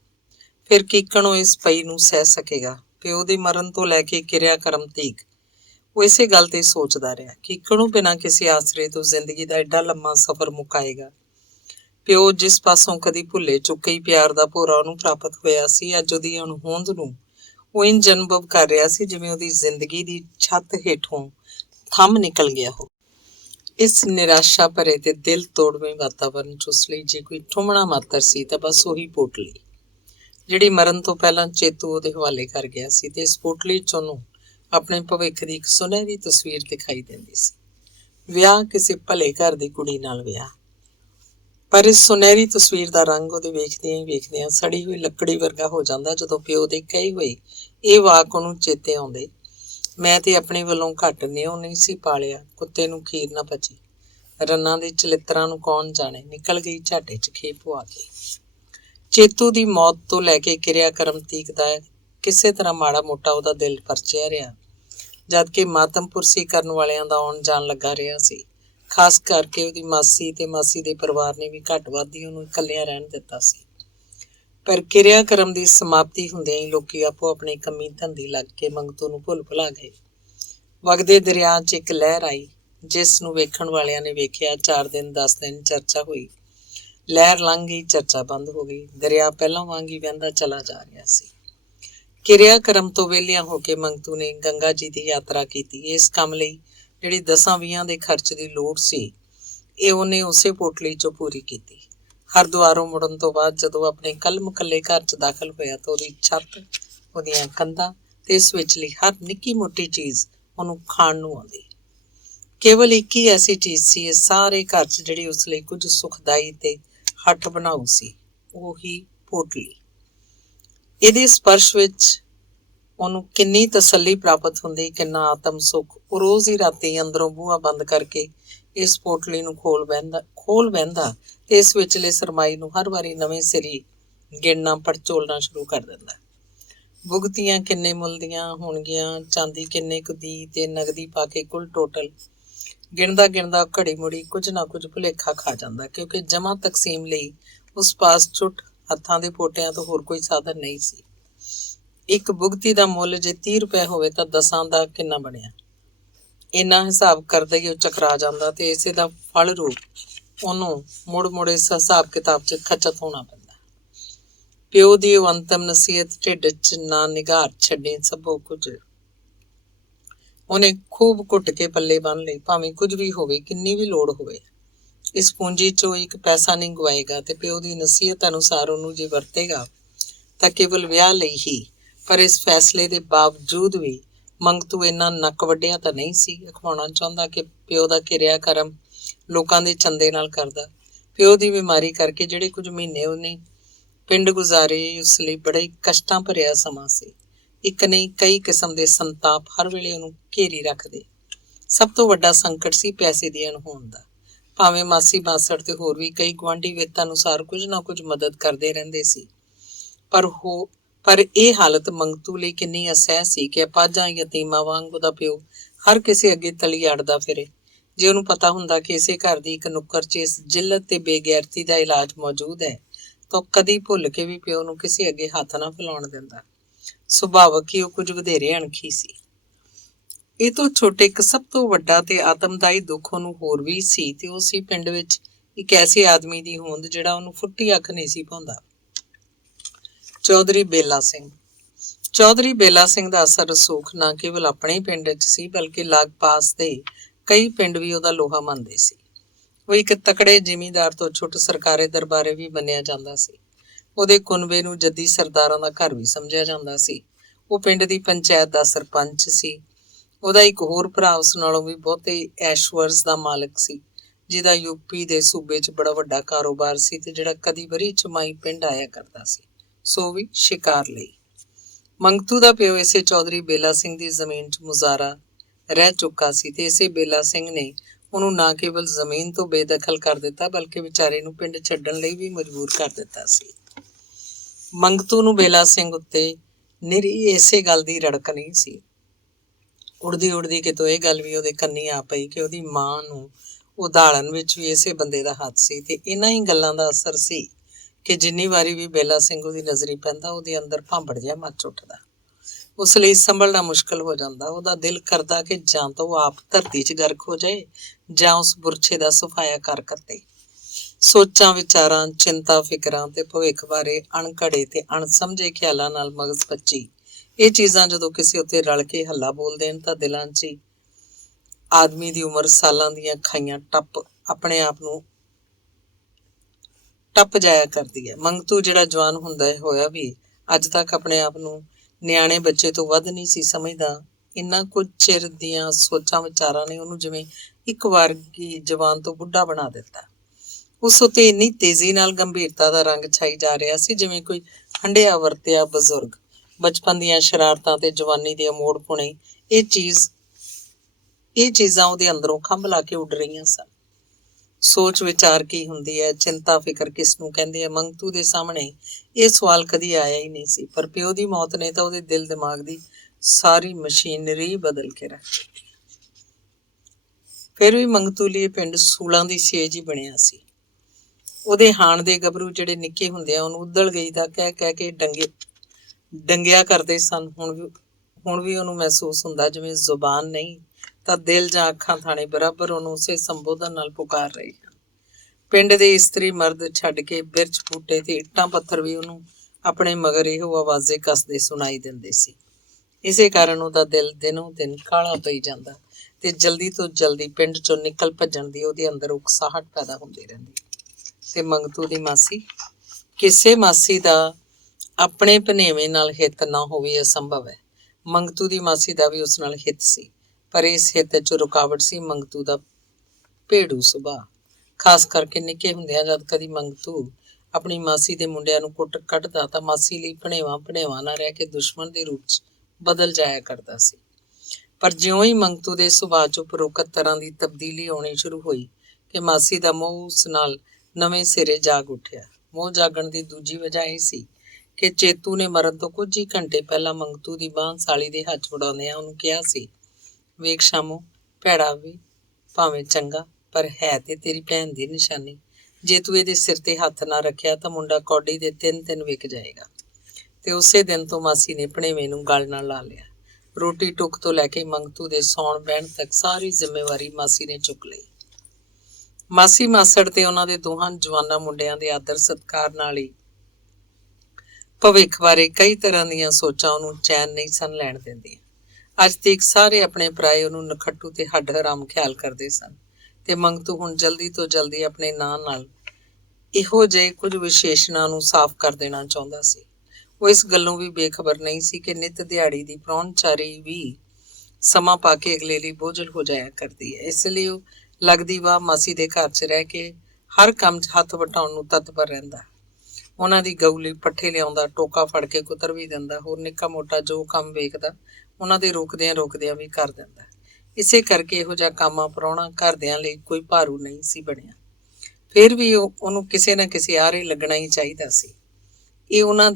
ਫਿਰ ਕੀਕਣ ਉਹ ਇਸ ਪਈ ਨੂੰ ਸਹਿ ਸਕੇਗਾ? ਪਿਓ ਦੀ ਮਰਨ ਤੋਂ ਲੈ ਕੇ ਕਿਰਿਆ ਕਰਮ ਤੀਕ ਉਹ ਇਸੇ ਗੱਲ ਤੇ ਸੋਚਦਾ ਰਿਹਾ ਕਿ ਕਿਕਣੋਂ ਬਿਨਾਂ ਕਿਸੇ ਆਸਰੇ ਤੋਂ ਜ਼ਿੰਦਗੀ ਦਾ ਐਡਾ ਲੰਮਾ ਸਫ਼ਰ ਮੁਕਾਏਗਾ। ਪਿਓ ਜਿਸ ਪਾਸੋਂ ਕਦੀ ਭੁੱਲੇ ਚੁੱਕੇ ਹੀ ਪਿਆਰ ਦਾ ਭੋਰਾ ਉਹਨੂੰ ਪ੍ਰਾਪਤ ਹੋਇਆ ਸੀ, ਅੱਜ ਉਹਦੀ ਅਣਹੋਂਦ ਨੂੰ ਉਹ ਇੰਝ ਅਨੁਭਵ ਕਰ ਰਿਹਾ ਸੀ ਜਿਵੇਂ ਉਹਦੀ ਜ਼ਿੰਦਗੀ ਦੀ ਛੱਤ ਹੇਠੋਂ ਥੰਮ ਨਿਕਲ ਗਿਆ ਹੋ। ਇਸ ਨਿਰਾਸ਼ਾ ਭਰੇ ਤੇ ਦਿਲ ਤੋੜਵੇਂ ਵਾਤਾਵਰਨ 'ਚ ਉਸ ਲਈ ਜੇ ਕੋਈ ਠੁਮਣਾ ਮਾਤਰ ਸੀ ਤਾਂ ਬਸ ਉਹੀ ਪੋਟਲੀ, ਜਿਹੜੀ ਮਰਨ ਤੋਂ ਪਹਿਲਾਂ ਚੇਤੂ ਉਹਦੇ ਹਵਾਲੇ ਕਰ ਗਿਆ ਸੀ। ਤੇ ਇਸ ਪੋਟਲੀ 'ਚ ਉਹਨੂੰ ਆਪਣੇ ਭਵਿੱਖ ਦੀ ਇੱਕ ਸੁਨਹਿਰੀ ਤਸਵੀਰ ਦਿਖਾਈ ਦਿੰਦੀ ਸੀ। ਵਿਆਹ ਕਿਸੇ ਭਲੇ ਘਰ ਦੀ ਕੁੜੀ ਨਾਲ ਵਿਆਹ, ਪਰ ਇਸ ਸੁਨਹਿਰੀ ਤਸਵੀਰ ਦਾ ਰੰਗ ਉਹਦੇ ਵੇਖਦਿਆਂ ਹੀ ਵੇਖਦਿਆਂ ਸੜੀ ਹੋਈ ਲੱਕੜੀ ਵਰਗਾ ਹੋ ਜਾਂਦਾ ਜਦੋਂ ਪਿਓ ਦੇ ਕਹੇ ਹੋਏ ਇਹ ਵਾਕ ਉਹਨੂੰ ਚੇਤੇ ਆਉਂਦੇ, ਮੈਂ ਤੇ ਆਪਣੇ ਵੱਲੋਂ ਘੱਟ ਨਿਉ ਨਹੀਂ ਸੀ ਪਾਲਿਆ, ਕੁੱਤੇ ਨੂੰ ਖੀਰ ਨਾ ਪਚੀ, ਰੰਨਾਂ ਦੇ ਚਲਿੱਤਰਾਂ ਨੂੰ ਕੌਣ ਜਾਣੇ, ਨਿਕਲ ਗਈ ਝਾਟੇ 'ਚ ਖੇਪ ਪਵਾ ਕੇ। ਚੇਤੂ ਦੀ ਮੌਤ ਤੋਂ ਲੈ ਕੇ ਕਿਰਿਆ ਕਰਮ ਤੀਕ ਦਾ ਕਿਸੇ ਤਰ੍ਹਾਂ ਮਾੜਾ ਮੋਟਾ ਉਹਦਾ ਦਿਲ ਪਰਚਿਆ ਰਿਹਾ, ਜਦ ਕਿ ਮਾਤਮ ਪੁਰਸੀ ਕਰਨ ਵਾਲਿਆਂ ਦਾ ਆਉਣ ਜਾਣ ਲੱਗਾ ਰਿਹਾ ਸੀ। ਖਾਸ ਕਰਕੇ ਉਹਦੀ ਮਾਸੀ ਤੇ ਮਾਸੀ ਦੇ ਪਰਿਵਾਰ ਨੇ ਵੀ ਘੱਟ ਵੱਧ ਹੀ ਉਹਨੂੰ ਇਕੱਲਿਆਂ ਰਹਿਣ ਦਿੱਤਾ ਸੀ। ਪਰ ਕਿਰਿਆ ਕਰਮ ਦੀ ਸਮਾਪਤੀ ਹੁੰਦਿਆਂ ਹੀ ਲੋਕੀ ਆਪੋ ਆਪਣੀ ਕੰਮੀ ਧੰਦੀ ਲੱਗ ਕੇ ਮੰਗਤੂ ਨੂੰ ਭੁੱਲ ਭੁਲਾ ਗਏ। ਵਗਦੇ ਦਰਿਆ 'ਚ ਇੱਕ ਲਹਿਰ ਆਈ, ਜਿਸ ਨੂੰ ਵੇਖਣ ਵਾਲਿਆਂ ਨੇ ਵੇਖਿਆ। 4 ਦਿਨ 10 ਦਿਨ ਚਰਚਾ ਹੋਈ, ਲਹਿਰ ਲੰਘ ਗਈ, ਚਰਚਾ ਬੰਦ ਹੋ ਗਈ। ਦਰਿਆ ਪਹਿਲਾਂ ਵਾਂਗ ਹੀ ਵਹਿੰਦਾ ਚਲਾ ਜਾ ਰਿਹਾ ਸੀ। ਕਿਰਿਆ ਕਰਮ ਤੋਂ ਵਿਹਲਿਆਂ ਹੋ ਕੇ ਮੰਗਤੂ ਨੇ ਗੰਗਾ ਜੀ ਦੀ ਯਾਤਰਾ ਕੀਤੀ। ਇਸ ਕੰਮ ਲਈ ਜਿਹੜੀ 10-20 ਦੇ ਖਰਚ ਦੀ ਲੋੜ ਸੀ, ਇਹ ਉਹਨੇ ਉਸੇ ਪੋਟਲੀ 'ਚੋਂ ਪੂਰੀ ਕੀਤੀ। ਹਰਦੁਆਰੋਂ ਮੁੜਨ ਤੋਂ ਬਾਅਦ ਜਦੋਂ ਆਪਣੇ ਕੱਲੇ ਘਰ 'ਚ ਦਾਖਲ ਹੋਇਆ ਤਾਂ ਉਹਦੀ ਛੱਤ, ਉਹਦੀਆਂ ਕੰਧਾਂ ਤੇ ਇਸ ਵਿਚਲੀ ਹਰ ਨਿੱਕੀ ਮੋਟੀ ਚੀਜ਼ ਉਹਨੂੰ ਖਾਣ ਨੂੰ ਆਉਂਦੀ। ਕੇਵਲ ਇੱਕ ਹੀ ਐਸੀ ਚੀਜ਼ ਸੀ ਇਹ ਸਾਰੇ ਘਰ 'ਚ ਜਿਹੜੀ ਉਸ ਲਈ ਕੁਝ ਸੁਖਦਾਈ ਤੇ ਹੱਠ ਬਣਾਊ ਸੀ, ਉਹੀ ਪੋਟਲੀ। ਇਹਦੇ ਸਪਰਸ਼ ਵਿੱਚ ਉਹਨੂੰ ਕਿੰਨੀ ਤਸੱਲੀ ਪ੍ਰਾਪਤ ਹੁੰਦੀ, ਕਿੰਨਾ ਆਤਮ ਸੁੱਖ। ਉਹ ਰੋਜ਼ ਹੀ ਰਾਤੀ ਅੰਦਰੋਂ ਬੂਹਾ ਬੰਦ ਕਰਕੇ ਇਸ ਪੋਟਲੀ ਨੂੰ ਖੋਲ ਬਹਿੰਦਾ ਤੇ ਇਸ ਵਿਚਲੇ ਸਰਮਾਈ ਨੂੰ ਹਰ ਵਾਰੀ ਨਵੇਂ ਸਿਰੀ ਗਿਣਨਾ ਪੜਚੋਲਣਾ ਸ਼ੁਰੂ ਕਰ ਦਿੰਦਾ। ਭੁਗਤੀਆਂ ਕਿੰਨੇ ਮੁੱਲ ਦੀਆਂ ਹੋਣਗੀਆਂ, ਚਾਂਦੀ ਕਿੰਨੇ ਕੁ ਦੀ, ਤੇ ਨਗਦੀ ਪਾ ਕੇ ਕੁੱਲ ਟੋਟਲ ਗਿਣਦਾ ਘੜੀ ਮੁੜੀ ਕੁਝ ਨਾ ਕੁਝ ਭੁਲੇਖਾ ਖਾ ਜਾਂਦਾ, ਕਿਉਂਕਿ ਜਮਾ ਤਕਸੀਮ ਲਈ ਉਸ ਪਾਸ ਛੁੱਟ ਹੱਥਾਂ ਦੇ ਪੋਟਿਆਂ ਤੋਂ ਹੋਰ ਕੋਈ ਸਾਧਨ ਨਹੀਂ ਸੀ। ਇੱਕ ਭੁਗਤੀ ਦਾ ਮੁੱਲ ਜੇ 30 ਰੁਪਏ ਹੋਵੇ ਤਾਂ 10 ਦਾ ਕਿੰਨਾ ਬਣਿਆ, ਇੰਨਾ ਹਿਸਾਬ ਕਰਦਾ ਹੀ ਉਹ ਚਕਰਾ ਜਾਂਦਾ ਤੇ ਇਸੇ ਦਾ ਫਲ ਰੂਪ ਉਹਨੂੰ ਮੁੜ ਇਸ ਹਿਸਾਬ ਕਿਤਾਬ 'ਚ ਖਚਤ ਹੋਣਾ ਪੈਂਦਾ। ਪਿਓ ਦੀ ਉਹ ਅੰਤਮ ਨਸੀਹਤ ਢਿੱਡ 'ਚ ਨਾ ਨਿਗਾਰ ਛੱਡੇ ਸਭੋ ਕੁਝ ਉਹਨੇ ਖੂਬ ਘੁੱਟ ਕੇ ਪੱਲੇ ਬੰਨ ਲਈ, ਭਾਵੇਂ ਕੁਝ ਵੀ ਹੋਵੇ, ਕਿੰਨੀ ਵੀ ਲੋੜ ਹੋਵੇ। ਇਸ ਪੂੰਜੀ 'ਚੋਂ ਇੱਕ ਪੈਸਾ ਨਹੀਂ ਗਵਾਏਗਾ ਤੇ ਪਿਓ ਦੀ ਨਸੀਹਤ ਅਨੁਸਾਰ ਉਹਨੂੰ ਜੇ ਵਰਤੇਗਾ ਤਾਂ ਕੇਵਲ ਵਿਆਹ ਲਈ ਹੀ। ਪਰ ਇਸ ਫੈਸਲੇ ਦੇ ਬਾਵਜੂਦ ਵੀ ਮੰਗਤੂ ਇੰਨਾ ਨੱਕ ਵੱਢਿਆ ਤਾਂ ਨਹੀਂ ਸੀ, ਅਖਵਾਉਣਾ ਚਾਹੁੰਦਾ ਕਿ ਪਿਓ ਦਾ ਕਿਰਿਆ ਕਰਮ ਲੋਕਾਂ ਦੇ ਚੰਦੇ ਨਾਲ ਕਰਦਾ। ਪਿਓ ਦੀ ਬਿਮਾਰੀ ਕਰਕੇ ਜਿਹੜੇ ਕੁਝ ਮਹੀਨੇ ਉਹਨੇ ਪਿੰਡ ਗੁਜ਼ਾਰੇ, ਉਸ ਲਈ ਬੜੇ ਕਸ਼ਟਾਂ ਭਰਿਆ ਸਮਾਂ ਸੀ। ਇੱਕ ਨਹੀਂ ਕਈ ਕਿਸਮ ਦੇ ਸੰਤਾਪ ਹਰ ਵੇਲੇ ਉਹਨੂੰ ਘੇਰੀ ਰੱਖਦੇ। ਸਭ ਤੋਂ ਵੱਡਾ ਸੰਕਟ ਸੀ ਪੈਸੇ ਦੀ ਅਣਹੋਂਦ ਦਾ। ਭਾਵੇਂ ਮਾਸੀ ਮਾਸੜ ਤੇ ਹੋਰ ਵੀ ਕਈ ਗੁਆਂਢੀ ਵਿੱਤ ਅਨੁਸਾਰ ਕੁਝ ਨਾ ਕੁਝ ਮਦਦ ਕਰਦੇ ਰਹਿੰਦੇ ਸੀ, ਪਰ ਇਹ ਹਾਲਤ ਮੰਗਤੂ ਲਈ ਕਿੰਨੀ ਅਸਹਿ ਸੀ ਕਿ ਅਪਾਹਜਾਂ ਯਤੀਮਾਂ ਵਾਂਗ ਉਹਦਾ ਪਿਓ ਹਰ ਕਿਸੇ ਅੱਗੇ ਤਲੀ ਅੜਦਾ ਫਿਰੇ। ਜੇ ਉਹਨੂੰ ਪਤਾ ਹੁੰਦਾ ਕਿ ਇਸੇ ਘਰ ਦੀ ਇੱਕ ਨੁੱਕਰ 'ਚ ਇਸ ਜਿੱਲਤ ਤੇ ਬੇਗੈਰਤੀ ਦਾ ਇਲਾਜ ਮੌਜੂਦ ਹੈ ਤਾਂ ਕਦੀ ਭੁੱਲ ਕੇ ਵੀ ਪਿਓ ਨੂੰ ਕਿਸੇ ਅੱਗੇ ਹੱਥ ਨਾ ਫੈਲਾਉਣ ਦਿੰਦਾ। ਸੁਭਾਵਕ ਹੀ ਉਹ ਕੁਝ ਵਧੇਰੇ ਅਣਖੀ ਸੀ। ਇਹ ਤੋਂ ਛੋਟੇ ਇੱਕ ਸਭ ਤੋਂ ਵੱਡਾ ਤੇ ਆਤਮਦਾਈ ਦੁੱਖ ਉਹਨੂੰ ਹੋਰ ਵੀ ਸੀ, ਤੇ ਉਹ ਸੀ ਪਿੰਡ ਵਿੱਚ ਇੱਕ ਐਸੇ ਆਦਮੀ ਦੀ ਹੋਂਦ ਜਿਹੜਾ ਉਹਨੂੰ ਫੁੱਟੀ ਅੱਖ ਨਹੀਂ ਸੀ ਪਾਉਂਦਾ। ਚੌਧਰੀ ਬੇਲਾ ਸਿੰਘ। ਚੌਧਰੀ ਬੇਲਾ ਸਿੰਘ ਦਾ ਅਸਰ ਰਸੂਖ ਨਾ ਕੇਵਲ ਆਪਣੇ ਪਿੰਡ 'ਚ ਸੀ, ਬਲਕਿ ਲਾਗ ਪਾਸ ਦੇ ਕਈ ਪਿੰਡ ਵੀ ਉਹਦਾ ਲੋਹਾ ਮੰਨਦੇ ਸੀ। ਉਹ ਇੱਕ ਤਕੜੇ ਜ਼ਿਮੀਂਦਾਰ ਤੋਂ ਛੁੱਟ ਸਰਕਾਰੀ ਦਰਬਾਰੇ ਵੀ ਮੰਨਿਆ ਜਾਂਦਾ ਸੀ। ਉਹਦੇ ਕੁਨਬੇ ਨੂੰ ਜੱਦੀ ਸਰਦਾਰਾਂ ਦਾ ਘਰ ਵੀ ਸਮਝਿਆ ਜਾਂਦਾ ਸੀ। ਉਹ ਪਿੰਡ ਦੀ ਪੰਚਾਇਤ ਦਾ ਸਰਪੰਚ ਸੀ। ਉਹਦਾ ਇੱਕ ਹੋਰ ਭਰਾ ਉਸ ਨਾਲੋਂ ਵੀ ਬਹੁਤੇ ਐਸ਼ਵਰਜ਼ ਦਾ ਮਾਲਕ ਸੀ, ਜਿਹਦਾ ਯੂਪੀ ਦੇ ਸੂਬੇ 'ਚ ਬੜਾ ਵੱਡਾ ਕਾਰੋਬਾਰ ਸੀ ਤੇ ਜਿਹੜਾ ਕਦੀ ਵਰੀ ਛਮਾਈ ਪਿੰਡ ਆਇਆ ਕਰਦਾ ਸੀ, ਸੋ ਵੀ ਸ਼ਿਕਾਰ ਲਈ। ਮੰਗਤੂ ਦਾ ਪਿਓ ਇਸੇ ਚੌਧਰੀ ਬੇਲਾ ਸਿੰਘ ਦੀ ਜ਼ਮੀਨ 'ਚ ਮੁਜ਼ਾਰਾ ਰਹਿ ਚੁੱਕਾ ਸੀ ਤੇ ਇਸੇ ਬੇਲਾ ਸਿੰਘ ਨੇ ਉਹਨੂੰ ਨਾ ਕੇਵਲ ਜ਼ਮੀਨ ਤੋਂ ਬੇਦਖਲ ਕਰ ਦਿੱਤਾ, ਬਲਕਿ ਵਿਚਾਰੇ ਨੂੰ ਪਿੰਡ ਛੱਡਣ ਲਈ ਵੀ ਮਜਬੂਰ ਕਰ ਦਿੱਤਾ ਸੀ। ਮੰਗਤੂ ਨੂੰ ਬੇਲਾ ਸਿੰਘ ਉੱਤੇ ਨਿਰੀ ਇਸੇ ਗੱਲ ਦੀ ਰੜਕ ਨਹੀਂ ਸੀ। ਉੜਦੀ ਕਿਤੋਂ ਇਹ ਗੱਲ ਵੀ ਉਹਦੇ ਕੰਨੀ ਆ ਪਈ ਕਿ ਉਹਦੀ ਮਾਂ ਨੂੰ ਉਧਾੜਨ ਵਿੱਚ ਵੀ ਇਸੇ ਬੰਦੇ ਦਾ ਹੱਥ ਸੀ, ਤੇ ਇਹਨਾਂ ਹੀ ਗੱਲਾਂ ਦਾ ਅਸਰ ਸੀ ਕਿ ਜਿੰਨੀ ਵਾਰੀ ਵੀ ਬੇਲਾ ਸਿੰਘ ਉਹਦੀ ਨਜ਼ਰੀ ਪੈਂਦਾ ਉਹਦੇ ਅੰਦਰ ਭਾਂਬੜ ਜਿਹਾ ਮੱਚ ਉੱਠਦਾ। ਉਸ ਲਈ ਸੰਭਲਣਾ ਮੁਸ਼ਕਿਲ ਹੋ ਜਾਂਦਾ। ਉਹਦਾ ਦਿਲ ਕਰਦਾ ਕਿ ਜਾਂ ਤਾਂ ਉਹ ਆਪ ਧਰਤੀ 'ਚ ਗਰਕ ਹੋ ਜਾਏ ਜਾਂ ਉਸ ਬੁਰਛੇ ਦਾ ਸਫਾਇਆ ਕਰ ਕੱਤੇ। ਸੋਚਾਂ ਵਿਚਾਰਾਂ, ਚਿੰਤਾ ਫਿਕਰਾਂ ਤੇ ਭਵਿੱਖ ਬਾਰੇ ਅਣਘੜੇ ਤੇ ਅਣਸਮਝੇ ਖਿਆਲਾਂ ਨਾਲ ਮਗਜ਼ ਪੱਚੀ ਇਹ ਚੀਜ਼ਾਂ ਜਦੋਂ ਕਿਸੇ ਉੱਤੇ ਰਲ ਕੇ ਹੱਲਾ ਬੋਲ ਦੇਣ ਤਾਂ ਦਿਲਾਂ 'ਚ ਆਦਮੀ ਦੀ ਉਮਰ ਸਾਲਾਂ ਦੀਆਂ ਖਾਈਆਂ ਆਪਣੇ ਆਪ ਨੂੰ ਟੱਪ ਜਾਇਆ ਕਰਦੀ ਹੈ। ਮੰਗਤੂ ਜਿਹੜਾ ਜਵਾਨ ਹੋਇਆ ਵੀ ਅੱਜ ਤੱਕ ਆਪਣੇ ਆਪ ਨੂੰ ਨਿਆਣੇ ਬੱਚੇ ਤੋਂ ਵੱਧ ਨਹੀਂ ਸੀ ਸਮਝਦਾ। ਇੰਨਾ ਕੁਝ ਚਿਰ ਦੀਆਂ ਸੋਚਾਂ ਵਿਚਾਰਾਂ ਨੇ ਉਹਨੂੰ ਜਿਵੇਂ ਇੱਕ ਵਾਰਗੀ ਜਵਾਨ ਤੋਂ ਬੁੱਢਾ ਬਣਾ ਦਿੱਤਾ। ਉਸ ਉੱਤੇ ਇੰਨੀ ਤੇਜ਼ੀ ਨਾਲ ਗੰਭੀਰਤਾ ਦਾ ਰੰਗ ਛਾਈ ਜਾ ਰਿਹਾ ਸੀ ਜਿਵੇਂ ਕੋਈ ਹੰਢਿਆ ਵਰਤਿਆ ਬਜ਼ੁਰਗ। ਬਚਪਨ ਦੀਆਂ ਸ਼ਰਾਰਤਾਂ ਤੇ ਜਵਾਨੀ ਦੇ ਅਮੋੜ ਪੁਣੇ ਇਹ ਚੀਜ਼ਾਂ ਉਹਦੇ ਅੰਦਰੋਂ ਖੰਭ ਲਾ ਕੇ ਉੱਡ ਰਹੀਆਂ ਸਨ। ਸੋਚ ਵਿਚਾਰ ਕੀ ਹੁੰਦੀ ਹੈ, ਚਿੰਤਾ ਫਿਕਰ ਕਿਸ ਨੂੰ ਕਹਿੰਦੇ ਆ, ਮੰਗਤੂ ਦੇ ਸਾਹਮਣੇ ਇਹ ਸਵਾਲ ਕਦੀ ਆਇਆ ਹੀ ਨਹੀਂ ਸੀ। ਪਰ ਪਿਓ ਦੀ ਮੌਤ ਨੇ ਤਾਂ ਉਹਦੇ ਦਿਲ ਦਿਮਾਗ ਦੀ ਸਾਰੀ ਮਸ਼ੀਨਰੀ ਬਦਲ ਕੇ ਰੱਖ ਦਿੱਤੀ। ਫਿਰ ਵੀ ਮੰਗਤੂ ਲਈ ਪਿੰਡ ਸੂਲਾਂ ਦੀ ਸੇਜ ਹੀ ਬਣਿਆ ਸੀ। ਉਹਦੇ ਹਾਣ ਦੇ ਗੱਭਰੂ ਜਿਹੜੇ ਨਿੱਕੇ ਹੁੰਦੇ ਆ ਉਹਨੂੰ ਉੱਦਲ ਗਈ ਦਾ ਕਹਿ ਕੇ ਡੰਗਿਆ ਕਰਦੇ ਸਨ। ਹੁਣ ਵੀ ਉਹਨੂੰ ਮਹਿਸੂਸ ਹੁੰਦਾ ਜਿਵੇਂ ਜ਼ੁਬਾਨ ਨਹੀਂ ਤਾਂ ਦਿਲ ਜਾਂ ਅੱਖਾਂ ਥਾਣੇ ਬਰਾਬਰ ਉਹਨੂੰ ਉਸੇ ਸੰਬੋਧਨ ਨਾਲ ਪੁਕਾਰ ਰਹੇ ਹਨ। ਪਿੰਡ ਦੇ ਇਸਤਰੀ ਮਰਦ ਛੱਡ ਕੇ ਬਿਰਛ ਬੂਟੇ ਤੇ ਇੱਟਾਂ ਪੱਥਰ ਵੀ ਉਹਨੂੰ ਆਪਣੇ ਮਗਰ ਇਹੋ ਆਵਾਜ਼ੇ ਕੱਸਦੇ ਸੁਣਾਈ ਦਿੰਦੇ ਸੀ। ਇਸੇ ਕਾਰਨ ਉਹਦਾ ਦਿਲ ਦਿਨੋਂ ਦਿਨ ਕਾਲਾ ਪਈ ਜਾਂਦਾ ਤੇ ਜਲਦੀ ਤੋਂ ਜਲਦੀ ਪਿੰਡ ਚੋਂ ਨਿਕਲ ਭੱਜਣ ਦੀ ਉਹਦੇ ਅੰਦਰ ਉਕਸਾਹਟ ਪੈਦਾ ਹੁੰਦੀ ਰਹਿੰਦੀ। ਤੇ ਮੰਗਤੂ ਦੀ ਮਾਸੀ, ਕਿਸੇ ਮਾਸੀ ਦਾ ਆਪਣੇ ਭਨੇਵੇਂ ਨਾਲ ਹਿੱਤ ਨਾ ਹੋਵੇ ਅਸੰਭਵ ਹੈ। ਮੰਗਤੂ ਦੀ ਮਾਸੀ ਦਾ ਵੀ ਉਸ ਨਾਲ ਹਿੱਤ ਸੀ, ਪਰ ਇਸ ਹਿੱਤ 'ਚ ਰੁਕਾਵਟ ਸੀ ਮੰਗਤੂ ਦਾ ਭੇੜੂ ਸੁਭਾਅ। ਖਾਸ ਕਰਕੇ ਨਿੱਕੇ ਹੁੰਦਿਆਂ ਜਦ ਕਦੀ ਮੰਗਤੂ ਆਪਣੀ ਮਾਸੀ ਦੇ ਮੁੰਡਿਆਂ ਨੂੰ ਕੁੱਟ ਕੱਢਦਾ ਤਾਂ ਮਾਸੀ ਲਈ ਭਣੇਵਾ ਨਾ ਰਹਿ ਕੇ ਦੁਸ਼ਮਣ ਦੇ ਰੂਪ 'ਚ ਬਦਲ ਜਾਇਆ ਕਰਦਾ ਸੀ। ਪਰ ਜਿਉਂ ਹੀ ਮੰਗਤੂ ਦੇ ਸੁਭਾਅ 'ਚ ਉਪਰੋਕਤ ਤਰ੍ਹਾਂ ਦੀ ਤਬਦੀਲੀ ਆਉਣੀ ਸ਼ੁਰੂ ਹੋਈ ਕਿ ਮਾਸੀ ਦਾ ਮੋਹ ਉਸ ਨਾਲ ਨਵੇਂ ਸਿਰੇ ਜਾਗ ਉੱਠਿਆ। ਮੋਹ ਜਾਗਣ ਦੀ ਦੂਜੀ ਵਜ੍ਹਾ ਇਹ ਸੀ ਕਿ ਚੇਤੂ ਨੇ ਮਰਨ ਤੋਂ ਕੁਝ ਹੀ ਘੰਟੇ ਪਹਿਲਾਂ ਮੰਗਤੂ ਦੀ ਬਾਂਹ ਸਾਲੀ ਦੇ ਹੱਥ ਫੜਾਉਂਦਿਆਂ ਉਹਨੂੰ ਕਿਹਾ ਸੀ, ਵੇਖ ਸ਼ਾਮੋ, ਭੈੜਾ ਵੀ ਭਾਵੇਂ ਚੰਗਾ ਪਰ ਹੈ ਤੇ ਤੇਰੀ ਭੈਣ ਦੀ ਨਿਸ਼ਾਨੀ। ਜੇ ਤੂੰ ਇਹਦੇ ਸਿਰ ਤੇ ਹੱਥ ਨਾ ਰੱਖਿਆ ਤਾਂ ਮੁੰਡਾ ਕੌਡੀ ਦੇ 3 ਵਿਕ ਜਾਏਗਾ। ਤੇ ਉਸੇ ਦਿਨ ਤੋਂ ਮਾਸੀ ਨੇ ਭਣੇਵੇਂ ਨੂੰ ਗਲ ਨਾਲ ਲਾ ਲਿਆ। ਰੋਟੀ ਟੁੱਕ ਤੋਂ ਲੈ ਕੇ ਮੰਗਤੂ ਦੇ ਸੌਣ ਬਹਿਣ ਤੱਕ ਸਾਰੀ ਜ਼ਿੰਮੇਵਾਰੀ ਮਾਸੀ ਨੇ ਚੁੱਕ ਲਈ। ਮਾਸੀ ਮਾਸੜ ਤੇ ਉਹਨਾਂ ਦੇ ਦੋਹਾਂ ਜਵਾਨਾਂ ਮੁੰਡਿਆਂ ਦੇ ਆਦਰ ਸਤਿਕਾਰ ਨਾਲ ਹੀ ਭਵਿੱਖ ਬਾਰੇ ਕਈ ਤਰ੍ਹਾਂ ਦੀਆਂ ਸੋਚਾਂ ਉਹਨੂੰ ਚੈਨ ਨਹੀਂ ਸਨ ਲੈਣ ਦਿੰਦੀਆਂ। ਅੱਜ ਤੱਕ ਸਾਰੇ ਆਪਣੇ ਪਰਾਏ ਉਹਨੂੰ ਨਖੱਟੂ ਤੇ ਹੱਡ ਹਰਾਮ ਖਿਆਲ ਕਰਦੇ ਸਨ ਤੇ ਮੰਗਤੂ ਹੁਣ ਜਲਦੀ ਤੋਂ ਜਲਦੀ ਆਪਣੇ ਨਾਂ ਨਾਲ ਇਹੋ ਜਿਹੇ ਕੁਝ ਵਿਸ਼ੇਸ਼ਣਾਂ ਨੂੰ ਸਾਫ਼ ਕਰ ਦੇਣਾ ਚਾਹੁੰਦਾ ਸੀ। ਉਹ ਇਸ ਗੱਲੋਂ ਵੀ ਬੇਖਬਰ ਨਹੀਂ ਸੀ ਕਿ ਨਿੱਤ ਦਿਹਾੜੀ ਦੀ ਪ੍ਰਾਹੁਣਚਾਰੀ ਵੀ ਸਮਾਂ ਪਾ ਕੇ ਅਗਲੇ ਲਈ ਬੋਝਲ ਹੋ ਜਾਇਆ ਕਰਦੀ ਹੈ। ਇਸ ਲਈ ਉਹ ਲੱਗਦੀ ਵਾਹ ਮਾਸੀ ਦੇ ਘਰ 'ਚ ਰਹਿ ਕੇ ਹਰ ਕੰਮ 'ਚ ਹੱਥ ਵਟਾਉਣ ਨੂੰ ਤਤਪਰ ਰਹਿੰਦਾ। ਉਹਨਾਂ ਦੀ ਗਊ ਲਈ ਪੱਠੇ ਲਿਆਉਂਦਾ, ਟੋਕਾ ਫੜ ਕੇ ਕੁਤਰ ਵੀ ਦਿੰਦਾ, ਹੋਰ ਨਿੱਕਾ ਮੋਟਾ ਜੋ ਕੰਮ ਵੇਖਦਾ ਉਹਨਾਂ ਦੇ ਰੋਕਦਿਆਂ ਵੀ ਕਰ ਦਿੰਦਾ। ਇਸੇ ਕਰਕੇ ਇਹੋ ਜਿਹਾ ਕੰਮ ਪ੍ਰਾਹੁਣਾ ਘਰਦਿਆਂ ਲਈ ਕੋਈ ਭਾਰੂ ਨਹੀਂ ਸੀ ਬਣਿਆ। ਫਿਰ ਵੀ ਉਹਨੂੰ ਕਿਸੇ ਨਾ ਕਿਸੇ ਆਰੇ ਲੱਗਣਾ ਹੀ ਚਾਹੀਦਾ ਸੀ। ਇਹ ਉਹਨਾਂ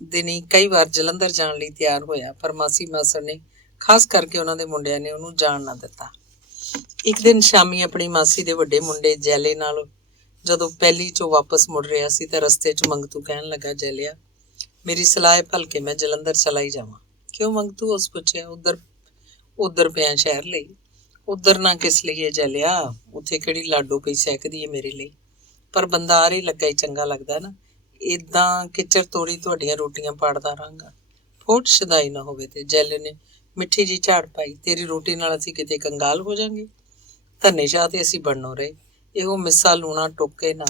ਦਿਨੀ ਕਈ ਵਾਰ ਜਲੰਧਰ ਜਾਣ ਲਈ ਤਿਆਰ ਹੋਇਆ, ਪਰ ਮਾਸੀ ਮਾਸੜ ਨੇ ਖਾਸ ਕਰਕੇ ਉਹਨਾਂ ਦੇ ਮੁੰਡਿਆਂ ਨੇ ਉਹਨੂੰ ਜਾਣ ਨਾ ਦਿੱਤਾ। ਇੱਕ ਦਿਨ ਸ਼ਾਮੀ ਆਪਣੀ ਮਾਸੀ ਦੇ ਵੱਡੇ ਮੁੰਡੇ ਜੈਲੇ ਨਾਲ ਜਦੋਂ ਪਹਿਲੀ 'ਚੋਂ ਵਾਪਸ ਮੁੜ ਰਿਹਾ ਸੀ ਤਾਂ ਰਸਤੇ 'ਚ ਮੰਗਤੂ ਕਹਿਣ ਲੱਗਾ, ਜੈਲਿਆ, ਮੇਰੀ ਸਲਾਹ ਹੈ ਭਲਕੇ ਮੈਂ ਜਲੰਧਰ ਚਲਾ ਹੀ ਜਾਵਾਂ। ਕਿਉਂ ਮੰਗਤੂ? ਉਸ ਪੁੱਛਿਆ। ਉੱਧਰ ਪਿਆ ਸ਼ਹਿਰ ਲਈ। ਉੱਧਰ ਨਾ ਕਿਸ ਲਈ ਹੈ ਜੈਲਿਆ, ਉੱਥੇ ਕਿਹੜੀ ਲਾਡੋ ਪਈ ਸਹਿਕਦੀ ਹੈ ਮੇਰੇ ਲਈ। ਪਰ ਬੰਦਾ ਆਰੇ ਲੱਗਾ ਹੀ ਚੰਗਾ ਲੱਗਦਾ ਨਾ, ਏਦਾਂ ਕਿਚਰ ਤੋੜੀ ਤੁਹਾਡੀਆਂ ਰੋਟੀਆਂ ਪਾੜਦਾ ਰਹਾਂਗਾ। ਫੋਟ ਸ਼ਦਾਈ ਨਾ ਹੋਵੇ। ਤੇ ਜੈਲੇ ਨੇ ਮਿੱਠੀ ਜੀ ਝਾੜ ਪਾਈ, ਤੇਰੀ ਰੋਟੀ ਨਾਲ ਅਸੀਂ ਕਿਤੇ ਕੰਗਾਲ ਹੋ ਜਾਵਾਂਗੇ? ਧੰਨੇ ਸ਼ਾਹ ਤੇ ਅਸੀਂ ਬਣਨੋਂ ਰਹੇ, ਇਹੋ ਮਿੱਸਾ ਲੂਣਾ ਟੋਕੇ ਨਾ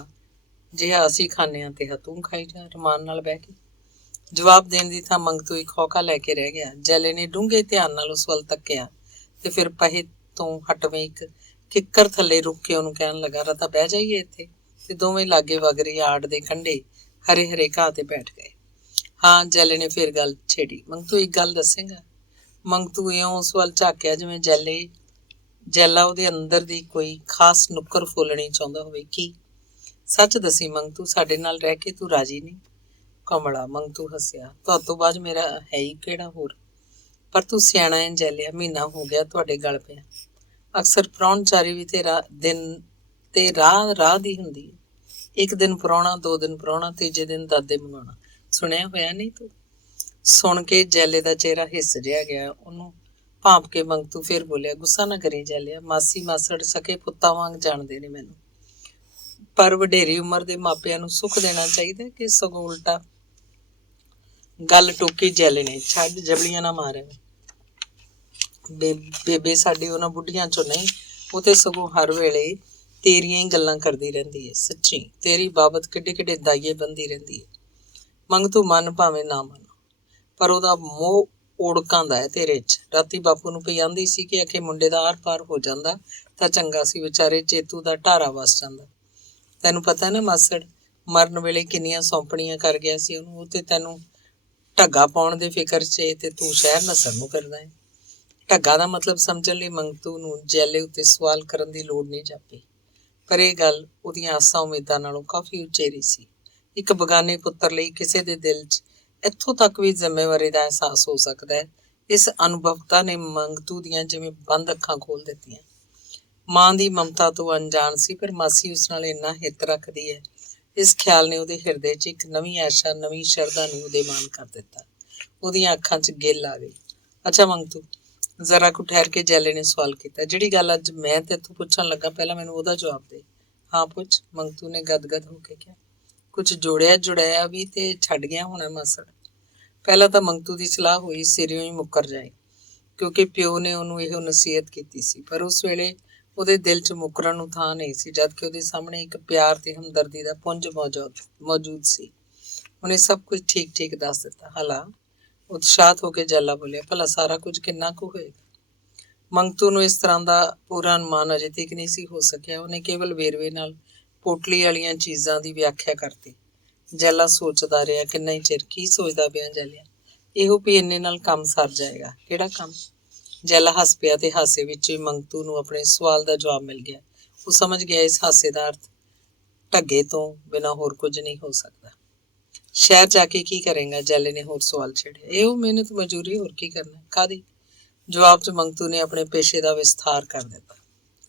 ਜਿਹਾ ਅਸੀਂ ਖਾਂਦੇ ਹਾਂ ਤੇ ਤੂੰ ਖਾਈ ਜਾ ਰਮਾਨ ਨਾਲ ਬਹਿ ਕੇ। ਜਵਾਬ ਦੇਣ ਦੀ ਥਾਂ ਮੰਗਤੂ ਇੱਕ ਹੌਕਾ ਲੈ ਕੇ ਰਹਿ ਗਿਆ। ਜੈਲੇ ਨੇ ਡੂੰਘੇ ਧਿਆਨ ਨਾਲ ਉਸ ਵੱਲ ਤੱਕਿਆ ਤੇ ਫਿਰ ਪਹੇ ਤੋਂ ਹਟਵੇਂ ਇੱਕ ਕਿੱਕਰ ਥੱਲੇ ਰੁਕ ਕੇ ਉਹਨੂੰ ਕਹਿਣ ਲੱਗਾ, ਰਤਾ ਬਹਿ ਜਾਈਏ ਇੱਥੇ। ਤੇ ਦੋਵੇਂ ਲਾਗੇ ਵਗਰੀ ਆੜ ਦੇ ਕੰਢੇ ਹਰੇ ਹਰੇ ਘਾਹ ਤੇ ਬੈਠ ਗਏ। ਹਾਂ, ਜੈਲੇ ਨੇ ਫਿਰ ਗੱਲ ਛੇੜੀ, ਮੰਗਤੂ ਇੱਕ ਗੱਲ ਦੱਸੇਗਾ? ਮੰਗਤੂ ਇਉਂ ਉਸ ਵੱਲ ਝਾਕਿਆ ਜਿਵੇਂ ਜੈਲਾ ਉਹਦੇ ਅੰਦਰ ਦੀ ਕੋਈ ਖਾਸ ਨੁੱਕਰ ਫੋਲਣੀ ਚਾਹੁੰਦਾ ਹੋਵੇ। ਕੀ? ਸੱਚ ਦੱਸੀ ਮੰਗਤੂ, ਸਾਡੇ ਨਾਲ ਰਹਿ ਕੇ ਤੂੰ ਰਾਜੀ ਨਹੀਂ? ਕਮਲਾ, ਮੰਗਤੂ ਹੱਸਿਆ, ਤੁਹਾਤੋਂ ਬਾਅਦ ਮੇਰਾ ਹੈ ਹੀ ਕਿਹੜਾ ਹੋਰ। ਪਰ ਤੂੰ ਸਿਆਣਾ ਹੈ ਜੈਲਿਆ, ਮਹੀਨਾ ਹੋ ਗਿਆ ਤੁਹਾਡੇ ਗਲ ਪਿਆ। ਅਕਸਰ ਪ੍ਰਾਹੁਣਚਾਰੀ ਵੀ ਤੇ ਰਾਹ ਦੀ ਹੁੰਦੀ ਹੈ। ਇੱਕ ਦਿਨ ਪ੍ਰਾਹੁਣਾ, 2 ਦਿਨ ਪ੍ਰਾਹੁਣਾ, ਤੀਜੇ ਦਿਨ ਦਾਦੇ ਮੰਗਾਉਣਾ। ਸੁਣਿਆ ਹੋਇਆ ਨਹੀਂ ਤੂੰ? ਸੁਣ ਕੇ ਜੈਲੇ ਦਾ ਚਿਹਰਾ ਹਿੱਸ ਜਿਹਾ ਗਿਆ। ਉਹਨੂੰ ਭਾਂਪ ਕੇ ਮੰਗਤੂ ਫਿਰ ਬੋਲਿਆ, ਗੁੱਸਾ ਨਾ ਕਰੀ ਜੈਲਿਆ, ਮਾਸੀ ਮਾਸੜ ਸਕੇ ਪੁੱਤਾਂ ਵਾਂਗ ਜਾਣਦੇ ਨੇ ਮੈਨੂੰ। ਪਰ ਵਡੇਰੀ ਉਮਰ ਦੇ ਮਾਪਿਆਂ ਨੂੰ ਸੁੱਖ ਦੇਣਾ ਚਾਹੀਦਾ ਕਿ ਸਗੋਂ ਉਲਟਾ? ਗੱਲ ਟੋਕੀ ਜੈਲੇ ਨੇ, ਛੱਡ, ਜਬਲੀਆਂ ਨਾ ਮਾਰ। ਬੇਬੇ ਸਾਡੀ ਉਹਨਾਂ ਬੁੱਢੀਆਂ ਚੋਂ ਨਹੀਂ, ਉਹ ਤੇ ਸਗੋਂ ਹਰ ਵੇਲੇ ਤੇਰੀਆਂ ਹੀ ਗੱਲਾਂ ਕਰਦੀ ਰਹਿੰਦੀ ਹੈ। ਸੱਚੀ ਤੇਰੀ ਬਾਬਤ ਕਿੱਡੇ ਕਿੱਡੇ ਦਾਈਏ ਬੰਦੀ ਰਹਿੰਦੀ ਹੈ। ਮੰਗਤੂ ਮੰਨ ਭਾਵੇਂ ਨਾ ਮੰਨ, ਪਰ ਉਹਦਾ ਮੋਹ ਓੜਕਾਂਦਾ ਹੈ ਤੇਰੇ 'ਚ। ਰਾਤੀ ਬਾਪੂ ਨੂੰ ਪਈ ਆਂਦੀ ਸੀ ਕਿ ਆਖੇ ਮੁੰਡੇ ਦਾ ਆਰ ਪਾਰ ਹੋ ਜਾਂਦਾ ਤਾਂ ਚੰਗਾ ਸੀ, ਵਿਚਾਰੇ ਚੇਤੂ ਦਾ ਢਾਰਾ ਵਸ ਜਾਂਦਾ। ਤੈਨੂੰ ਪਤਾ ਨਾ ਮਾਸੜ ਮਰਨ ਵੇਲੇ ਕਿੰਨੀਆਂ ਸੌਂਪਣੀਆਂ ਕਰ ਗਿਆ ਸੀ ਉਹਨੂੰ, ਉਹ ਤੇ ਤੈਨੂੰ ਢੱਗਾ ਪਾਉਣ ਦੇ ਫਿਕਰ 'ਚ ਤੇ ਤੂੰ ਸ਼ਹਿਰ ਨਸਣ ਨੂੰ ਕਰਦਾ ਹੈ। ਢੱਗਾ ਦਾ ਮਤਲਬ ਸਮਝਣ ਲਈ ਮੰਗਤੂ ਨੂੰ ਜੈਲੇ ਉੱਤੇ ਸਵਾਲ ਕਰਨ ਦੀ ਲੋੜ ਨਹੀਂ ਜਾਪੀ, ਪਰ ਇਹ ਗੱਲ ਉਹਦੀਆਂ ਆਸਾਂ ਉਮੀਦਾਂ ਨਾਲੋਂ ਕਾਫੀ ਉਚੇਰੀ ਸੀ। ਇੱਕ ਬਗਾਨੇ ਪੁੱਤਰ ਲਈ ਕਿਸੇ ਦੇ ਦਿਲ 'ਚ ਇੱਥੋਂ ਤੱਕ ਵੀ ਜ਼ਿੰਮੇਵਾਰੀ ਦਾ ਅਹਿਸਾਸ ਹੋ ਸਕਦਾ ਹੈ। ਇਸ ਅਨੁਭਵਤਾ ਨੇ ਮੰਗਤੂ ਦੀਆਂ ਜਿਵੇਂ ਬੰਦ ਅੱਖਾਂ ਖੋਲ੍ਹ ਦਿੱਤੀਆਂ। ਮਾਂ ਦੀ ਮਮਤਾ ਤੋਂ ਅਣਜਾਣ ਸੀ, ਪਰ ਮਾਸੀ ਉਸ ਨਾਲ ਇੰਨਾ ਹਿੱਤ ਰੱਖਦੀ ਹੈ, ਇਸ ਖਿਆਲ ਨੇ ਉਹਦੇ ਹਿਰਦੇ 'ਚ ਇੱਕ ਨਵੀਂ ਆਸ਼ਾ, ਨਵੀਂ ਸ਼ਰਧਾ ਨੂੰ ਉਦੇਮਾਨ ਕਰ ਦਿੱਤਾ। ਉਹਦੀਆਂ ਅੱਖਾਂ 'ਚ ਗਿੱਲ ਆ ਗਈ। ਅੱਛਾ ਮੰਗਤੂ, ਜ਼ਰਾ ਕੁ ਠਹਿਰ ਕੇ ਜੈਲੇ ਨੇ ਸਵਾਲ ਕੀਤਾ, ਜਿਹੜੀ ਗੱਲ ਅੱਜ ਮੈਂ ਤੈਥੋਂ ਪੁੱਛਣ ਲੱਗਾ ਪਹਿਲਾਂ ਮੈਨੂੰ ਉਹਦਾ ਜਵਾਬ ਦੇ। ਹਾਂ ਪੁੱਛ, ਮੰਗਤੂ ਨੇ ਗਦਗਦ ਹੋ ਕੇ ਕਿਹਾ। ਕੁਝ ਜੋੜਿਆ ਜੁੜਿਆ ਵੀ ਤੇ ਛੱਡ ਗਿਆ ਹੋਣਾ ਮਾਸੜ। ਪਹਿਲਾਂ ਤਾਂ ਮੰਗਤੂ ਦੀ ਸਲਾਹ ਹੋਈ ਸਿਰਿਓਂ ਹੀ ਮੁੱਕਰ ਜਾਏ, ਕਿਉਂਕਿ ਪਿਓ ਨੇ ਉਹਨੂੰ ਇਹੋ ਨਸੀਹਤ ਕੀਤੀ ਸੀ, ਪਰ ਉਸ ਵੇਲੇ ਉਹਦੇ ਦਿਲ 'ਚ ਮੁੱਕਰਨ ਨੂੰ ਥਾਂ ਨਹੀਂ ਸੀ, ਜਦਕਿ ਉਹਦੇ ਸਾਹਮਣੇ ਇੱਕ ਪਿਆਰ ਤੇ ਹਮਦਰਦੀ ਦਾ ਪੁੰਜ ਮੌਜੂਦ ਸੀ। ਉਹਨੇ ਸਭ ਕੁਝ ਠੀਕ ਠੀਕ ਦੱਸ ਦਿੱਤਾ। ਹਲਾ ਉਤਸ਼ਾਹਤ ਹੋ ਕੇ ਜੈਲਾ ਬੋਲਿਆ, ਭਲਾ ਸਾਰਾ ਕੁਝ ਕਿੰਨਾ ਕੁ ਹੋਏਗਾ? ਮੰਗਤੂ ਨੂੰ ਇਸ ਤਰ੍ਹਾਂ ਦਾ ਪੂਰਾ ਅਨੁਮਾਨ ਅਜੇ ਤੱਕ ਨਹੀਂ ਸੀ ਹੋ ਸਕਿਆ। ਉਹਨੇ ਕੇਵਲ ਵੇਰਵੇ ਨਾਲ ਪੋਟਲੀ ਵਾਲੀਆਂ ਚੀਜ਼ਾਂ ਦੀ ਵਿਆਖਿਆ ਕਰਤੀ। ਜੈਲਾ ਸੋਚਦਾ ਰਿਹਾ ਕਿੰਨਾ ਹੀ ਚਿਰ। ਕੀ ਸੋਚਦਾ ਪਿਆ ਜੈਲਿਆ? ਇਹੋ ਵੀ ਇੰਨੇ ਨਾਲ ਕੰਮ ਸਰ ਜਾਏਗਾ। ਕਿਹੜਾ ਕੰਮ? ਜੈਲਾ ਹੱਸ ਪਿਆ ਤੇ ਹਾਸੇ ਵਿੱਚ ਹੀ ਮੰਗਤੂ ਨੂੰ ਆਪਣੇ ਸਵਾਲ ਦਾ ਜਵਾਬ ਮਿਲ ਗਿਆ। ਉਹ ਸਮਝ ਗਿਆ ਇਸ ਹਾਸੇ ਦਾ ਅਰਥ ਢੱਗੇ ਤੋਂ ਬਿਨਾਂ ਹੋਰ ਕੁਝ ਨਹੀਂ ਹੋ ਸਕਦਾ। ਸ਼ਹਿਰ ਜਾ ਕੇ ਕੀ ਕਰੇਗਾ? ਜੈਲੇ ਨੇ ਹੋਰ ਸਵਾਲ ਛੇੜਿਆ। ਇਹੋ ਮਿਹਨਤ ਮਜ਼ਦੂਰੀ, ਹੋਰ ਕੀ ਕਰਨਾ? ਕਾਹਦੀ? ਜਵਾਬ 'ਚ ਮੰਗਤੂ ਨੇ ਆਪਣੇ ਪੇਸ਼ੇ ਦਾ ਵਿਸਥਾਰ ਕਰ ਦਿੱਤਾ।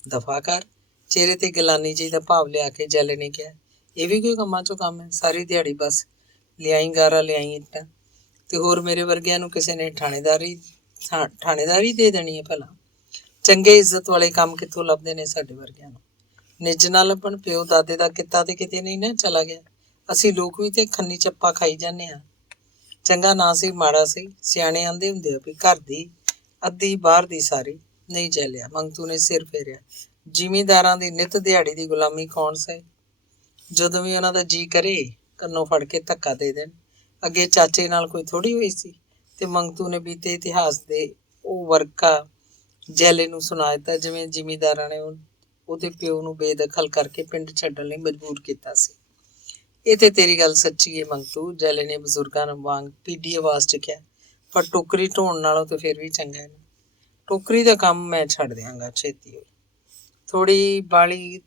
ਦਫਾ ਕਰ। ਚਿਹਰੇ ਤੇ ਗਿਲਾਨੀ ਜਿਹੀ ਦਾ ਭਾਵ ਲਿਆ ਕੇ ਜੈਲੇ ਨੇ ਕਿਹਾ, ਇਹ ਵੀ ਕੋਈ ਕੰਮਾਂ 'ਚੋਂ ਕੰਮ ਹੈ? ਸਾਰੀ ਦਿਹਾੜੀ ਬਸ ਲਿਆਈ ਗਾਰਾ ਲਿਆਈ ਇੱਟਾਂ, ਤੇ ਹੋਰ ਮੇਰੇ ਵਰਗਿਆਂ ਨੂੰ ਕਿਸੇ ਨੇ ਥਾਣੇਦਾਰੀ ਦੇ ਦੇਣੀ ਹੈ ਭਲਾ? ਚੰਗੇ ਇੱਜ਼ਤ ਵਾਲੇ ਕੰਮ ਕਿੱਥੋਂ ਲੱਭਦੇ ਨੇ ਸਾਡੇ ਵਰਗਿਆਂ ਨੂੰ? ਨਿੱਜ ਨਾ ਲੱਭਣ। ਪਿਓ ਦਾਦੇ ਦਾ ਕਿੱਤਾ ਤੇ ਕਿਤੇ ਨਹੀਂ ਨਾ ਚਲਾ ਗਿਆ। ਅਸੀਂ ਲੋਕ ਵੀ ਤੇ ਖੰਨੀ ਚੱਪਾ ਖਾਈ ਜਾਂਦੇ ਹਾਂ। ਚੰਗਾ ਨਾ ਸੀ ਮਾੜਾ ਸੀ, ਸਿਆਣੇ ਆਂਦੇ ਹੁੰਦੇ ਆ ਵੀ ਘਰ ਦੀ ਅੱਧੀ ਬਾਹਰ ਦੀ ਸਾਰੀ। ਨਹੀਂ ਜੈਲਿਆ, ਮੰਗਤੂ ਨੇ ਸਿਰ ਫੇਰਿਆ, ਜ਼ਿਮੀਂਦਾਰਾਂ ਦੀ ਨਿੱਤ ਦਿਹਾੜੀ ਦੀ ਗੁਲਾਮੀ ਕੌਣ ਸਹੇ? ਜਦੋਂ ਵੀ ਉਹਨਾਂ ਦਾ ਜੀ ਕਰੇ ਕੰਨੋਂ ਫੜ ਕੇ ਧੱਕਾ ਦੇ ਦੇਣ। ਅੱਗੇ ਚਾਚੇ ਨਾਲ ਕੋਈ ਥੋੜ੍ਹੀ ਹੋਈ ਸੀ। ਤੇ ਮੰਗਤੂ ਨੇ ਬੀਤੇ ਇਤਿਹਾਸ ਦੇ ਉਹ ਵਰਕਾ ਜੈਲੇ ਨੂੰ ਸੁਣਾ ਦਿੱਤਾ, ਜਿਵੇਂ ਜ਼ਿਮੀਂਦਾਰਾਂ ਨੇ ਉਹਦੇ ਪਿਓ ਨੂੰ ਬੇਦਖਲ ਕਰਕੇ ਪਿੰਡ ਛੱਡਣ ਲਈ ਮਜਬੂਰ ਕੀਤਾ ਸੀ। ਇਹ ਤੇ ਤੇਰੀ ਗੱਲ ਸੱਚੀ ਹੈ ਮੰਗਤੂ, ਜੈਲੇ ਨੇ ਬਜ਼ੁਰਗਾਂ ਵਾਂਗ ਪੀਡੀ ਆਵਾਜ਼ 'ਚ ਕਿਹਾ, ਪਰ ਟੋਕਰੀ ਢੋਣ ਨਾਲੋਂ ਤਾਂ ਫਿਰ ਵੀ ਚੰਗਾ ਹੈ। ਟੋਕਰੀ ਦਾ ਕੰਮ ਮੈਂ ਛੱਡ ਦਿਆਂਗਾ ਛੇਤੀ ਹੋਈ। ਥੋੜ੍ਹੀ ਬਾਲੀ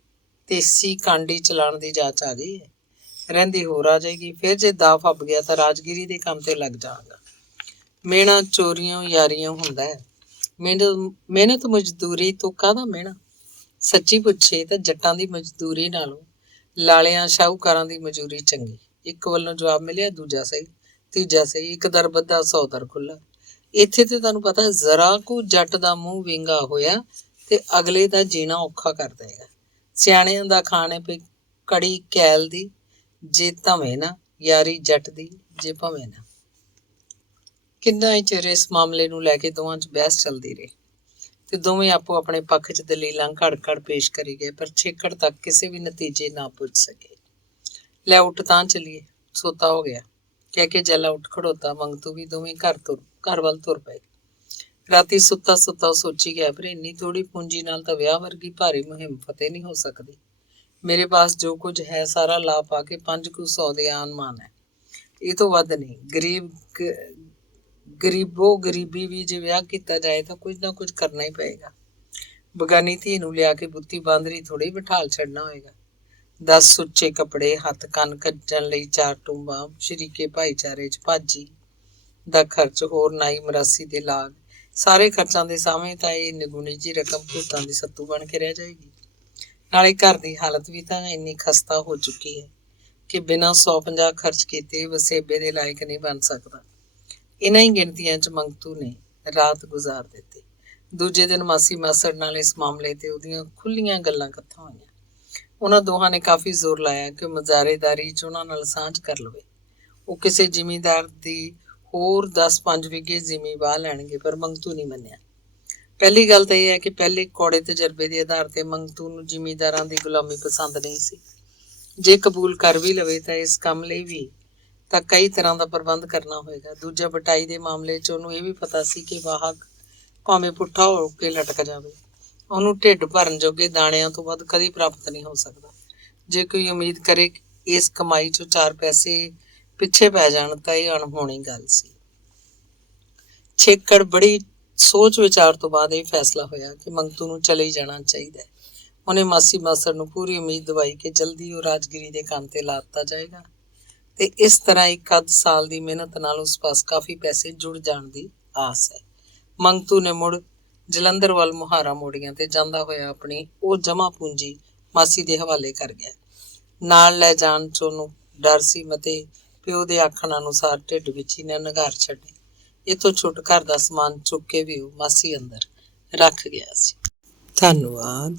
ਤੇਸੀ ਕਾਂਡੀ ਚਲਾਉਣ ਦੀ ਜਾਚ ਆ ਗਈ ਹੈ, ਰਹਿੰਦੀ ਹੋਰ ਆ ਜਾਏਗੀ। ਫਿਰ ਜੇ ਦਾ ਫੱਬ ਗਿਆ ਤਾਂ ਰਾਜਗੀਰੀ ਦੇ ਕੰਮ ਤੇ ਲੱਗ ਜਾਵਾਂਗਾ। ਮਿਹਣਾ ਚੋਰੀਆਂ ਯਾਰੀਆਂ ਹੁੰਦਾ ਹੈ, ਮਿਹਨਤ ਮਜ਼ਦੂਰੀ ਤੋਂ ਕਾਹਦਾ ਮਿਹਣਾ? ਸੱਚੀ ਪੁੱਛੇ ਤਾਂ ਜੱਟਾਂ ਦੀ ਮਜ਼ਦੂਰੀ ਨਾਲੋਂ ਲਾਲਿਆਂ ਸ਼ਾਹੂਕਾਰਾਂ ਦੀ ਮਜ਼ਦੂਰੀ ਚੰਗੀ। ਇੱਕ ਵੱਲੋਂ ਜਵਾਬ ਮਿਲਿਆ, ਦੂਜਾ ਸਹੀ, ਤੀਜਾ ਸਹੀ। ਇੱਕ ਦਰ ਬੱਧਾ 100 ਦਰ ਖੁੱਲ੍ਹਾ। ਇੱਥੇ ਤੇ ਤੁਹਾਨੂੰ ਪਤਾ ਜ਼ਰਾ ਕੁ ਜੱਟ ਦਾ ਮੂੰਹ ਵਿੰਗਾ ਹੋਇਆ ਤੇ ਅਗਲੇ ਦਾ ਜੀਣਾ ਔਖਾ ਕਰ ਦੇਗਾ। ਸਿਆਣਿਆਂ ਦਾ ਖਾਣ ਹੈ ਵੀ ਕੜੀ ਕੈਲ ਦੀ ਜੇ ਧਵੇਂ ਨਾ, ਯਾਰੀ ਜੱਟ ਦੀ ਜੇ ਭਵੇਂ ਨਾ। ਕਿੰਨਾ ਹੀ ਚਿਰ ਇਸ ਮਾਮਲੇ ਨੂੰ ਲੈ ਕੇ ਦੋਵਾਂ 'ਚ ਬਹਿਸ ਚੱਲਦੀ ਰਹੀ ਤੇ ਦੋਵੇਂ ਆਪੋ ਆਪਣੇ ਪੱਖ 'ਚ ਦਲੀਲਾਂ ਘੜ ਪੇਸ਼ ਕਰੀ ਗਏ, ਪਰ ਛੇਕੜ ਤੱਕ ਕਿਸੇ ਵੀ ਨਤੀਜੇ ਨਾ ਪੁੱਜ ਸਕੇ। ਲੈ ਉੱਠ ਤਾਂ ਚੱਲੀਏ, ਸੋਤਾ ਹੋ ਗਿਆ, ਕਹਿ ਕੇ ਜੈਲਾ ਉੱਠ ਖੜੋਤਾ। ਮੰਗਤੂ ਵੀ ਦੋਵੇਂ ਘਰ ਵੱਲ ਤੁਰ ਪਏ। ਰਾਤੀ ਸੁੱਤਾ ਸੁੱਤਾ ਸੋਚੀ ਗਿਆ, ਪਰ ਇੰਨੀ ਥੋੜ੍ਹੀ ਪੂੰਜੀ ਨਾਲ ਤਾਂ ਵਿਆਹ ਵਰਗੀ ਭਾਰੀ ਮੁਹਿੰਮ ਫਤਿਹ ਨਹੀਂ ਹੋ ਸਕਦੀ। ਮੇਰੇ ਪਾਸ ਜੋ ਕੁਝ ਹੈ ਸਾਰਾ ਲਾ ਪਾ ਕੇ 500 ਦੇ ਆਨਮਾਨ ਹੈ, ਇਹ ਤੋਂ ਵੱਧ ਨਹੀਂ। ਗਰੀਬੋ ਗਰੀਬੀ ਵੀ ਜੇ ਵਿਆਹ ਕੀਤਾ ਜਾਏ ਤਾਂ ਕੁਝ ਨਾ ਕੁਝ ਕਰਨਾ ਹੀ ਪਏਗਾ। ਬਗਾਨੀ ਧੀ ਨੂੰ ਲਿਆ ਕੇ ਬੁੱਤੀ ਬਾਂਦਰੀ ਥੋੜ੍ਹੀ ਬਿਠਾਲ ਛੱਡਣਾ ਹੋਏਗਾ। 10 ਸੁੱਚੇ ਕੱਪੜੇ, ਹੱਥ ਕੰਨ ਕੱਜਣ ਲਈ 4 ਟੂੰਬਾਂ, ਸ਼ਰੀਕੇ ਭਾਈਚਾਰੇ 'ਚ ਭਾਜੀ ਦਾ ਖਰਚ, ਹੋਰ ਨਾਈ ਮਰਾਸੀ ਦੇ ਲਾਗ, ਸਾਰੇ ਖਰਚਾਂ ਦੇ ਸਾਹਮਣੇ ਤਾਂ ਇਹ ਨਿਗੁਣੀ ਜਿਹੀ ਰਕਮ ਭੂਤਾਂ ਦੀ ਸੱਤੂ ਬਣ ਕੇ ਰਹਿ ਜਾਏਗੀ। ਨਾਲੇ ਘਰ ਦੀ ਹਾਲਤ ਵੀ ਤਾਂ ਇੰਨੀ ਖਸਤਾ ਹੋ ਚੁੱਕੀ ਹੈ ਕਿ ਬਿਨਾਂ 150 ਖਰਚ ਕੀਤੇ ਵਸੇਬੇ ਦੇ ਲਾਇਕ ਨਹੀਂ ਬਣ ਸਕਦਾ। ਇਹਨਾਂ ਹੀ ਗਿਣਤੀਆਂ 'ਚ ਮੰਗਤੂ ਨੇ ਰਾਤ ਗੁਜ਼ਾਰ ਦਿੱਤੀ। ਦੂਜੇ ਦਿਨ ਮਾਸੀ ਮਾਸੜ ਨਾਲ ਇਸ ਮਾਮਲੇ ਤੇ ਉਹਦੀਆਂ ਖੁੱਲ੍ਹੀਆਂ ਗੱਲਾਂ ਇਕੱਠਾ ਹੋਈਆਂ। ਉਹਨਾਂ ਦੋਹਾਂ ਨੇ ਕਾਫੀ ਜ਼ੋਰ ਲਾਇਆ ਕਿ ਮੁਜ਼ਾਰੇਦਾਰੀ 'ਚ ਉਹਨਾਂ ਨਾਲ ਸਾਂਝ ਕਰ ਲਵੇ। ਉਹ ਕਿਸੇ ਜ਼ਿਮੀਂਦਾਰ ਦੀ ਹੋਰ 10-5 ਵਿਗੇ ਜ਼ਮੀਨ ਵਾਹ ਲੈਣਗੇ, ਪਰ ਮੰਗਤੂ ਨਹੀਂ ਮੰਨਿਆ। ਪਹਿਲੀ ਗੱਲ ਤਾਂ ਇਹ ਹੈ ਕਿ ਪਹਿਲੇ ਕੌੜੇ ਤਜਰਬੇ ਦੇ ਆਧਾਰ ਤੇ ਮੰਗਤੂ ਨੂੰ ਜ਼ਿਮੀਂਦਾਰਾਂ ਦੀ ਗੁਲਾਮੀ ਪਸੰਦ ਨਹੀਂ ਸੀ। ਜੇ ਕਬੂਲ ਕਰ ਵੀ ਲਵੇ ਤਾਂ ਇਸ ਕੰਮ ਲਈ ਵੀ ਤਾਂ ਕਈ ਤਰ੍ਹਾਂ ਦਾ ਪ੍ਰਬੰਧ ਕਰਨਾ ਹੋਏਗਾ। ਦੂਜਾ, ਬਟਾਈ ਦੇ ਮਾਮਲੇ 'ਚ ਉਹਨੂੰ ਇਹ ਵੀ ਪਤਾ ਸੀ ਕਿ ਵਾਹਕ ਭਾਵੇਂ ਪੁੱਠਾ ਹੋ ਕੇ ਲਟਕ ਜਾਵੇ, ਉਹਨੂੰ ਢਿੱਡ ਭਰਨ ਜੋਗੇ ਦਾਣਿਆਂ ਤੋਂ ਵੱਧ ਕਦੀ ਪ੍ਰਾਪਤ ਨਹੀਂ ਹੋ ਸਕਦਾ। ਜੇ ਕੋਈ ਉਮੀਦ ਕਰੇ ਇਸ ਕਮਾਈ 'ਚੋਂ 4 ਪੈਸੇ ਪਿੱਛੇ ਪੈ ਜਾਣ ਤਾਂ ਇਹ ਅਣਹੋਣੀ ਗੱਲ ਸੀ। ਛੇਕੜ ਬੜੀ ਸੋਚ ਵਿਚਾਰ ਤੋਂ ਬਾਅਦ ਇਹ ਫੈਸਲਾ ਹੋਇਆ ਕਿ ਮੰਗਤੂ ਨੂੰ ਚਲੇ ਜਾਣਾ ਚਾਹੀਦਾ ਹੈ। ਉਹਨੇ ਮਾਸੀ ਮਾਸੜ ਨੂੰ ਪੂਰੀ ਉਮੀਦ ਦਿਵਾਈ ਕਿ ਜਲਦੀ ਉਹ ਰਾਜਗੀਰੀ ਦੇ ਕੰਮ ਤੇ ਲਾ ਦਿੱਤਾ ਜਾਏਗਾ ਤੇ ਇਸ ਤਰ੍ਹਾਂ 1 ਸਾਲ ਦੀ ਮਿਹਨਤ ਨਾਲ ਉਸ ਪਾਸ ਕਾਫੀ ਪੈਸੇ ਜੁੜ ਜਾਣ ਦੀ ਆਸ ਹੈ। ਮੰਗਤੂ ਨੇ ਮੁੜ ਜਲੰਧਰ ਵੱਲ ਮੁਹਾਰਾ ਮੋੜੀਆਂ ਤੇ ਜਾਂਦਾ ਹੋਇਆ ਆਪਣੀ ਉਹ ਜਮ੍ਹਾਂ ਪੂੰਜੀ ਮਾਸੀ ਦੇ ਹਵਾਲੇ ਕਰ ਗਿਆ। ਨਾਲ ਲੈ ਜਾਣ 'ਚ ਉਹਨੂੰ ਡਰ ਸੀ ਮਤੇ ਪਿਓ ਦੇ ਆਖਣ ਅਨੁਸਾਰ ਢਿੱਡ ਵਿੱਚ ਹੀ ਨਾ ਨਿਗਾਰ ਛੱਡੇ। ਇੱਥੋਂ ਛੁੱਟ ਘਰ ਦਾ ਸਮਾਨ ਚੁੱਕ ਕੇ ਵੀ ਉਹ ਮਾਸੀ ਅੰਦਰ ਰੱਖ ਗਿਆ ਸੀ। ਧੰਨਵਾਦ।